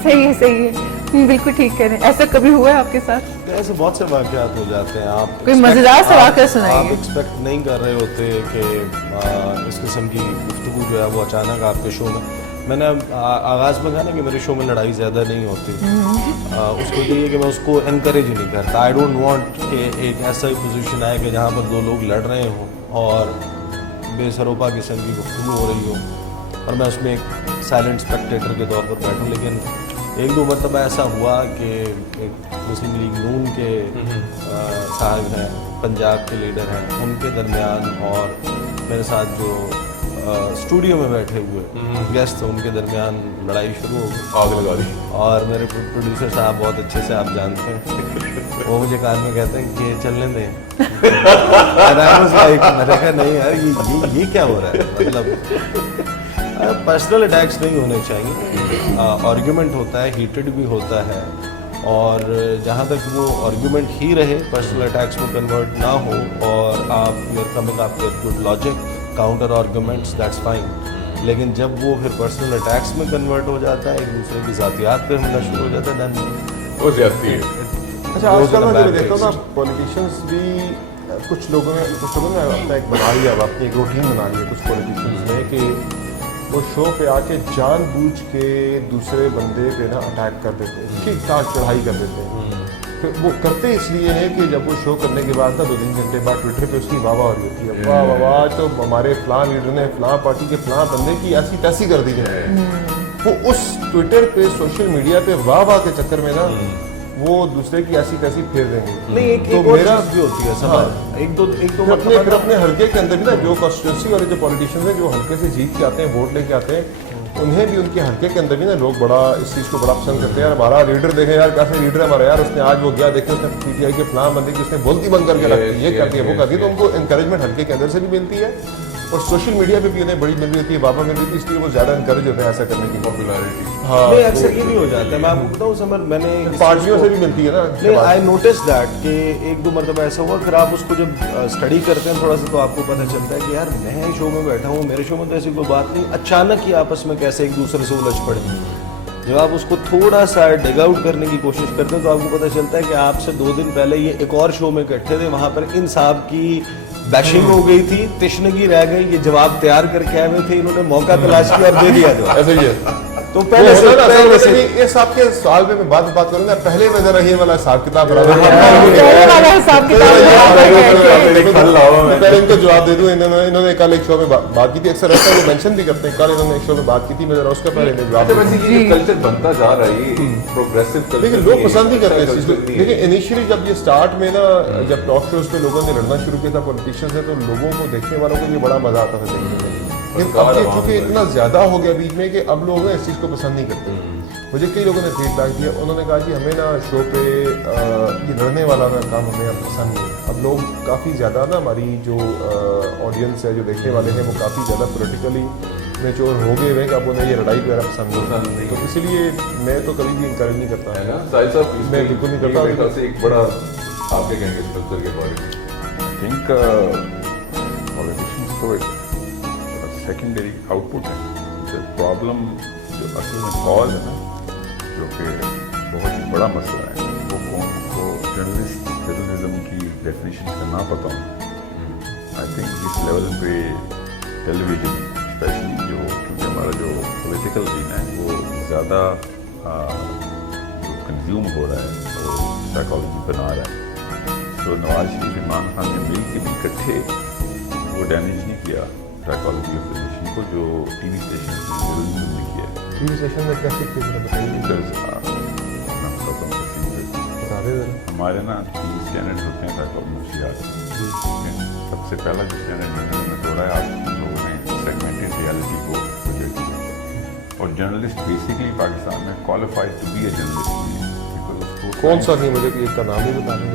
सही है बिल्कुल ठीक कह रहे हैं, ऐसा कभी हुआ है आपके साथ? ऐसे बहुत से वाक़यात हो जाते हैं। आप कोई मजेदार सा वाक़या सुनाइए। आप एक्सपेक्ट नहीं कर रहे होते कि इस किस्म की गुफ्तगू जो है वो अचानक आपके शो में, میں نے آغاز میں کہا نا کہ میرے شو میں لڑائی زیادہ نہیں ہوتی. اس کو یہ ہے کہ میں اس کو انکریج ہی نہیں کرتا. آئی ڈونٹ وانٹ کہ ایک ایسا پوزیشن آئے کہ جہاں پر دو لوگ لڑ رہے ہوں اور بے سروپا قسم کی گفتگو ہو رہی ہو اور میں اس میں ایک سائلنٹ اسپیکٹیٹر کے طور پر بیٹھوں. لیکن ایک دو مرتبہ ایسا ہوا کہ ایک مسلم لیگ نون کے صاحب ہیں, پنجاب کے لیڈر ہیں, ان کے درمیان اور میرے ساتھ جو اسٹوڈیو میں بیٹھے ہوئے گیسٹ تھے ان کے درمیان لڑائی شروع ہو گئی, آگ لگا دی. اور میرے پروڈیوسر صاحب بہت اچھے سے آپ جانتے ہیں, وہ مجھے کان میں کہتے ہیں کہ چلنے دیں. میں نے کہا نہیں یار یہ کیا ہو رہا ہے, مطلب پرسنل اٹیکس نہیں ہونے چاہیے. آرگیومنٹ ہوتا ہے, ہیٹڈ بھی ہوتا ہے, اور جہاں تک وہ آرگیومنٹ ہی رہے, پرسنل اٹیکس میں کنورٹ نہ ہو, اور آپ you are coming up with good logic, counter arguments, that's fine. لیکن جب وہ پھر پرسنل اٹیکس میں کنورٹ ہو جاتا ہے, ایک دوسرے کی ذاتیات پہ حملہ شروع ہو جاتا ہے, دین وہ زیادتی ہے. اچھا آج کل میں دیکھتا ہوں نا پولیٹیشینس بھی کچھ لوگوں نے اپنا ایک بنا لیا, اپنی ایک روٹین بنا لی ہے کچھ پولیٹیشینس نے کہ وہ شو پہ آ کے جان بوجھ کے دوسرے بندے پہ نا اٹیک کر دیتے ہیں, ٹھیک ٹھاک چڑھائی کر دیتے ہیں. پھر وہ کرتے اس لیے ہیں کہ جب وہ شو کرنے کے بعد نا 2-3 گھنٹے بعد ٹویٹر پہ اس کی واہ واہ ہو رہی ہوتی ہے, واہ واہ واہ تو ہمارے فلاں لیڈر نے فلاں پارٹی کے فلاں بندے کی ایسی تیسی کر دی ہے. وہ اس ٹویٹر پہ سوشل میڈیا پہ واہ واہ کے چکر میں نا وہ دوسرے کی ایسی تیسی پھیر دیں گے. نہیں ایک میرا بھی ہوتی ہے سب, ایک دو اپنے حلقے کے اندر بھی نا جو کانسٹیٹوئنسی والے جو پولیٹیشینز ہیں جو حلقے سے جیت کے آتے ہیں, ووٹ لے کے آتے ہیں, انہیں بھی ان کے حلقے کے اندر بھی نا لوگ بڑا اس چیز کو بڑا پسند کرتے ہیں. یار ہمارا لیڈر دیکھیں, یار کیسے لیڈر ہے ہمارا, یار اس نے آج وہ گیا دیکھیں اس نے پی ٹی آئی کے فلاں بندے کی اس نے بولتی بند کر کے رکھ دی, یہ کرتی ہے وہ کرتی ہے. تو ان کو انکریجمنٹ حلقے کے اندر سے بھی ملتی ہے اور سوشل میڈیا پہ بھی انہیں بڑی مل رہی ہوتی ہے, بابا مل رہی تھی, اس لیے وہ زیادہ انکریج ہوتے ہیں ایسا کرنے کی. پاپولیرٹی نہیں اکثر یہ بھی ہو جاتا ہے. میں آپ کو بتاؤں سمر, میں نے پارٹیوں سے بھی ملتی ہے نا. نہیں آئی نوٹس دیٹ کہ ایک دو مرتبہ ایسا ہوا, پھر آپ اس کو جب اسٹڈی کرتے ہیں تھوڑا سا تو آپ کو پتہ چلتا ہے کہ یار میں شو میں بیٹھا ہوں, میرے شو میں تو ایسی کوئی بات نہیں, اچانک ہی آپس میں کیسے ایک دوسرے سے الجھ پڑے. جب آپ اس کو تھوڑا سا ڈگ آؤٹ کرنے کی کوشش کرتے ہیں تو آپ کو پتہ چلتا ہے کہ آپ سے 2 دن پہلے یہ ایک اور شو میں اکٹھے تھے, وہاں پر ان صاحب کی بیشنگ ہو گئی تھی, تشنگی رہ گئی, یہ جواب تیار کر کے آئے ہوئے تھے, انہوں نے موقع تلاش کیا اور دے دیا جواب. ایسا ہی ہے. تو پہلے سے اس آپ کے سوال پہ میں بات کروں گا, پہلے میں ذرا یہ والا حساب کتاب پہلے ان کو جواب دے دوں. انہوں نے کل ایک شو میں بات کی تھی, اکثر ایسا وہ مینشن بھی کرتے ہیں, کل انہوں نے ایک شو میں بات کی تھی, میں ذرا اس کا پہلے جواب. کلچر بنتا جا رہا ہے پروگریسو کلچر, لیکن لوگ پسند نہیں کرتے اس چیز کو. لیکن انیشیلی جب یہ اسٹارٹ میں نا جب ٹاک شوز پہ لوگوں نے لڑنا شروع کیا تھا پولیٹیشین سے, تو لوگوں کو دیکھنے والوں کو یہ بڑا مزہ آتا تھا دیکھنے میں. لیکن اب یہ چونکہ اتنا زیادہ ہو گیا بیچ میں کہ اب لوگ اس چیز کو پسند نہیں کرتے. مجھے کئی لوگوں نے فیڈ بیک دیا, انہوں نے کہا کہ ہمیں نا شو پہ یہ لڑنے والا نا کام ہمیں اب پسند نہیں ہے. اب لوگ کافی زیادہ نا ہماری جو آڈینس ہے, جو دیکھنے والے ہیں, وہ کافی زیادہ پولیٹیکلی میچور ہو گئے ہیں کہ اب انہیں یہ لڑائی وغیرہ پسند نہیں. تو اسی لیے میں تو کبھی بھی انکریج نہیں کرتا ہے. ساحل صاحب میں بالکل نہیں کرتا. سے ایک بڑا آپ کیا کہیں گے اس کلچر کے بارے میں؟ آئی تھنک پولیٹیشینس تو ایک سیکنڈری آؤٹ پٹ ہے. پرابلم جو اصل میں کاز ہے نا, جو کہ بہت ہی بڑا مسئلہ ہے, وہ کون کو جرنلزم کی ڈیفینیشن کا نہ پتہ ہوں. آئی تھنک اس لیول پہ ٹیلی ویژن اسپیشلی جو کیونکہ ہمارا جو پولیٹیکل سین ہے وہ زیادہ جو کنزیوم ہو رہا ہے اور سائیکالوجی بنا رہا ہے. تو نواز شریف, عمران خان نے مل کے بھی اکٹھے وہ ڈیمیج نہیں کیا سائیکالوجی آف دا نیشن کو, جو ٹی وی اسٹیشن نے کیا ہے. ٹی وی اسٹیشن میں کیسے ہمارے نا 3 چینل ہوتے ہیں سائیکالوجی. سب سے پہلا جو چینل میں توڑا ہے, آپ لوگوں نے سیگمنٹڈ ریالٹی کو پروجیکٹ کیا, اور جرنلسٹ بیسکلی پاکستان میں qualified to be a journalist. کون سا نہیں, مجھے ایک کا نام ہی بتا دیں,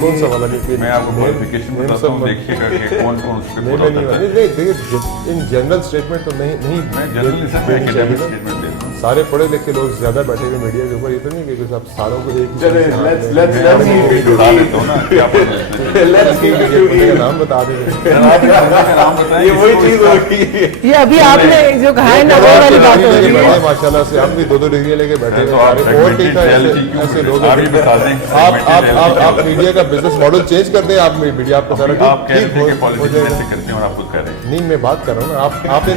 کون سا والا نہیں. میں آپ کو کوالیفیکیشن بتاتا ہوں, دیکھیے گا کہ کون کون اس پہ فالو کرتا ہے. ان جنرل اسٹیٹمنٹ تو نہیں, میں جرنلزم میں اکیڈمک اسٹیٹمنٹ دیتا ہوں. सारे पढ़े लिखे लोग ज्यादा बैठे हुए मीडिया के ऊपर, ये तो नहीं कि आप सारों को एक चले let's बता देता हूँ ना क्या नाम बता दें। नाम बताएं, ये वही चीज होगी। ये अभी आपने जो कहा है ना वो वाली बात हो रही है। माशाल्लाह से आप भी 2-2 डिग्री लेके बैठे तो हुए आप हैं, और ठीक है ऐसे लोग आप ही बता दें। आप मीडिया का बिजनेस मॉडल चेंज कर दें, आप मीडिया आपका सारा आप कह रहे थे कि पॉलिटिक्स ऐसे करते हैं और आप खुद कर रहे हैं। नहीं मैं बात कर रहा हूँ ना, आपने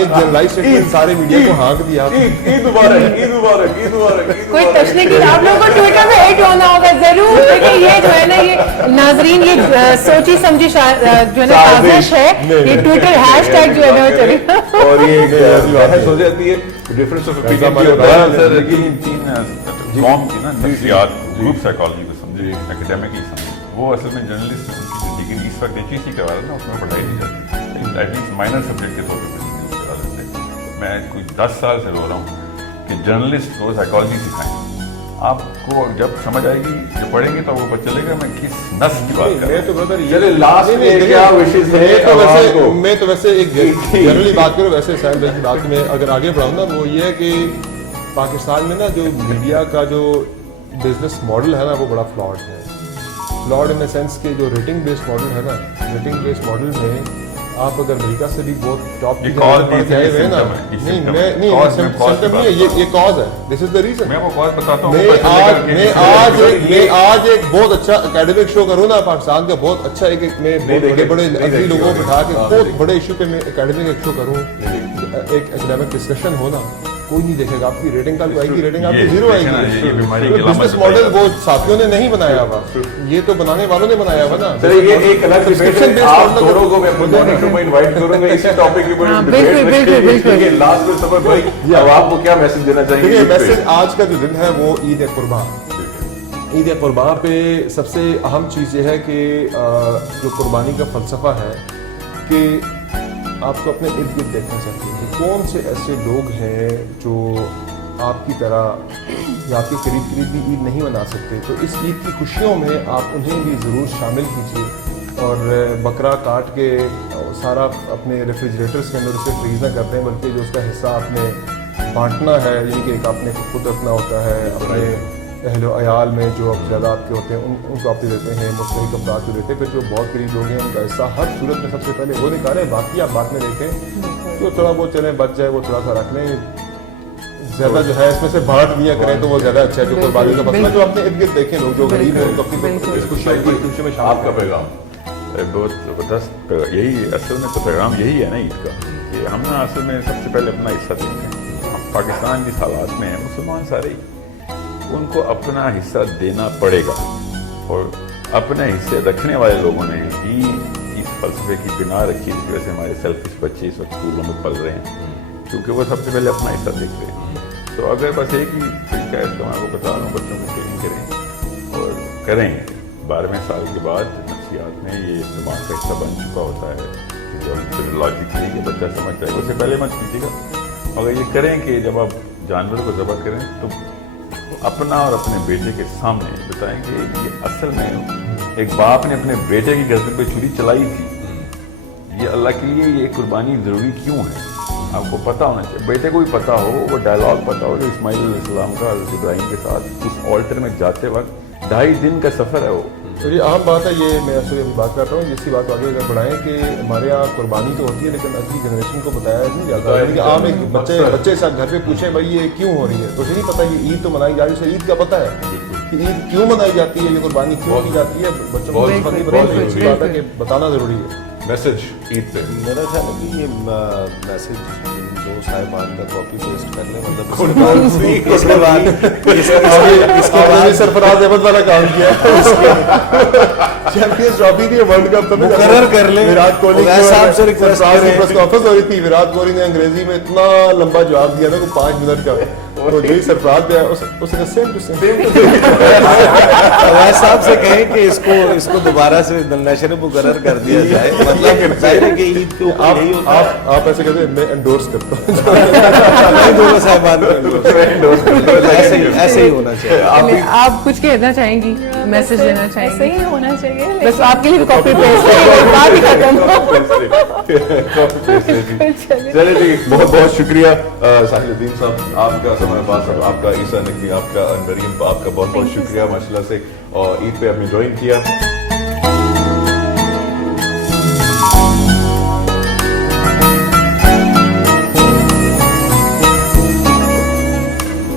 एक जनरलाइज स्टेटमेंट सारे मीडिया को हाँक दिया। ईद मुबारक, ईद मुबारक, ईद मुबारक, ईद कोई तशनीकी आप लोगों को ट्विटर पे हिट होना होगा जरूर, क्योंकि ये जो है ना ये नाजरीन ये सोची समझी जो है ना साजिश है, ये ट्विटर हैशटैग जो है ना वो चलेगा। और ये बहस हो जाती है, डिफरेंस ऑफ ओपिनियन की होता है सर, लेकिन तीन कॉम की ना नफ्सियात ग्रुप साइकोलॉजी को समझे, एकेडमिकली समझे, वो असल में जर्नलिस्ट उनकी जो डिग्री इस वक्त HEC करवा रहे हैं ना उसमें पढ़ाई नहीं जाती, एटलीस्ट माइनर सब्जेक्ट के तौर पर करा देते हैं। मैं कोई 10 साल से रो रहा हूँ कि जर्नलिस्ट को साइकोलॉजी सिखाएं। आपको जब समझ आएगी, जब पढ़ेंगे तो आपको पता चलेगा मैं किस नस की बात कर रहा हूँ। तो ब्रदर चले लास्ट में क्या विशेष है, मैं तो वैसे एक जनरली बात करूँ, वैसे साइंस की बात में अगर आगे बढ़ाऊँ ना, वो ये है कि पाकिस्तान में ना जो मीडिया का जो बिजनेस मॉडल है ना वो बड़ा फ्लॉड है। फ्लॉड इन द सेंस के जो रेटिंग बेस्ड मॉडल है ना, रेटिंग बेस्ड मॉडल में आप अगर अमेरिका से भी बहुत टॉप की गए हुए ना, नहीं सिम्टम नहीं है, ये कॉज है, दिस इज द रीजन। मैं आपको कॉज बताता हूँ। मैं आज एक बहुत अच्छा एकेडमिक शो करूँ ना पाकिस्तान का, बहुत अच्छा एक मैं बड़े अग्री लोगों को बिठा के बहुत बड़े इशू पे मैं एकेडमिक एक शो करूँ, एक एकेडमिक डिस्कशन हो ना, कोई नहीं देखेगा, आपकी रेटिंग का आएगी, रेटिंग आपकी जीरो आएगी। बिजनेस मॉडल वो साथियों ने नहीं बनाया हुआ, ये तो बनाने वालों ने बनाया हुआ ना। ये एक अलग सब्सक्रिप्शन आप दोनों को मैं मॉर्निंग शो में इनवाइट करूंगा इसी टॉपिक के ऊपर बिल्कुल। लास्ट में समझ भाई अब आपको क्या मैसेज देना चाहेंगे? देखिए मैसेज आज का जो दिन है वो ईद कुर्बान। ईद कुर्बान पे सबसे अहम चीज़ ये है कि जो कुर्बानी का फलसफा है कि आपको अपने इर्द गिर्द देखना चाहिए कि कौन से ऐसे लोग हैं जो आपकी तरह या आपके करीब भी ईद नहीं मना सकते, तो इस ईद की खुशियों में आप उन्हें भी ज़रूर शामिल कीजिए और बकरा काट के सारा अपने रेफ्रिजरेटर्स के अंदर उसे फ्रीज ना करते हैं, बल्कि जो उसका हिस्सा आपने बांटना है, यानी कि एक आपने खुद रखना होता है, अपने अहलो अयाल में जो अब ज़्यादा आपके होते हैं उनको आप देते हैं, मुस्तहिक अफराद को देते हैं, फिर जो बहुत करीब लोग हैं उनका हिस्सा हर सूरत में सबसे पहले वो निकालें, बाकी आप बाद में देखें, जो थोड़ा बहुत चलें बच जाए वो थोड़ा सा रख लें, ज़्यादा जो है इसमें से बांट दिया करें तो वो ज़्यादा अच्छा है। जो कुर्बानी का मसला जो अपने इर्द गिर्द देखें, लोग जो गरीब हैं उनको अपनी खुशी में आपका पैगाम बहुत ज़बरदस्त, यही असल में तो पैगाम यही है ना ईद का, कि हम ना असल में सबसे पहले अपना हिस्सा देखें। हम पाकिस्तान जिस हालात में हैं, मुसलमान सारे उनको अपना हिस्सा देना पड़ेगा, और अपने हिस्से रखने वाले लोगों ने ही इस फलसफे की बिना रखी, जिस वजह से हमारे सेल्फिश बच्चे इस वक्त स्कूलों में पल रहे हैं, क्योंकि वो सबसे पहले अपना हिस्सा देखते हैं। तो अगर बस एक ही तरीका है इसका, मैं आपको बता रहा हूँ, बच्चों को ट्रेनिंग करें और करें 12वें साल के बाद नफ्सियात में ये दिमाग का हिस्सा बन चुका होता है, जो लॉजिकली कि बच्चा समझता है, उससे पहले मत कीजिएगा। अगर ये करें कि जब आप जानवर को ज़बह करें तो अपना और अपने बेटे के सामने बताएं कि ये असल में एक बाप ने अपने बेटे की गर्दन पे छुरी चलाई थी, ये अल्लाह के लिए ये कुर्बानी ज़रूरी क्यों है, आपको पता होना चाहिए। बेटे को भी पता हो, वो डायलॉग पता हो जो इस्माइल अलैहिस्सलाम का हज़रत इब्राहीम के साथ उस ऑल्टर में जाते वक्त 2.5 दिन का सफ़र है वो। तो ये अहम बात है, ये मैं आपसे अभी बात कर रहा हूँ, जिसकी बात आगे अगर बढ़ाएं कि हमारे यहाँ कुर्बानी तो होती है लेकिन अगली जनरेशन को बताया नहीं जाता है कि आप एक बच्चे के साथ घर पे पूछें भाई ये क्यों हो रही है, तो नहीं पता ये ईद तो मनाई जा रही है, ईद का पता है कि ईद क्यों मनाई जाती है, ये कुर्बानी क्यों की जाती है, बच्चों को बहुत अच्छी बात है कि बताना ज़रूरी है। मैसेज ईद पे मेरा ख्याल है कि ये मैसेज दो साहिबान का कॉपी पेस्ट कर ले, मतलब इसके बाद सरफराज अहमद वाला काम किया, चैंपियंस ट्रॉफी थी वर्ल्ड कप तो मुकर्रर कर ले, विराट कोहली साहब से रिक्वेस्ट प्रेस कॉन्फ्रेंस हो रही थी, विराट कोहली ने अंग्रेजी में इतना लंबा जवाब दिया था 5 मिनट का, तो यही सरफराज भी है उसने सेम टू सेम अवैध साहब से कहें कि इसको दोबारा से नशर मुकर्रर कर दिया जाए, मतलब जाहिर है कि ईद के ऊपर यही होता है। आप ऐसे कहते हैं, मैं एंडोर्स करता हूँ नहीं, दोनों साहिबान को ऐसे ही होना चाहिए। आप कुछ कहना चाहेंगी, मैसेज देना ऐसे चाहेंगी? ही होना चाहिए। बस आपके लिए भी कॉपी पेस्ट बात ही खत्म। चलिए जी, बहुत बहुत शुक्रिया साहिलुद्दीन साहब, आपका समय पास, आपका ईसा नकवी, आपका अनवरीम, आपका बहुत बहुत शुक्रिया माशाल्लाह से, और ईद पे आपने ज्वाइन किया।